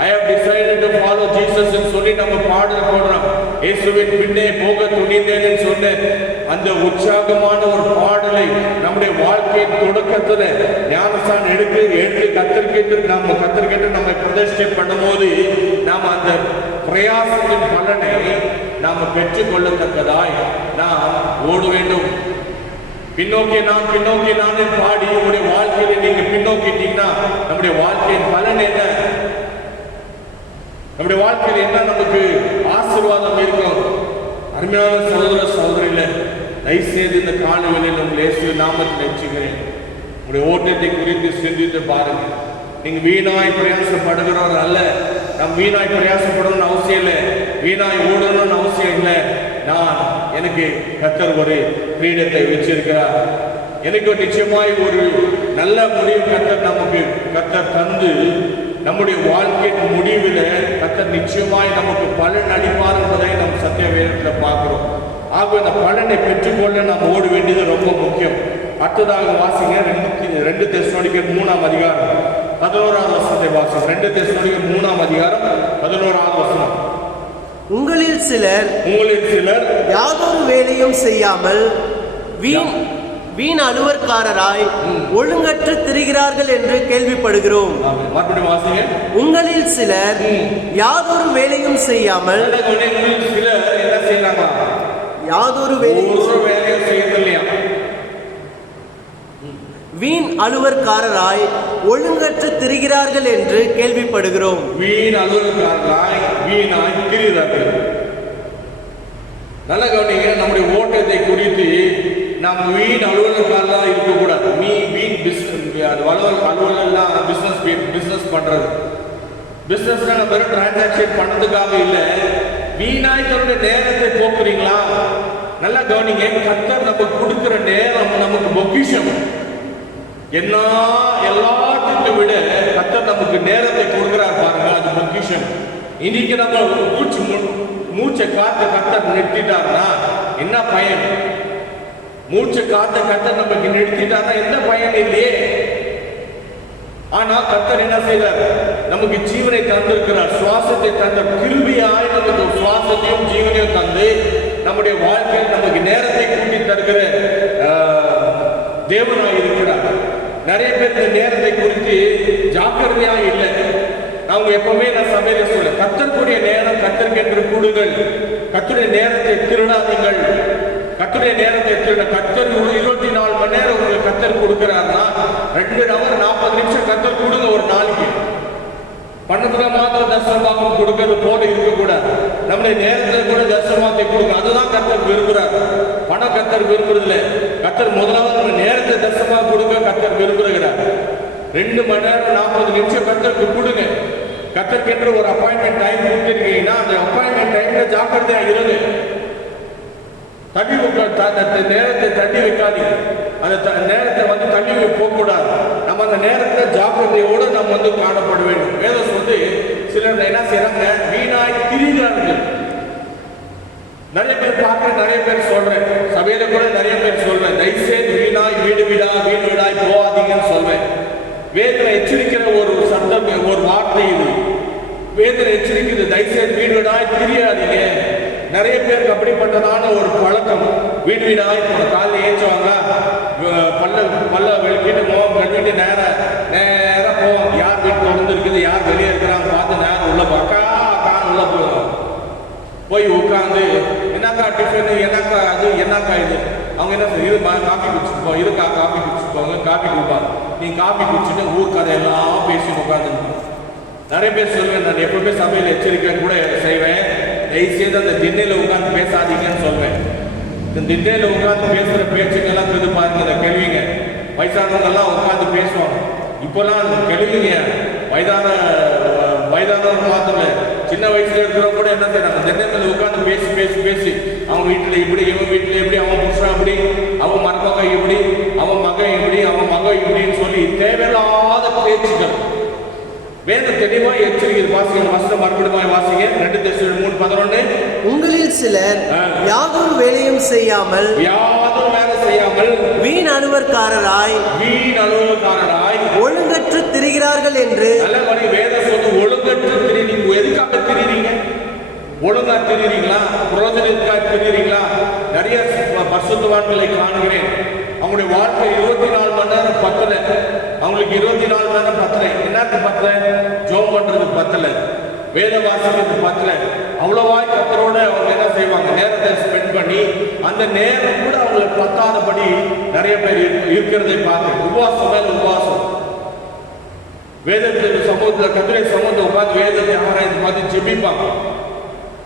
I have decided to follow Jesus ன்னு சொல்லி நம்ம பாடல் போடுறோம். இயேசுவின் பின்னே போக துணிந்தேன்னு சொன்ன அந்த உற்சாகமான ஒரு பாடலை நம்முடைய வாழ்க்கையின் தொடக்கத்துல ஞானஸ்தானம் எடுத்து கத்தர்கென்று நம்ம பிரதிஷ்டை பண்ணும்போது நாம் அந்த பிரயாசத்தின் பலனை நாம் பெற்றுக்கொள்ளத்தக்கதாய் நாம் ஓட வேண்டும். பின்னோக்கி நான் பாடி உங்களுடைய வாழ்க்கையில நீங்க பின்னோக்கிட்டீங்கன்னா நம்முடைய வாழ்க்கையின் பலன் என்ன? நம்முடைய வாழ்க்கையில் என்ன நமக்கு ஆசீர்வாதம் இருக்கும்? அருமையான சகோதர சகோதரியில தயவுசெய்து இந்த காலை வேளையில் உங்கள் இயேசு நாமத்தில் வச்சுக்கிறேன். உங்களுடைய ஓட்டத்தை குறித்து சிந்தித்து பாருங்க. நீங்க வீணாய் பிரயாசப்படுகிறவர் அல்ல. நம் வீணாய் பிரயாசப்படணும்னு அவசியம் இல்லை, வீணாய் ஓடணும்னு அவசியம் இல்லை. எனக்கு கர்த்தர் ஒரு கிரீடத்தை வச்சிருக்கிறார். எனக்கு நிச்சயமாய் ஒரு நல்ல முடிவு கர்த்தர் தந்து நம்முடைய வாழ்க்கையின் முடிவில் கர்த்தர் நிச்சயமாய் நமக்கு பலன் அளிப்பார் என்பதை நம் சத்திய வேதத்தில் பார்க்கிறோம். ஆக இந்த பலனை பெற்றுக்கொள்ள நாம் ஓட வேண்டியது ரொம்ப முக்கியம். அடுத்ததாக வாசிங்க 2 தெசலோனிக்கர் 3ஆம் அதிகாரம் 11ஆவது வசனத்தை வாசிங்க. 2 தெசலோனிக்கர் 3ஆம் அதிகாரம் 11ஆவது வசனம். உங்களில் சிலர் யாதொரு வேலையும் செய்யாமல் வீண் அலுவற்காரராய் ஒழுங்கற்று திரிகிறார்கள் என்று கேள்விப்படுகிறோம். உங்களில் சிலர் யாதொரு வேலையும் செய்யாமல் யாதொரு வேலையும் செய்யவில்லையா? வீண் அலுவற்காரராய் ஒழுங்கற்று திரிகிறார்கள் என்று கேள்விப்படுகிறோம். வீண் அலுவற்காரராய் வீணாய் திரிகிறார்கள். நல்ல கவனிங்க, நம்முடைய ஓட்டத்தை குறித்து நாம் வீண் அலுவலர்களாக இருக்கக்கூடாது. வீண் அலுவலெல்லாம் பிஸ்னஸ் பண்றது. பிஸ்னஸ்ல நம்ம வெறும் டிரான்சாக்ஷன் பண்ணதுக்காக இல்லை. வீணாய் தன்னுடைய நேரத்தை போக்குறீங்களா? நல்லா கவனிங்க, கர்த்தர் நமக்கு கொடுக்கிற நேரம் நமக்கு பொக்கிஷம். எல்லாத்தையும் விட கர்த்தர் நமக்கு நேரத்தை கொடுக்கிறார் பாருங்க, அது பொக்கிஷம். இன்னைக்கு நம்ம மூச்சை காத்து கர்த்தர் நிறுத்திட்டார்னா என்ன பயன்? மூச்சை காத்து கர்த்தர் நமக்கு நிறுத்திட்டார்னா எந்த பயன் இல்லையே. ஆனா கர்த்தர் என்ன செய்தார்? நமக்கு ஜீவனை தந்திருக்கிறார், சுவாசத்தை தந்த கிருபையாய் நமக்கு சுவாசத்தையும் ஜீவனையும் தந்து நம்முடைய வாழ்க்கையில் நமக்கு நேரத்தை கூட்டி தருகிற தேவனாய் இருக்கிறார். நிறைய பேர் இந்த நேரத்தை குறித்து ஜாக்கிரதையா இல்லை. அவங்க எப்பவுமே நான் சபையில சொல்ல, கர்த்தருடைய நேரம் கர்த்தருக்கென்று கூடுங்கள், கர்த்தருடைய நேரத்தை திருடாதீங்கள். கர்த்தருடைய நேரத்தை கர்த்தர் 24 மணி நேரம் உங்களுக்கு கர்த்தர் கொடுக்கிறாருன்னா 2 hour 40 நிமிஷம் கர்த்தர் கொடுங்க ஒரு நாளைக்கு. பணத்துல மாத்திரம் தசமபாகம் கொடுக்கிறது போல இருக்கக்கூடாது. நம்முடைய நேரத்தில் கூட தசமபாகத்தை கொடுங்க, அதுதான் கர்த்தர் விரும்புகிறார். பணம் கர்த்தர் விரும்புறதில்ல. கர்த்தர் முதலாவது நம்ம நேரத்தை தசமபாகம் கொடுக்க கர்த்தர் விரும்புகிறார். 2 மணி நேரம் 40 நிமிஷம் கர்த்தருக்கு கொடுங்க. கர்த்தருக்கு ஒரு அப்பாயின்மெண்ட் டைம் கொடுத்துருக்கீங்கன்னா அந்த அப்பாயின்மெண்ட் டைம்ல ஜாக்கிரதையா இருங்க. நேரத்தை தள்ளி வைக்காதீங்க. அந்த நேரத்தை தள்ளி போகக்கூடாது. நம்ம அந்த நேரத்தை ஜாக்கிரதையோடு நம்ம காணப்பட வேண்டும். வேதம் சொல்லி சிலர் என்ன செய்யறாங்க? வீணாய் திரிகிறார்கள். நிறைய பேர் பார்க்க, நிறைய பேர் சொல்றேன், சபையில கூட நிறைய பேர் சொல்றேன், தயவுசெய்து வீடு வீடாய் போகாதீங்கன்னு சொல்றேன். வேதனை எச்சரிக்கிற ஒரு சத்தம், ஒரு வார்த்தை இது. வேதனை எச்சரிக்கிறது, தயவுசெய்து வீடாய் திரியாதீங்க. நிறைய பேருக்கு அப்படிப்பட்டதான ஒரு பழக்கம். வீடாய் காலையில் ஏற்றுவாங்க, பல்ல வெளிக்கிட்டு முகம் கட்டிட்டு நேரம் போவாங்க. யார் வீட்டு தொடர்ந்து இருக்குது, யார் வெளியே இருக்கிறாங்க பார்த்து நேரம் உள்ள அக்கான்னு உள்ள போய் உட்காந்து என்னக்கா டிஃபனு, என்னக்கா அது, என்னக்கா இது. அவங்க என்ன செய்ய, இது காஃபி குடிச்சுட்டு இருக்கா, காஃபி குடிச்சுட்டு காஃபி கொடுப்பாங்க. நீ காஃபி குடிச்சுட்டு ஊர் கதை எல்லாம் பேசிட்டு உட்காந்துருக்கோம். நிறைய பேர் சொல்லுவேன், நான் எப்பவுமே சபையில் எச்சரிக்கை கூட செய்வேன், தயவுசெய்து அந்த திண்ணையில் உட்காந்து பேசாதீங்கன்னு சொல்வேன். இந்த திண்ணையில் உட்காந்து பேசுகிற பேச்சுக்கெல்லாம் இது பாருங்க, இந்த கேள்விங்க வயசானவங்கெல்லாம் உட்காந்து பேசுவாங்க. இப்போல்லாம் கேள்விங்க வயதானவங்க மாத்திரம் இல்லை, சின்ன வயசுல இருக்கிறவங்க கூட என்ன செய்யறாங்க, திண்ணையில் உட்காந்து பேசி அவங்க வீட்டில் இப்படி, இவன் வீட்டில் எப்படி, அவன் புருஷன் அப்படி, அவன் மருமக இப்படி, அவன் மகன் இப்படி, அவன் மக இப்படின்னு சொல்லி தேவையில்லாத பேச்சுக்கள். வேதம் தெளிவா எச்சரிக்கிறது. வாசிங்க, வசனம் மறுபடியும் வாசிங்க. 2 தெசலோனிக்கேயர் 3:11. உங்களில் சிலர் யாதொரு வேலையும் செய்யாமல் வீண் அலுவற்காரராய் ஒழுங்கற்று திரிகிறார்கள் என்று. வேதம் சொல்லு, ஒழுங்கற்று திரிறீங்க. எதுக்காக திரிறீங்க? ஒழுங்கா திரிறீங்களா? புரோஜனத்துக்காக திரிறீங்களா? நிறைய பரிசுத்தவான்களை காணுகிறேன், அவங்களுடைய வாழ்க்கை 24 மணி நேரம் பத்தல. அவங்களுக்கு 24 மணி நேரம் பத்தல. என்னக்கு பத்தல? ஜோம் பண்றது பத்தல, வேத வாசிக்கிறது பத்தல. அவ்வளவாய் கர்த்தரோட அவங்க என்ன செய்வாங்க, நேரத்தை ஸ்பெண்ட் பண்ணி அந்த நேரம் கூட அவங்களுக்கு பத்தாதபடி நிறைய பேர் இருக்கிறதை பார்க்க. உபவாசம் மேல உபவாசம், வேதத்தின் சமூகத்தில் கர்த்தருடைய சமூகத்தை உட்கார்ந்து வேதத்தை ஆராய்ந்து பார்த்து ஜெபிப்பாங்க.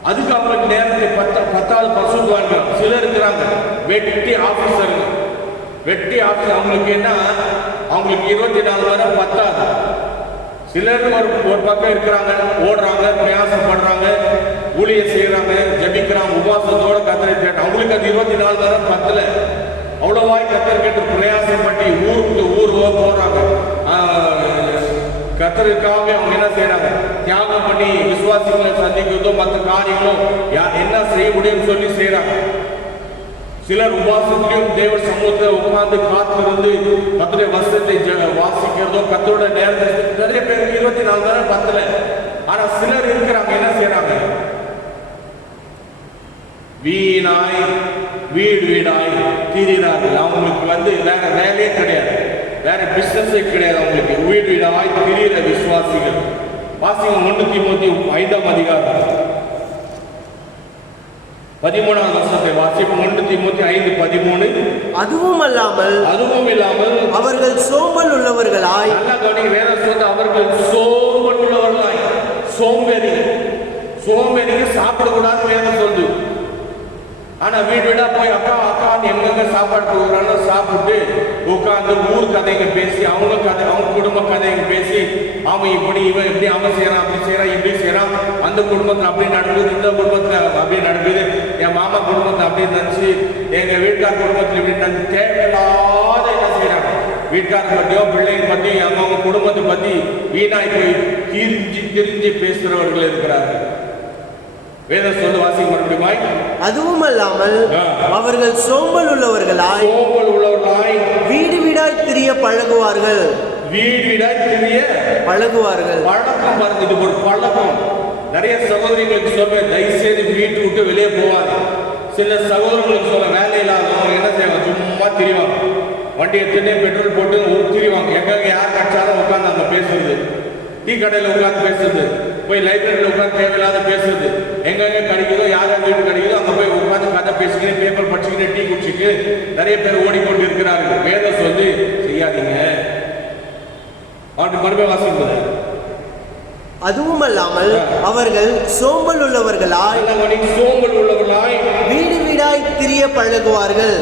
அதுக்கு அவங்களுக்கு நேரத்தை பத்தாவது பரிசுத்தவான்கள் சிலர் இருக்கிறாங்க, வெட்டி ஆபீசர்கள். அவங்களுக்கு என்ன, அவங்களுக்கு 24 மணி நேரம் பத்தாது. சிலர் ஒரு பக்கம் இருக்கிறாங்க, ஓடுறாங்க, பிரயாசப்படுறாங்க, ஊழியம் செய்யறாங்க, ஜபிக்கிறாங்க, உபவாசத்தோட கர்த்தரை கேட்டு அவங்களுக்கு அது 24 மணி நேரம் பத்தல. அவ்வளவாய் கர்த்தர் கேட்டு பிரயாசப்பட்டு ஊருக்கு ஊர் போறாங்க. கர்த்தருக்காக அவங்க என்ன செய்யறாங்க, தியாகம் பண்ணி விசுவாசிகளை சந்திக்கிறதோ மற்ற காரியங்களோ என்ன செய்ய முடியும்னு சொல்லி செய்யறாங்க. சிலர் உபவாசத்திலையும் தேவ சமூகத்தை உட்கார்ந்து காத்திருந்து கர்த்தருடைய வசனத்தை வாசிக்கிறதோ கர்த்தரோட நேரத்தை. நிறைய பேருக்கு 24 மணி நேரம் பத்தல. ஆனா சிலர் இருக்கிறாங்க, என்ன செய்யறாங்க, வீடாய் திரிகிறார்கள். அவங்களுக்கு வேற வேலையே கிடையாது, வேற பிசினஸே கிடையாது. அவங்களுக்கு வீடாய் திரிகிற விசுவாசிகள். வாசிங்க 1 தீமோத்தேயு 5ஆம் அதிகாரம் 13ஆம் வசனத்தை வாசிப்போம். 1 தீமோத்தேயு 5:13. அதுவும் இல்லாமல் அவர்கள் சோம்பல் உள்ளவர்களாய், நல்ல கவனிங்க, வேதம் சொல்றது அவர்கள் சோம்பல் உள்ளவர்களாய். சோம்பேறிக்கு சாப்பிடக்கூடாது வேதம் சொல்லுது. ஆனா வீடா போய் அக்கான்னு எங்க சாப்பாடு போகிறான்னு சாப்பிட்டு உட்காந்து ஊர் கதைங்க பேசி, அவங்க குடும்ப கதைங்க பேசி, அவன் இப்படி இவன் இப்படி, அவன் செய்யறான் அப்படி செய்யறான் இப்படி செய்யறான், அந்த குடும்பத்துல அப்படி நடக்குது, இந்த குடும்பத்துல அப்படி நடக்குது, என் மாமா குடும்பத்தை அப்படி நினைச்சு, எங்க வீட்டுக்கார குடும்பத்துல இப்படி நினைச்சு தேவையில்லாத என்ன செய்யறாங்க, வீட்டுக்காரர் பத்தியோ பிள்ளைங்க பத்தியும் அவங்க குடும்பத்தை பத்தி வீணாய் போய் திரிஞ்சு பேசுறவர்கள் இருக்கிறார்கள். வேதம் சொல்ல வாசிக்க மறுபடியுமாய். அதுவும் அல்லாமல் அவர்கள் சோம்பல் உள்ளவர்களாய் வீடாய் திரிய பழகுவார்கள். பழக்கம் பாருங்க, இது ஒரு பழக்கம். நிறைய சகோதரிகளுக்கு சொல்ல, தயவுசெய்து வீட்டு விட்டு வெளியே போவாங்க. சில சகோதரர்களுக்கு சொல்ல, வேலை இல்லாதவங்க என்ன செய்வாங்க, சும்மா திரிவாங்க, வண்டி எடுத்துட்டு பெட்ரோல் போட்டு திரிவாங்க. எங்க யார் கட்சாலும் உட்காந்து அங்க பேசுறது, டீ கடையில் உட்காந்து பேசுறது, போய் லைப்ரரியில் உட்காந்து தேவையில்லாத பேசுறது, எங்கெங்க கிடைக்குதோ யார் வீட்டு கிடைக்குதோ அங்கே போய் உட்காந்து கதை பேசிக்கிட்டு பேப்பர் படிச்சுக்கிட்டு டீ குடிச்சிட்டு நிறைய பேர் ஓடிக்கொண்டு இருக்கிறார்கள். வேதம் சொல்லி செய்யாதீங்க. மறுபடியும் வாசிப்பது. அதுவும் அல்லாமல் அவர்கள் சோம்பல் உள்ளவர்களாய் வீடாய் திரிய பழகுவார்கள்.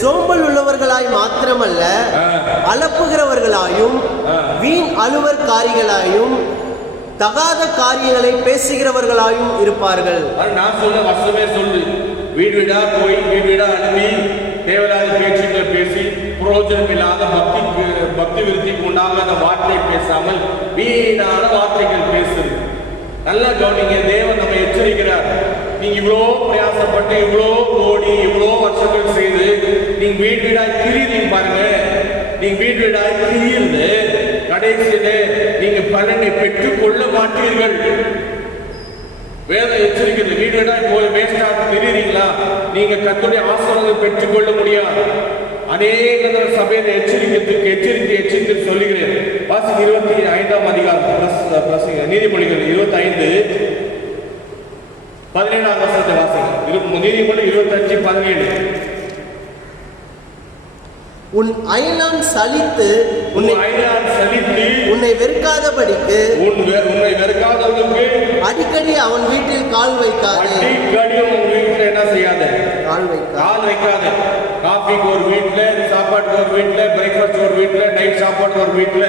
சோம்பல் உள்ளவர்களாய் மாத்திரமல்ல, அலப்புகிறவர்களாயும் வீண் அலுவற்காரிகளாயும் தகாத காரியங்களை பேசுகிறவர்களாயும் இருப்பார்கள். நான் சொல்ல வசமே சொல்லு, வீடா போய் வீடா அனுப்பி தேவையில்லாத பேச்சுக்களை பேசி புரோஜனம் இல்லாத பக்தி விருத்திக்கு உண்டாகாத வார்த்தை பேசாமல் வீணான வார்த்தைகள் பேசுறது. நல்லா கவனிங்க, தேவன் நம்ம எச்சரிக்கிறார். நீங்க இவ்வளோ பிரயாசப்பட்டு இவ்வளோ ஓடி இவ்வளோ வருஷங்கள் செய்து நீங்க வீடாய் திரியுறீங்க பாருங்க. நீங்க வீடாய் திரியிருந்து கடைசியில நீங்க பலனை பெற்றுக் கொள்ள மாட்டீர்கள். வேதம் எச்சரிக்கிறது. வீடாய் போய் வேஸ்டா திரியுறீங்களா, நீங்க கர்த்தருடைய ஆசீர்வாதம் பெற்றுக் கொள்ள முடியாது. அநேக சபையை எச்சரித்து சொல்லுகிறேன். வாசி 25ஆம் அதிகாரம் நீதிமொழிகள் 25:17 வசனத்தை வாசிங்க. நீதிமொழி 25:17. உன் அயலான் சலித்து உன்னை வெறுக்காதபடிக்கு அடிக்கடி அவன் வீட்டில் கால் வைக்காதே. அடிக்கடி உன் வீட்டில் என்ன செய்யாத? கால் வைக்காத. காஃபிக்கு ஒரு வீட்டுல, சாப்பாட்டுக்கு ஒரு வீட்டுல, பிரேக்ஃபாஸ்ட் ஒரு வீட்டுல, நைட் சாப்பாட்டுக்கு ஒரு வீட்டுல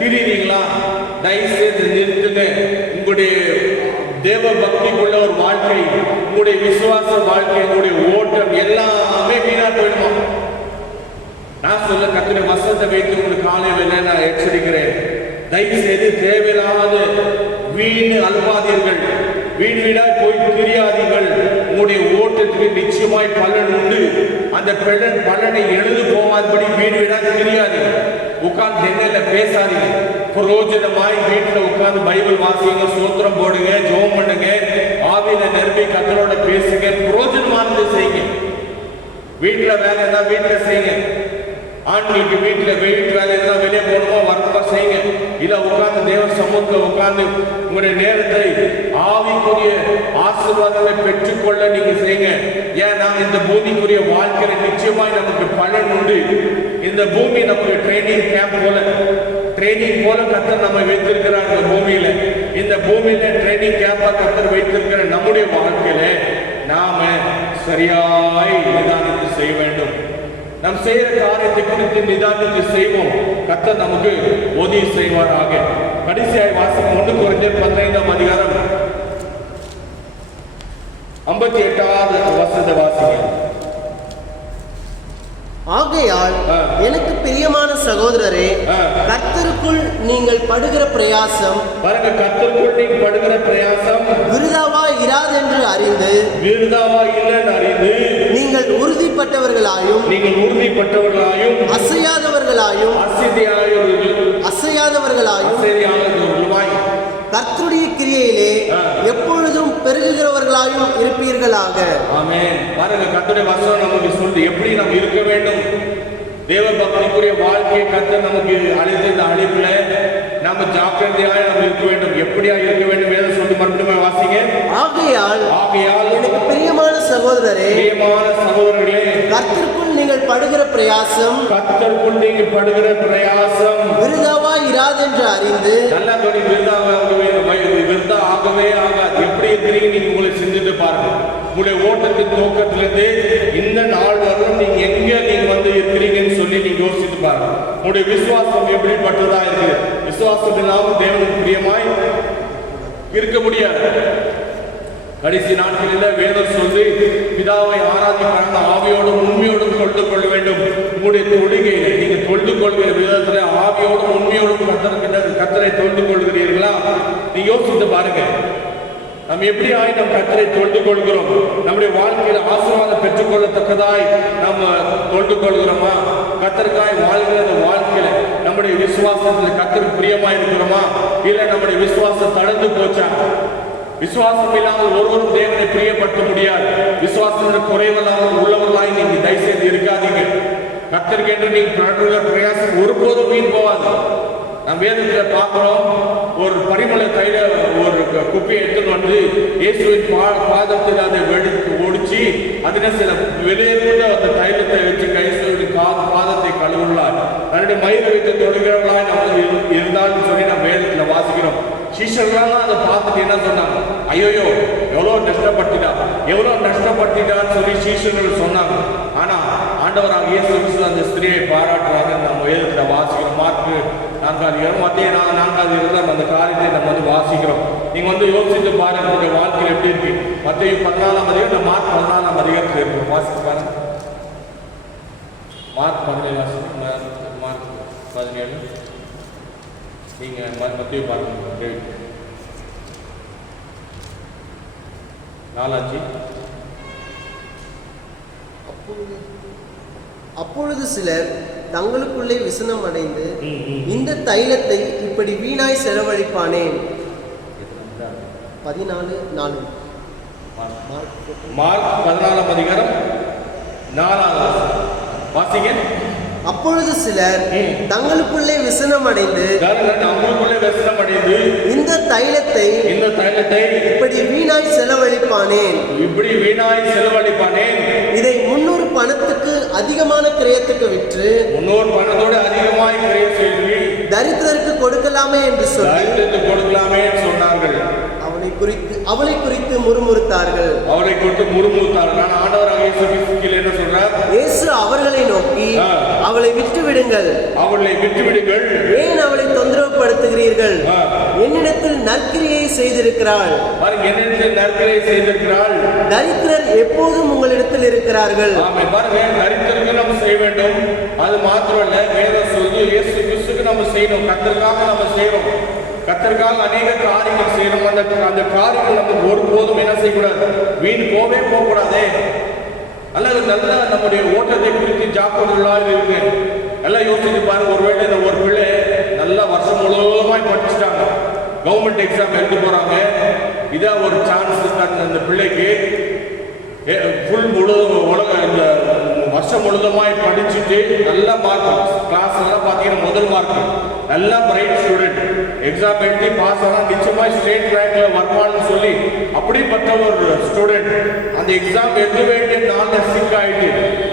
திரிறீங்களா? தயவு செய்து நிறுத்துங்க. உங்களுடைய தேவ பக்திக்குள்ள ஒரு வாழ்க்கை, உங்களுடைய விசுவாச வாழ்க்கை, உங்களுடைய ஓட்டம் எல்லாமே வீணா போயிடுமா? நான் சொல்ல கர்த்தருடைய வசனத்தை வைத்து உங்களுக்கு காலை வேலை நான் எச்சரிக்கிறேன். தயவு செய்து தேவையில்லாத வீண் அல்பாதீர்கள், வீடாய் போய் தெரியாதீர்கள். உங்களுடைய ஓட்டத்துக்கு நிச்சயமாய் பலன் உண்டு. அந்த பலனை எழுது போகாதபடி வீடாய் தெரியாதீங்க. உட்கார்ந்து தென்னையில பேசாதீங்க. புரோஜனமாய் வீட்டுல உட்கார்ந்து பைபிள் வாசிங்க, சூத்திரம் போடுங்க, ஜெபம் பண்ணுங்க, ஆவியில நிரம்பி கர்த்தரோட பேசுங்க, புரோஜனமானது செய்யுங்க. வீட்டுல வேலை இருந்தா வீட்டுல செய்யுங்க. ஆண்களுக்கு வீட்டுல வீட்டு வேலை இருந்தா வெளியே போகணுமோ வர்த்தமா செய்யுங்க. இல்ல உட்கார்ந்து தேவ சமூகத்துல உட்கார்ந்து உங்களுடைய நேரத்தை ஆவிக்குரிய ஆசீர்வாதங்களை பெற்றுக்கொள்ள நீங்க செய்யுங்க. ஏன்னா இந்த பூமிக்குரிய வாழ்க்கையில நிச்சயமாய் நமக்கு பலன் உண்டு. இந்த பூமி நமக்கு ட்ரைனிங் கேம்ப் போல, ட்ரைனிங் போல கர்த்தர் நம்ம வைத்திருக்கிறார். இந்த பூமியில, இந்த பூமியில ட்ரைனிங் கேம்பா கர்த்தர் வைத்திருக்கிற நம்முடைய வாழ்க்கையில நாம சரியாய் நிதானித்து செய்ய வேண்டும். நாம் செய்கிற காரியத்தை குறித்து நிதானித்து செய்வோம். கர்த்தர் நமக்கு உதவி செய்வாராக. கடைசியாய் வாசிக்கும் 1 கொரிந்தியர் 15ஆம் அதிகாரம் 58வது வசனத்தை வாசிங்க. ஆகையால் எனக்கு பிரியமான சகோதரரே, கர்த்தருக்குள் நீங்கள் படுகிற பிரயாசம், பாருங்க, கர்த்தருக்குள் நீங்க படுகிற பிரயாசம் விருதாவா இராதென்று அறிந்து, விருதாவா இல்லைன்னு அறிந்து, நீங்கள் உறுதிப்பட்டவர்களாயும் அசையாதவர்களாயும் கர்த்தருடைய கிரியையிலே எப்பொழுதும் பெருகுகிறவர்களாயும் இருப்பீர்களாக. ஆமென். பாருங்க, கர்த்தருடைய வசனம் நமக்கு சொல்லுது எப்படி நம்ம இருக்க வேண்டும். தேவ பக்திக்குரிய வாழ்க்கையை கர்த்தர் நமக்கு அழைத்த இந்த அழைப்புல நம்ம ஜாக்கிரதையாக நம்ம இருக்க வேண்டும். எப்படியா இருக்க வேண்டும் வேதம் சொல்லி மறுபடியும் வாசிங்க. ஆகையால் எனக்கு பிரியமான சகோதரரே, கர்த்தருக்குள் நீங்கள் படுகிற பிரயாசம், விருதாவா இராதென்று அறிந்து, நல்லா விருதா ஆகவே ஆகாது. எப்படி இருக்கிறீங்க நீங்க உங்களை சிந்தித்து பாருங்க. உங்களுடைய ஓட்டத்தின் நோக்கத்திலிருந்து இந்த நாள் வரும் நீங்க எங்க நீங்க வந்து இருக்கிறீங்கன்னு சொல்லி நீங்க யோசித்து பாருங்க. உங்களுடைய விசுவாசம் எப்படிப்பட்டதா இருக்கு? விசுவாசம் இல்லாமல் தேவனுக்கு பிரியமாய் இருக்க முடியாது. கடைசி நாட்களில் வேதம் சொல்லி பிதாவை ஆராதிப்பாங்க, ஆவியோடும் உண்மையோடும் தொழுது கொள்ள வேண்டும். உங்களுடைய தொழுகையில நீங்க தொழுது கொள்கிற விதத்துல ஆவியோடும் உண்மையோடும் கர்த்தரை தொழுது கொள்கிறீர்களா? நீ யோசித்து பாருங்க. நம்ம எப்படி நம் கர்த்தரை தொழுது கொள்கிறோம்? நம்முடைய வாழ்க்கையில ஆசீர்வாதம் பெற்றுக்கொள்ளத்தக்கதாய் நம்ம தொழுது கொள்கிறோமா? கர்த்தருக்காய் வாழ்கிற வாழ்க்கையில நம்முடைய விசுவாசத்துல கர்த்தருக்கு பிரியமா இருக்கிறோமா? இல்ல நம்முடைய விசுவாசம் தளர்ந்து போச்சா? விசுவாசம் இல்லாமல் ஒருவரும் தேவனை பிரியப்படுத்த முடியாது. விசுவாசம் குறைவல்லாமல் உள்ளவர்களாய் நீங்க தயவுசெய்து இருக்காதீங்க. கர்த்தருக்கு என்று நீங்க பிரயாசம் ஒருபோதும் வீண் போவாது. நம்ம வேதத்துல பார்க்கிறோம், ஒரு பரிமள தைல ஒரு குப்பையை எடுத்துட்டு வந்து இயேசுவின் பாதத்தில் அதை வெடித்து ஒடிச்சு அதில் சில வெளியேற்ற அந்த தைலத்தை வச்சு கைசுவின் பாதத்தை கழுவுள்ளார். தன்னுடைய மயிரை வைத்து தொடுகிறவர்களாய் நம்ம இருந்தாலும் சொல்லி நம்ம வேதத்துல வாசிக்கிறோம். சீஷர்களெல்லாம் அதை பார்த்துட்டு என்ன சொன்னாங்க? ஐயோயோ எவ்வளோ நஷ்டப்பட்டுட்டான்னு சொல்லி சீஷர்கள் சொன்னாங்க. ஆனா ஆண்டவராக இயேசு கிறிஸ்து அந்த ஸ்திரியை பாராட்டுறாங்க. நம்ம வேதத்துல வாசிக்கிறோம். மார்க்கு 4 மத்திய 4 இருந்தால் அந்த காரியத்தை நம்ம வந்து வாசிக்கிறோம். நீங்க வந்து யோசித்து பாருங்க, உங்களுடைய வாழ்க்கையில் எப்படி இருக்கு. மத்திய 14ஆம் அதிகாரம், மார்க் 14ஆம் அதிகாரத்தில் இருக்கு. வாசித்து பாருங்க. மார்க் 17 மார்க் 17 நீங்க மத்திய பாருங்க. 4 அப்பொழுது சிலர் தங்களுக்குள்ளே விசனம் அடைந்து, இந்த தைலத்தை இப்படி வீணாய் செலவழிப்பானேன். 14:4 மார்க் 14ஆம் அதிகாரம் 4ஆம் வசனம் வாசிங்க. அப்பொழுது சிலர் தங்களுக்குள்ளே விசனம் அடைந்து, இந்த தைலத்தை இப்படி வீணாய் செலவழிப்பானேன். இதை 300 பணத்துக்கு அதிகமான கிரயத்துக்கு விற்று 300 பணத்தோட அதிகமாய் கிரயம் செய்து தரித்திரருக்கு கொடுக்கலாமே என்று சொல்லி சொன்னார்கள். அவளை குறித்து முறுமுறுத்தார்கள். நான் ஆண்டவராக என்ன சொல்றார்? இயேசு அவர்களை நோக்கி, அவளை விட்டு விடுங்கள், ஏன் அவளை தொந்தரவுப்படுத்துகிறீர்கள்? என்னிடத்தில் நற்கிரியை செய்திருக்கிறாள். தரித்திரர் எப்போதும் உங்களிடத்தில் இருக்கிறார்கள். தரித்திரருக்கு நம்ம செய்ய வேண்டும். அது மாத்திரமல்ல, வேதம் சொல்லுது இயேசு கிறிஸ்துவுக்கு நம்ம செய்யணும். கர்த்தருக்காக நம்ம செய்யறோம். கர்த்தருக்காக அநேக காரியங்கள் செய்யணும். அந்த காரியங்கள் நம்ம ஒருபோதும் என்ன செய்யக்கூடாது? வீண் போகக்கூடாதே. அல்லது நல்ல நம்முடைய ஓட்டத்தை குறித்து ஜாக்கிரதையாக இருக்கு. எல்லாம் யோசிச்சு பாருங்க. ஒருவேளை இந்த ஒரு பிள்ளை நல்லா வருஷம் முழுவதுமாய் படிச்சுட்டாங்க, கவர்மெண்ட் எக்ஸாம் எழுத போறாங்க. இதான் ஒரு சான்ஸ் அந்த பிள்ளைக்கு இந்த வருஷம் முழுதுமாய் படிச்சுட்டு நல்ல மார்க், கிளாஸ் எல்லாம் பார்த்தீங்கன்னா முதல் மார்க், நல்ல பிரைட் ஸ்டூடெண்ட், எக்ஸாம் எழுதி பாஸ் ஆனால் நிச்சயமாய் ஸ்டேட் ரேங்க்ல வருவான்னு சொல்லி அப்படிப்பட்ட ஒரு ஸ்டூடெண்ட் அந்த எக்ஸாம் எழுத வேண்டிய நாளில் சிக் ஆயிட்டு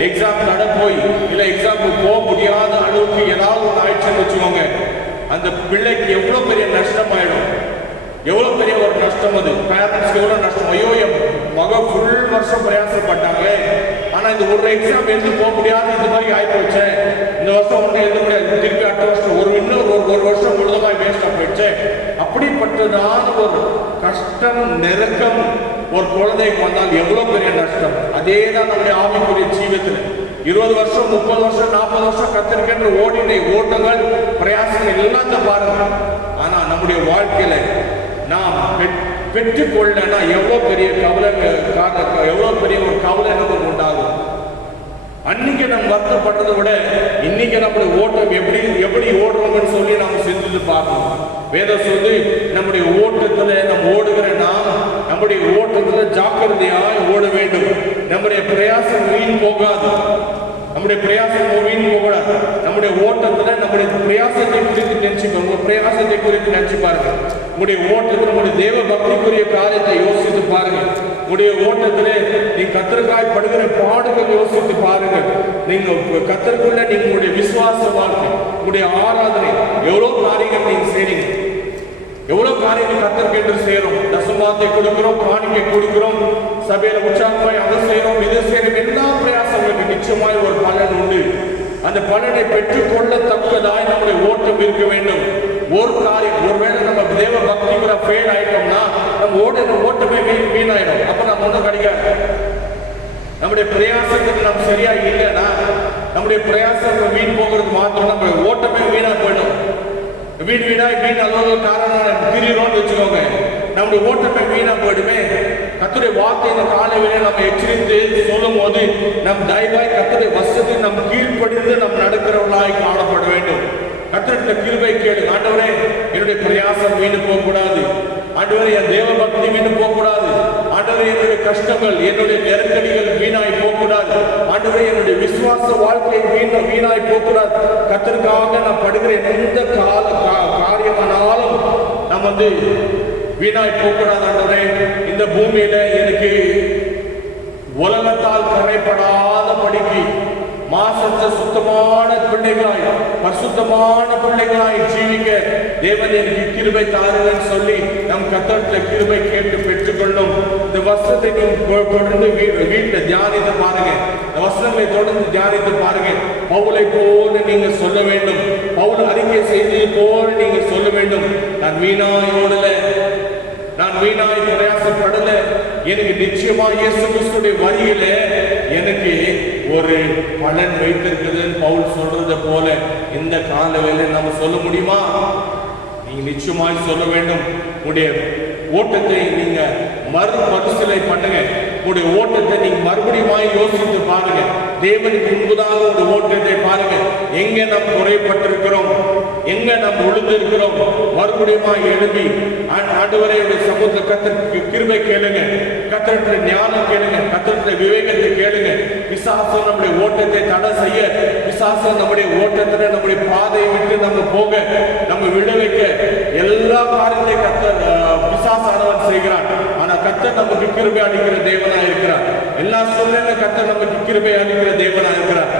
எக்ஸாம் தட போய் இல்லை எக்ஸாமுக்கு போக முடியாத அளவுக்கு ஏதாவது ஒன்று ஆயிடுச்சுன்னு வச்சுக்கோங்க. அந்த பிள்ளைக்கு எவ்வளோ பெரிய நஷ்டம் ஆயிடும், எவ்வளோ பெரிய ஒரு நஷ்டம். அது பேரண்ட்ஸ்க்கு எவ்வளோ நஷ்டம். ஐயோ, என் மகன் ஃபுல் வருஷம் பிரயாசப்பட்டாங்க, ஆனால் இந்த ஒரு எக்ஸாம் எழுந்து போக முடியாது, இந்த மாதிரி ஆயிப்போச்சு. இந்த வருஷம் ஒன்றும் எழுத முடியாது, திருப்பி அடுத்த வருஷம் ஒரு வருஷம் முழுதுமாய் வேஸ்டாக போயிடுச்சு. அப்படிப்பட்டதான ஒரு கஷ்டம், நெருக்கம் ஒரு குழந்தைக்கு வந்தால் எவ்வளோ பெரிய நஷ்டம். அதே தான் நம்முடைய ஆவிக்குரிய ஜீவிதத்தில் 20 வருஷம் 30 வருஷம் 40 வருஷம் கத்திருக்கின்ற ஓடினை ஓட்டங்கள் பிரயாசங்கள் எல்லாத்தையும் பாருங்க. ஆனா நம்முடைய வாழ்க்கையில நாம் பெற்றுக்கொள்ளனா எவ்வளவு பெரிய கவலை, எவ்வளவு பெரிய ஒரு கவலை நமக்கு உண்டாகும். அன்னைக்கு நம்ம வருத்தப்பட்டதை விட இன்னைக்கு நம்முடைய ஓட்டம் எப்படி ஓடுறோம்னு சொல்லி நம்ம சிந்தித்து பார்க்கணும். வேதம் சொல்லி நம்முடைய ஓட்டத்துல நம்ம ஓடுகிற நாம் நம்முடைய ஓட்டத்துல ஜாக்கிரதையாய் ஓட வேண்டும். நம்முடைய பிரயாசம் வீண் போகாது. நம்முடைய பிரயாசம் வீண் போகக்கூடாது. நம்முடைய ஓட்டத்துல நம்முடைய பிரயாசத்தை குறித்து நினைச்சுக்கோங்க. பிரயாசத்தை குறித்து நினைச்சு பாருங்க. உங்களுடைய ஓட்டத்தில் நம்முடைய தேவ பக்திக்குரிய காரியத்தை யோசித்து பாருங்க. உங்களுடைய ஓட்டத்திலே நீ கத்தருக்காய் படுகிற பாடுகள் யோசித்து பாருங்க. நீங்க கத்தருக்குள்ள நீங்க உங்களுடைய விசுவாச வாழ்க்கை, உங்களுடைய ஆராதனை, எவ்வளவு காரியங்கள் நீங்க செய்றீங்க, எவ்வளவு காரியங்கள் கத்தருக்கு என்று செய்யறோம். தசமாத்தை கொடுக்கிறோம், காணிக்கை கொடுக்கிறோம், சபையில உற்சாகமாய் அதை செய்யறோம், இது செய்யறோம். எல்லா பிரயாசங்களுக்கு நிச்சயமாய் ஒரு பலன் உண்டு. அந்த பலனை பெற்றுக்கொள்ளத்தக்கதாய் நம்முடைய ஓட்டம் இருக்க வேண்டும். ஒரு காரியம் ஒருவேளை நம்ம தேவ பக்தி கூட ஃபெயில் ஆயிட்டோம்னா நம்ம ஓட்டமே வீணாயிடும். அப்ப நம்ம ஒன்றும் கிடைக்காது. நம்முடைய பிரயாசத்துக்கு நம்ம சரியா இல்லைன்னா நம்முடைய பிரயாசம் வீண் போகிறது மாத்திரம் நம்முடைய ஓட்டமே வீணா போயிடும். வீண் அளவு காரணம் திரியோன்னு வச்சுக்கோங்க, நம்முடைய ஓட்டமே வீணா போயிடுமே. கர்த்தருடைய வார்த்தை இந்த காலையிலே நம்ம எச்சரித்து சொல்லும் போது நம் தயவாய் கர்த்தருடைய வசனத்தை நம் கீழ்ப்படிந்து நம் நடக்கிறவர்களாய் காணப்பட வேண்டும். கர்த்தருடைய கிருபை கேளு. ஆண்டவரே, என்னுடைய பிரயாசம் வீணு போகக்கூடாது. ஆண்டவரே, என் தேவ பக்தி வீணு போகக்கூடாது. ஆண்டவரே, என்னுடைய கஷ்டங்கள், என்னுடைய நெருக்கடிகள் வீணாய் போகக்கூடாது. ஆண்டவரே, என்னுடைய விசுவாச வாழ்க்கை வீணாய் போகக்கூடாது. கர்த்தருக்காக நான் படுகிற எந்த காரியமானாலும் நம்ம வீணாய் போகக்கூடாது. ஆண்டவரே, இந்த பூமியில எனக்கு உலகத்தால் கரைப்படாத படிக்கு மாசற்ற சுத்தமான பிள்ளைகளாய் பரிசுத்தமான பிள்ளைகளாய் ஜீவிக்க தேவன் எனக்கு கிருபை தாருங்கன்னு சொல்லி நம் கர்த்தருடைய கிருபை கேட்டு பெற்றுக்கொள்ளும். இந்த வசனத்தை நீங்க தொடர்ந்து வீட்டில் தியானித்து பாருங்க. இந்த வசனங்களை தொடர்ந்து தியானித்து பாருங்க. பவுலை போல நீங்க சொல்ல வேண்டும். பவுல் அறிக்கை செய்தது போல நீங்க சொல்ல வேண்டும். நான் வீணாய் ஓடல, நான் வீணாய் பிரயாசப்படல. எனக்கு நிச்சயமா இயேசு கிறிஸ்துவின் வழியில எனக்கு ஒரு பலன் வைத்திருக்குதுன்னு பவுல் சொல்றது போல இந்த கால வேலை நம்ம சொல்ல முடியுமா? நீங்க நிச்சயமாய் சொல்ல வேண்டும். உடைய ஓட்டத்தை நீங்க மறுபரிசீலனை பண்ணுங்க. உங்களுடைய ஓட்டத்தை நீங்க மறுபடியும் யோசித்து பாருங்க. தேவனுக்கு முன்பதாக ஒரு ஓட்டத்தை பாருங்க. எங்க நாம் குறைப்பட்டிருக்கிறோம், எங்க நாம் விழுந்திருக்கிறோம், மறுபடியும் எழுப்பி ஆண்டவரே சமூகத்தை கர்த்தருக்கு கிருபை கேளுங்க, கர்த்தருடைய ஞானம் கேளுங்க, கர்த்தருடைய விவேகத்தை கேளுங்க. பிசாசு நம்முடைய ஓட்டத்தை தடை செய்ய, பிசாசு நம்முடைய ஓட்டத்துல நம்முடைய பாதையை விட்டு நம்ம போக, நம்ம விட வைக்க எல்லா காரியத்தை கர்த்தர் பிசாசானவன் செய்கிறான். ஆனா கர்த்தர் நமக்கு கிருபை அளிக்கிற தேவனா இருக்கிறார். எல்லா சூழ்நிலையில கர்த்தர் நமக்கு கிருபை அளிக்கிற தேவனா இருக்கிறார்.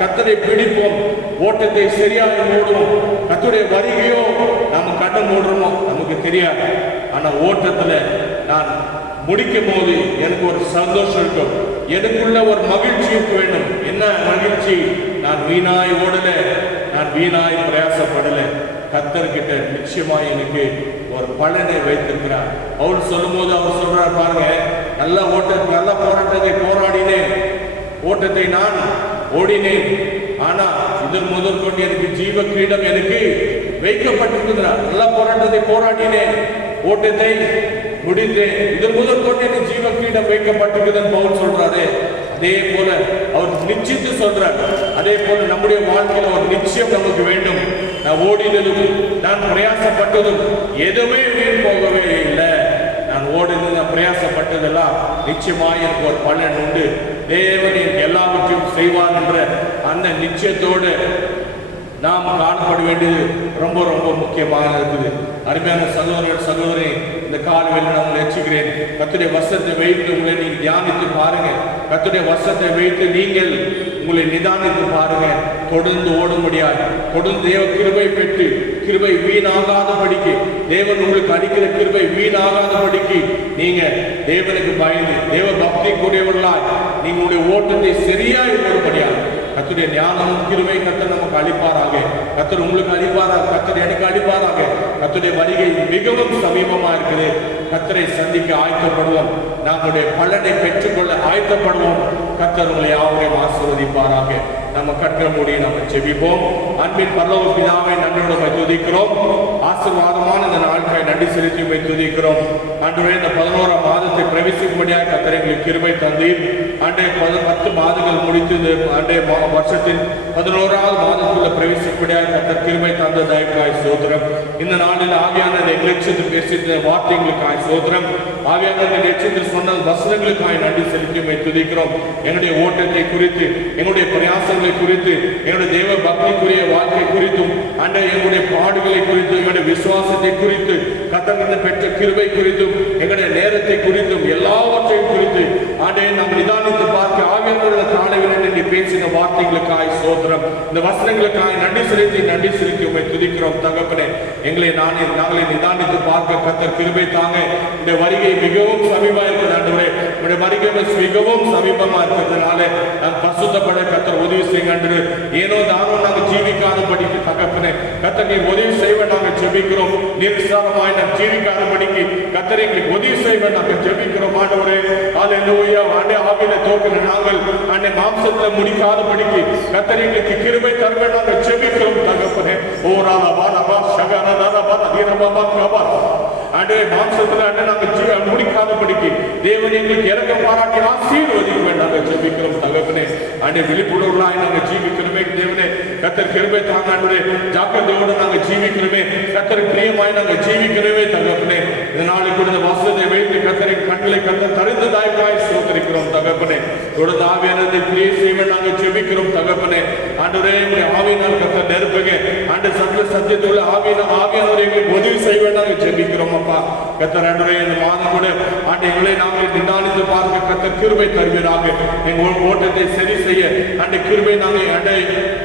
கர்த்தரை பிடிப்போம், ஓட்டத்தை சரியாக மூடுவோம். கர்த்தருடைய வருகையோ நம்ம கண்ணை மூடுறோமோ நமக்கு தெரியாது. ஆனா ஓட்டத்துல நான் முடிக்கும் போது எனக்கு ஒரு சந்தோஷம் இருக்கும், எனக்குள்ள ஒரு மகிழ்ச்சி இருக்க வேண்டும். என்ன மகிழ்ச்சி? நான் வீணாய் ஓடல, நான் வீணாய் பிரயாசப்படல. கர்த்தர்கிட்ட நிச்சயமாய் எனக்கு ஒரு பலனை வைத்திருக்கிறார். அவர் சொல்லும் போது அவர் சொல்றார் பாருங்க, நல்ல போராட்டத்தை போராடினேன், ஓட்டத்தை நான் ஓடினேன், ஆனா இதன் முதல் கொண்டு எனக்கு ஜீவ கிரீடம் எனக்கு வைக்கப்பட்டிருக்கிறார். நல்ல போராட்டத்தை போராடினேன், ஓட்டத்தை முடிந்தேன், இதன் முதல் கொண்டு எனக்கு ஜீவ கிரீடம் வைக்கப்பட்டிருக்குதுன்னு பவுல் சொல்றாரு. அதே போல அவர் நிச்சயத்து சொல்றார். அதே போல நம்முடைய வாழ்க்கையில ஒரு நிச்சயம் நமக்கு வேண்டும். நான் ஓடினதும் நான் பிரயாசப்பட்டதும் எதுவுமே வீண் போகவே இல்லை. நான் ஓடினது, நான் பிரயாசப்பட்டதெல்லாம் நிச்சயமாக எனக்கு ஒரு பலன் உண்டு. தேவன் எனக்கு எல்லாவற்றையும் செய்வார் என்ற அந்த நிச்சயத்தோடு நாம் காணப்பட வேண்டியது ரொம்ப ரொம்ப முக்கியமாக இருக்குது. அருமையான சகோதரர் சகோதரி, இந்த காலவேளை நான் எச்சிக்கிறேன். கர்த்தருடைய வசனத்தை வைத்து உங்களை நீங்கள் தியானித்து பாருங்க. கர்த்தருடைய வசனத்தை வைத்து நீங்கள் உங்களை நிதானித்து பாருங்க. தொடர்ந்து ஓடும்படியாக, தொடர்ந்து தேவ கிருபை பெற்று, கிருபை வீணாகாதபடிக்கு, தேவன் உங்களுக்கு அளிக்கிற கிருபை வீணாகாதபடிக்கு நீங்க தேவனுக்கு பயந்து தேவ பக்தி கூடியவர்களாய் நீங்களுடைய ஓட்டத்தை சரியாய் ஓடும்படியாக கர்த்தருடைய ஞானமும் கிருபை கர்த்தர் நமக்கு அளிப்பாராக. கர்த்தர் உங்களுக்கு அளிப்பாராக, கர்த்தர் எனக்கு அளிப்பாராக. கர்த்தருடைய வருகை மிகவும் சமீபமா இருக்குது. கர்த்தரை சந்திக்க ஆயத்தப்படுவோம், நம்முடைய பலனை பெற்றுக்கொள்ள ஆயத்தப்படுவோம். கர்த்தர் உங்களை யாவரையும் ஆசீர்வதிப்பாராக. நம்ம கற்ற மூடி நம்ம செபிப்போம். அன்பின் பரலோக பிதாவை நன்றியோடு துதிக்கிறோம். ஆசீர்வாதமான இந்த நாட்களை நன்றி செலுத்தி துதிக்கிறோம். ஆண்டவரே, இந்த 11ஆம் மாதத்தை பிரவேசிக்கும்படியாக கர்த்தர் எங்களுக்கு கிருபை தந்தீர். ஆண்டே 10 மாதங்கள் முடித்து ஆண்டே வருஷத்தின் 11ஆவது மாதத்துக்குள்ள பிரவேசிக்கும்படியாக கர்த்தர் கிருபை தந்த தயவுக்காய் ஸ்தோத்திரம். இந்த நாளில் ஆவியான எலெக்ஷன் பேசிய வார்த்தைகளுக்காய் ஸ்தோத்திரம். ஆவியான எலெக்ஷன் சொன்ன வசனங்களுக்காய் நன்றி செலுத்தி துதிக்கிறோம். எங்களுடைய ஓட்டத்தை குறித்து, எங்களுடைய பிரயாசங்களை குறித்து, என்னுடைய தேவ பக்திக்குரிய வாழ்க்கை குறித்தும், ஆண்டே எங்களுடைய பாடுகளை குறித்து, எங்களுடைய விசுவாசத்தை குறித்து, கர்த்தரிடம் பெற்ற கிருபை குறித்தும், எங்களுடைய நேரத்தை குறித்தும், எல்லாவற்றையும் குறித்து ஆண்டே நாம் நிதானித்து பார்க்க ஆவியானவருடைய காலையில் நீ பேசின வார்த்தைகளுக்காய் ஸ்தோத்திரம். இந்த வசனங்களுக்காய் நன்றி செலுத்தி உம்மை துதிக்கிறோம் தகப்பனே. நாங்களே நிதானித்து பார்க்க கர்த்தர் கிருபை தாங்க. இந்த வருகை மிகவும் சமீபமா இருக்கிறது ஆண்டவரே. உடைய வருகை மிகவும் சமீபமா இருக்கிறதுனால நாம் பரிசுத்தப்பட கர்த்தர் உதவி செய்யுங்க ஆண்டவரே. ஏனோ தானோ நாங்கள் ஜீவிக்காதபடிக்கு தகப்பனே கர்த்தர் நீ உதவி செய்வ நாங்கள் ஜெபிக்கிறோம். நிர்சாரமாய் நாம் ஜீவிக்காதபடிக்கு கர்த்தர் எங்களுக்கு உதவி செய்வ நாங்கள் ஜெபிக்கிறோம் ஆண்டவரே. ஹல்லேலூயா. ஆண்டே ஆவியில தோக்கின நாங்கள் ஆண்டே மாம்சத்துல முடிக்காதபடிக்கு கர்த்தர் எங்களுக்கு கிருபை தருவ நாங்கள் ஜெபிக்கிறோம் தகப்பனே. ஆண்டே மாம்சத்துல நாங்கள் முடிக்காதபடிக்கு தேவன் எங்களுக்கு இறக்க பாராட்டி ஆசீர்வதிக்க நாங்கள் ஜெபிக்கிறோம் தகப்பனே. ஆண்டே விழிப்புணர்வுகளாய் நாங்கள் ஜீவிக்கிறோமே தேவனே. கர்த்தர் கிருபை தாங்க ஆண்டவரே. ஜாக்கிரதையோடு நாங்கள் ஜீவிக்கிறோமே. கர்த்தர் பிரியமாய் நாங்கள் ஜீவிக்கிறோமே தகப்பனே. இந்த நாளை கூட இந்த வசனத்தை வைத்து கர்த்தரின் கண்களை கர்த்தர் தரிந்ததாய்க்காய் ஸ்தோத்திரிக்கிறோம் தகப்பனே. தொடர்ந்து ஆவியானதை கிரியை செய்வ நாங்கள் ஜெபிக்கிறோம் தகப்பனே. ஆண்டவரே, ஆவியினால் கர்த்தர் நெருப்புங்க. ஆண்டு சத்தியத்துள்ள ஆவியானவரை எங்களுக்கு உதவி செய்வ நாங்கள் ஜெபிக்கிறோம் அப்பா. கர்த்தர் ஆண்டவரே, இந்த மாதம் கூட ஆண்டு எங்களை நாங்கள் நிதானித்து பார்க்க கர்த்தர் கிருபை தருவீராக. எங்கள் ஓட்டத்தை சரி செய்ய ஆண்டு கிருபை நாங்கள் ஆண்டை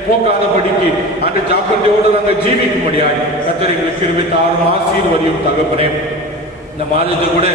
போக்காதபடிக்கு ஆண்டு ஜாக்கிரதையோடு நாங்கள் ஜீவிக்கும்படியாய் கர்த்தர் எங்களுக்கு கிருபை தாரும் ஆசீர்வதியும் தகப்பனே. இந்த மாதத்தை கூட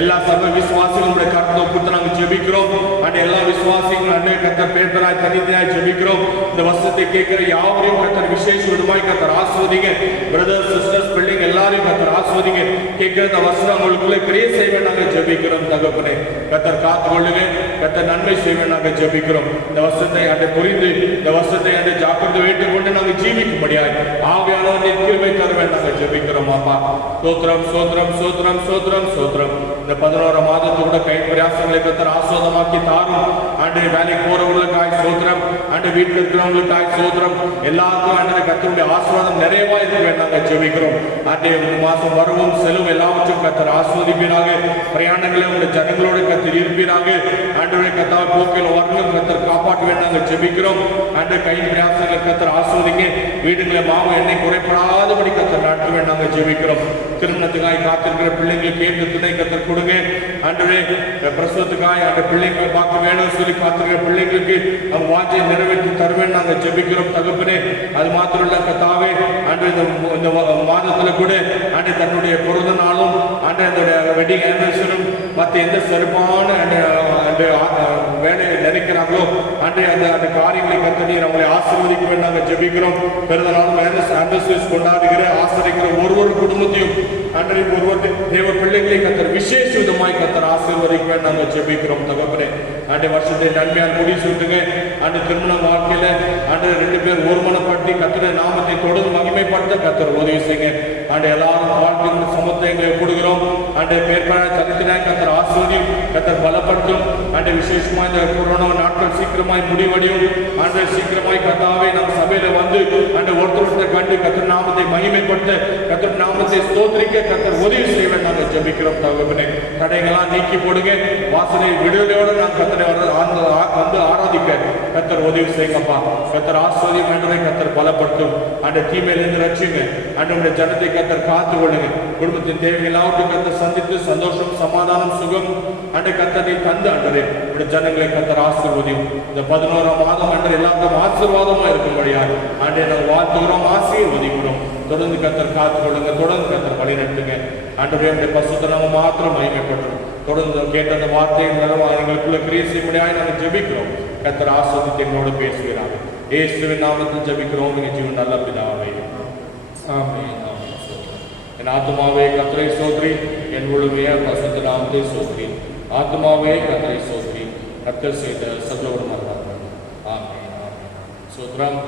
எல்லா சர்வ விசுவாசிகளுடைய கருத்தை கொடுத்து நாங்கள் ஜெபிக்கிறோம். அண்ட் எல்லா விசுவாசிகளும் அண்டை கர்த்தர் பேர்பராய் தனித்தனியாய் ஜெபிக்கிறோம். இந்த வசனத்தை கேட்கிற யாவரையும் கர்த்தர் விசேஷ விதமாய் கர்த்தர் ஆஸ்வதிங்க. பிரதர்ஸ் சிஸ்டர்ஸ் பிள்ளைங்க எல்லாரையும் கர்த்தர் ஆஸ்வதிங்க. கேட்கிற இந்த வசனம் உங்களுக்குள்ளே கிரியை செய்வேன் நாங்கள் ஜெபிக்கிறோம் தகப்பனே. கர்த்தர் காத்து கொள்ளுங்க, கர்த்தர் நன்மை செய்வேன் நாங்கள் ஜெபிக்கிறோம். இந்த வசனத்தை அண்டை புரிந்து இந்த வசனத்தை அண்டை ஜாக்கிரதை வைத்துக் கொண்டு நாங்கள் ஜீவிக்கும்படியாய் ஆவியானவர் மகிமை தருவேன் நாங்கள் ஜெபிக்கிறோம் அப்பா. சோத்திரம் சோத்திரம் சோத்திரம் சோத்திரம் சோத்திரம். இந்த 11 மாதத்து கூட கை பிரயாசங்களை கத்தர் ஆஸ்வாதமாக்கி தாரும். ஆண்டு வேலைக்கு போறவங்களுக்காய் சோத்திரம், ஆண்டு வீட்டில் இருக்கிறவங்களுக்காய் சோத்திரம், எல்லாருக்கும் ஆண்டு கத்தருடைய ஆசீர்வாதம் நிறைவா இருக்க நாங்கள் ஜெபிக்கிறோம். ஆண்டு மாசம் வரவும் செலவும் எல்லாவற்றும் கத்தர் ஆஸ்வதிப்பீராக. பிரயாணங்களை உங்களுடைய ஜனங்களோடு கத்தர் இருப்பீராக. ஆண்டு கத்தாவை போக்கில் வரணும் கத்தர் காப்பாற்றுவேன் நாங்கள் ஜெபிக்கிறோம். ஆண்டு கை பிரயாசங்களை கத்தர் ஆஸ்வதிங்க. வீடுகளை மாவு எண்ணெய் குறைப்படாதபடி கத்தர் நடத்துவேன் நாங்கள் ஜெபிக்கிறோம். திருமணத்துக்காய் காத்திருக்கிற பிள்ளைங்களுக்கு கேட்டு துணை கத்தர் கொடுங்க. ஆண்டவரே பிரசவத்துக்காய் அந்த பிள்ளைங்களை பார்க்க வேணும் சொல்லி காத்திருக்கிற பிள்ளைங்களுக்கு அவங்க வாஞ்சை நிறைவேற்றி தருவேன் நாங்கள் ஜெபிக்கிறோம் தகப்பனே. அது மாத்திரம் இல்ல கத்தாவே, ஆண்டு இந்த மாதத்துல கூட ஆண்டு தன்னுடைய பிறந்த நாளும் ஆண்டு அதோட வெட்டிங் ஆனிவர்சரியும் மற்ற எந்த சிறப்பான வேலையை நினைக்கிறாங்களோ ஆண்டு அந்த காரியங்களை கத்தடி அவங்களை ஆசீர்வதிக்க வேண்டும் நாங்கள் ஜெபிக்கிறோம். பிறந்த நாளும் ஆனிவர்சரிஸ் கொண்டாடுகிற ஆசிரிக்கிற ஒரு குடும்பத்தையும் ஆண்டு ஒருவர் தேவ பிள்ளைகளை கத்தர் விசேஷ விதமாய் கத்தர் ஆசீர்வதிக்க வேண்டும் நாங்கள் ஜெபிக்கிறோம் தகப்பனே. ஆண்டு வருஷத்தை நன்மையால் முடி சொல்லுங்க. ஆண்டு திருமண வாழ்க்கையில ஆண்டு 2 பேர் ஒருமனப்பட்டு கத்தருடைய நாமத்தை தொடர்ந்து மகிமைப்படுத்த கத்தர் உதவி செய்யுங்க. ஆண்டு எல்லாரும் வாழ்க்கையின் சமத்தை எங்களை கொடுக்கிறோம். ஆண்டு பேர்பட தனித்தினாய் கத்தர் ஆசீர்வதியும், கத்தர் பலப்படுத்தும். ஆண்டு விசேஷமா இந்த கொரோனா நாட்கள் சீக்கிரமாய் முடிவடையும். ஆண்டு சீக்கிரமாய் கத்தாவே நம்ம சபையில வந்து ஆண்டு ஒருத்தர் கண்டு கத்தர் நாமத்தை மகிமைப்படுத்த, கத்தர் நாமத்தை ஸ்தோத்திரிக்க கத்தர் உதவி செய்ய வேண்டும் நாங்கள் ஜெபிக்கிறோம் தகப்பனே. தடைகளாம் நீக்கி போடுங்க. வாசனை விடுதலையோடு நான் கத்தரை வந்து ஆராதிக்க கத்தர் உதவி செய்யுங்கப்பா. கத்தர் ஆஸ்வதியம் ஆண்டவரை கத்தர் பலப்படுத்தும். ஆண்டு தீமையிலிருந்து ரட்சிங்க. ஆண்டவருடைய ஜனத்தை கத்தர் காத்து கொள்ளுங்க. குடும்பத்தின் தேவைகளாவது கத்தர் சந்தித்து சந்தோஷம் சமாதானம் சுகம் ஆண்டு கத்தரை தந்து ஆண்டவரே உடைய ஜனங்களை கத்தர் ஆசீர்வதியும். இந்த 11ஆம் மாதம் ஆண்டு எல்லாருக்கும் ஆசீர்வாதமா இருக்கும்படியாக ஆண்டே நாங்கள் வாழ்த்துகிறோம், ஆசீர்வதிக்கிறோம். தொடர்ந்து கத்தர் காத்து கொள்ளுங்க, தொடர்ந்து கத்தர் வழி நடத்துங்க. ஆண்டவரே பரிசுத்த நாமம் மாத்திரம் மகிமைப்படும். தொடர்ந்து கேட்ட அந்த வார்த்தையை எங்களுக்குள்ள கிரியை செய்யும்படியாக நாங்கள் ஜெபிக்கிறோம். கத்தர் ஆசீர்வதித்து எங்களோடு பேசுகிறார். இயேசுவின் நாமத்தில் ஜெபிக்கிறோம் எங்கள் ஜீவன் நல்ல பிதாவே, ஆமென். என் ஆத்துமாவே கர்த்தரை ஸ்தோத்திரி, என் முழுமையா பரிசுத்த நாமத்தை ஸ்தோத்திரி. ஆத்துமாவே கர்த்தரை ஸ்தோத்திரி, கர்த்தர் செய்த சகல மறவார்கள். ஆமென். ஸ்தோத்திரம்.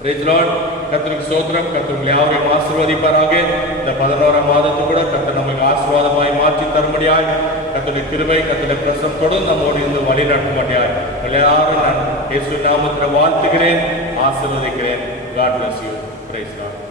Praise the Lord. கர்த்தருக்கு ஸ்தோத்திரம். கர்த்தர் உங்களை யாவரையும் ஆசீர்வதிப்பாராக. இந்த 11ஆம் மாதத்தை கூட கர்த்தர் நமக்கு ஆசீர்வாதமாய் மாற்றி தரும்படியாய் கர்த்தருடைய கிருபை கர்த்தருடைய பிரசன்னம் தொடர்ந்து நம்மோடு இருந்து வழி நடத்தும்படியாய் எல்லாரும் நான் இயேசு நாமத்தில் வாழ்த்துகிறேன், ஆசீர்வதிக்கிறேன். God bless you. Praise God.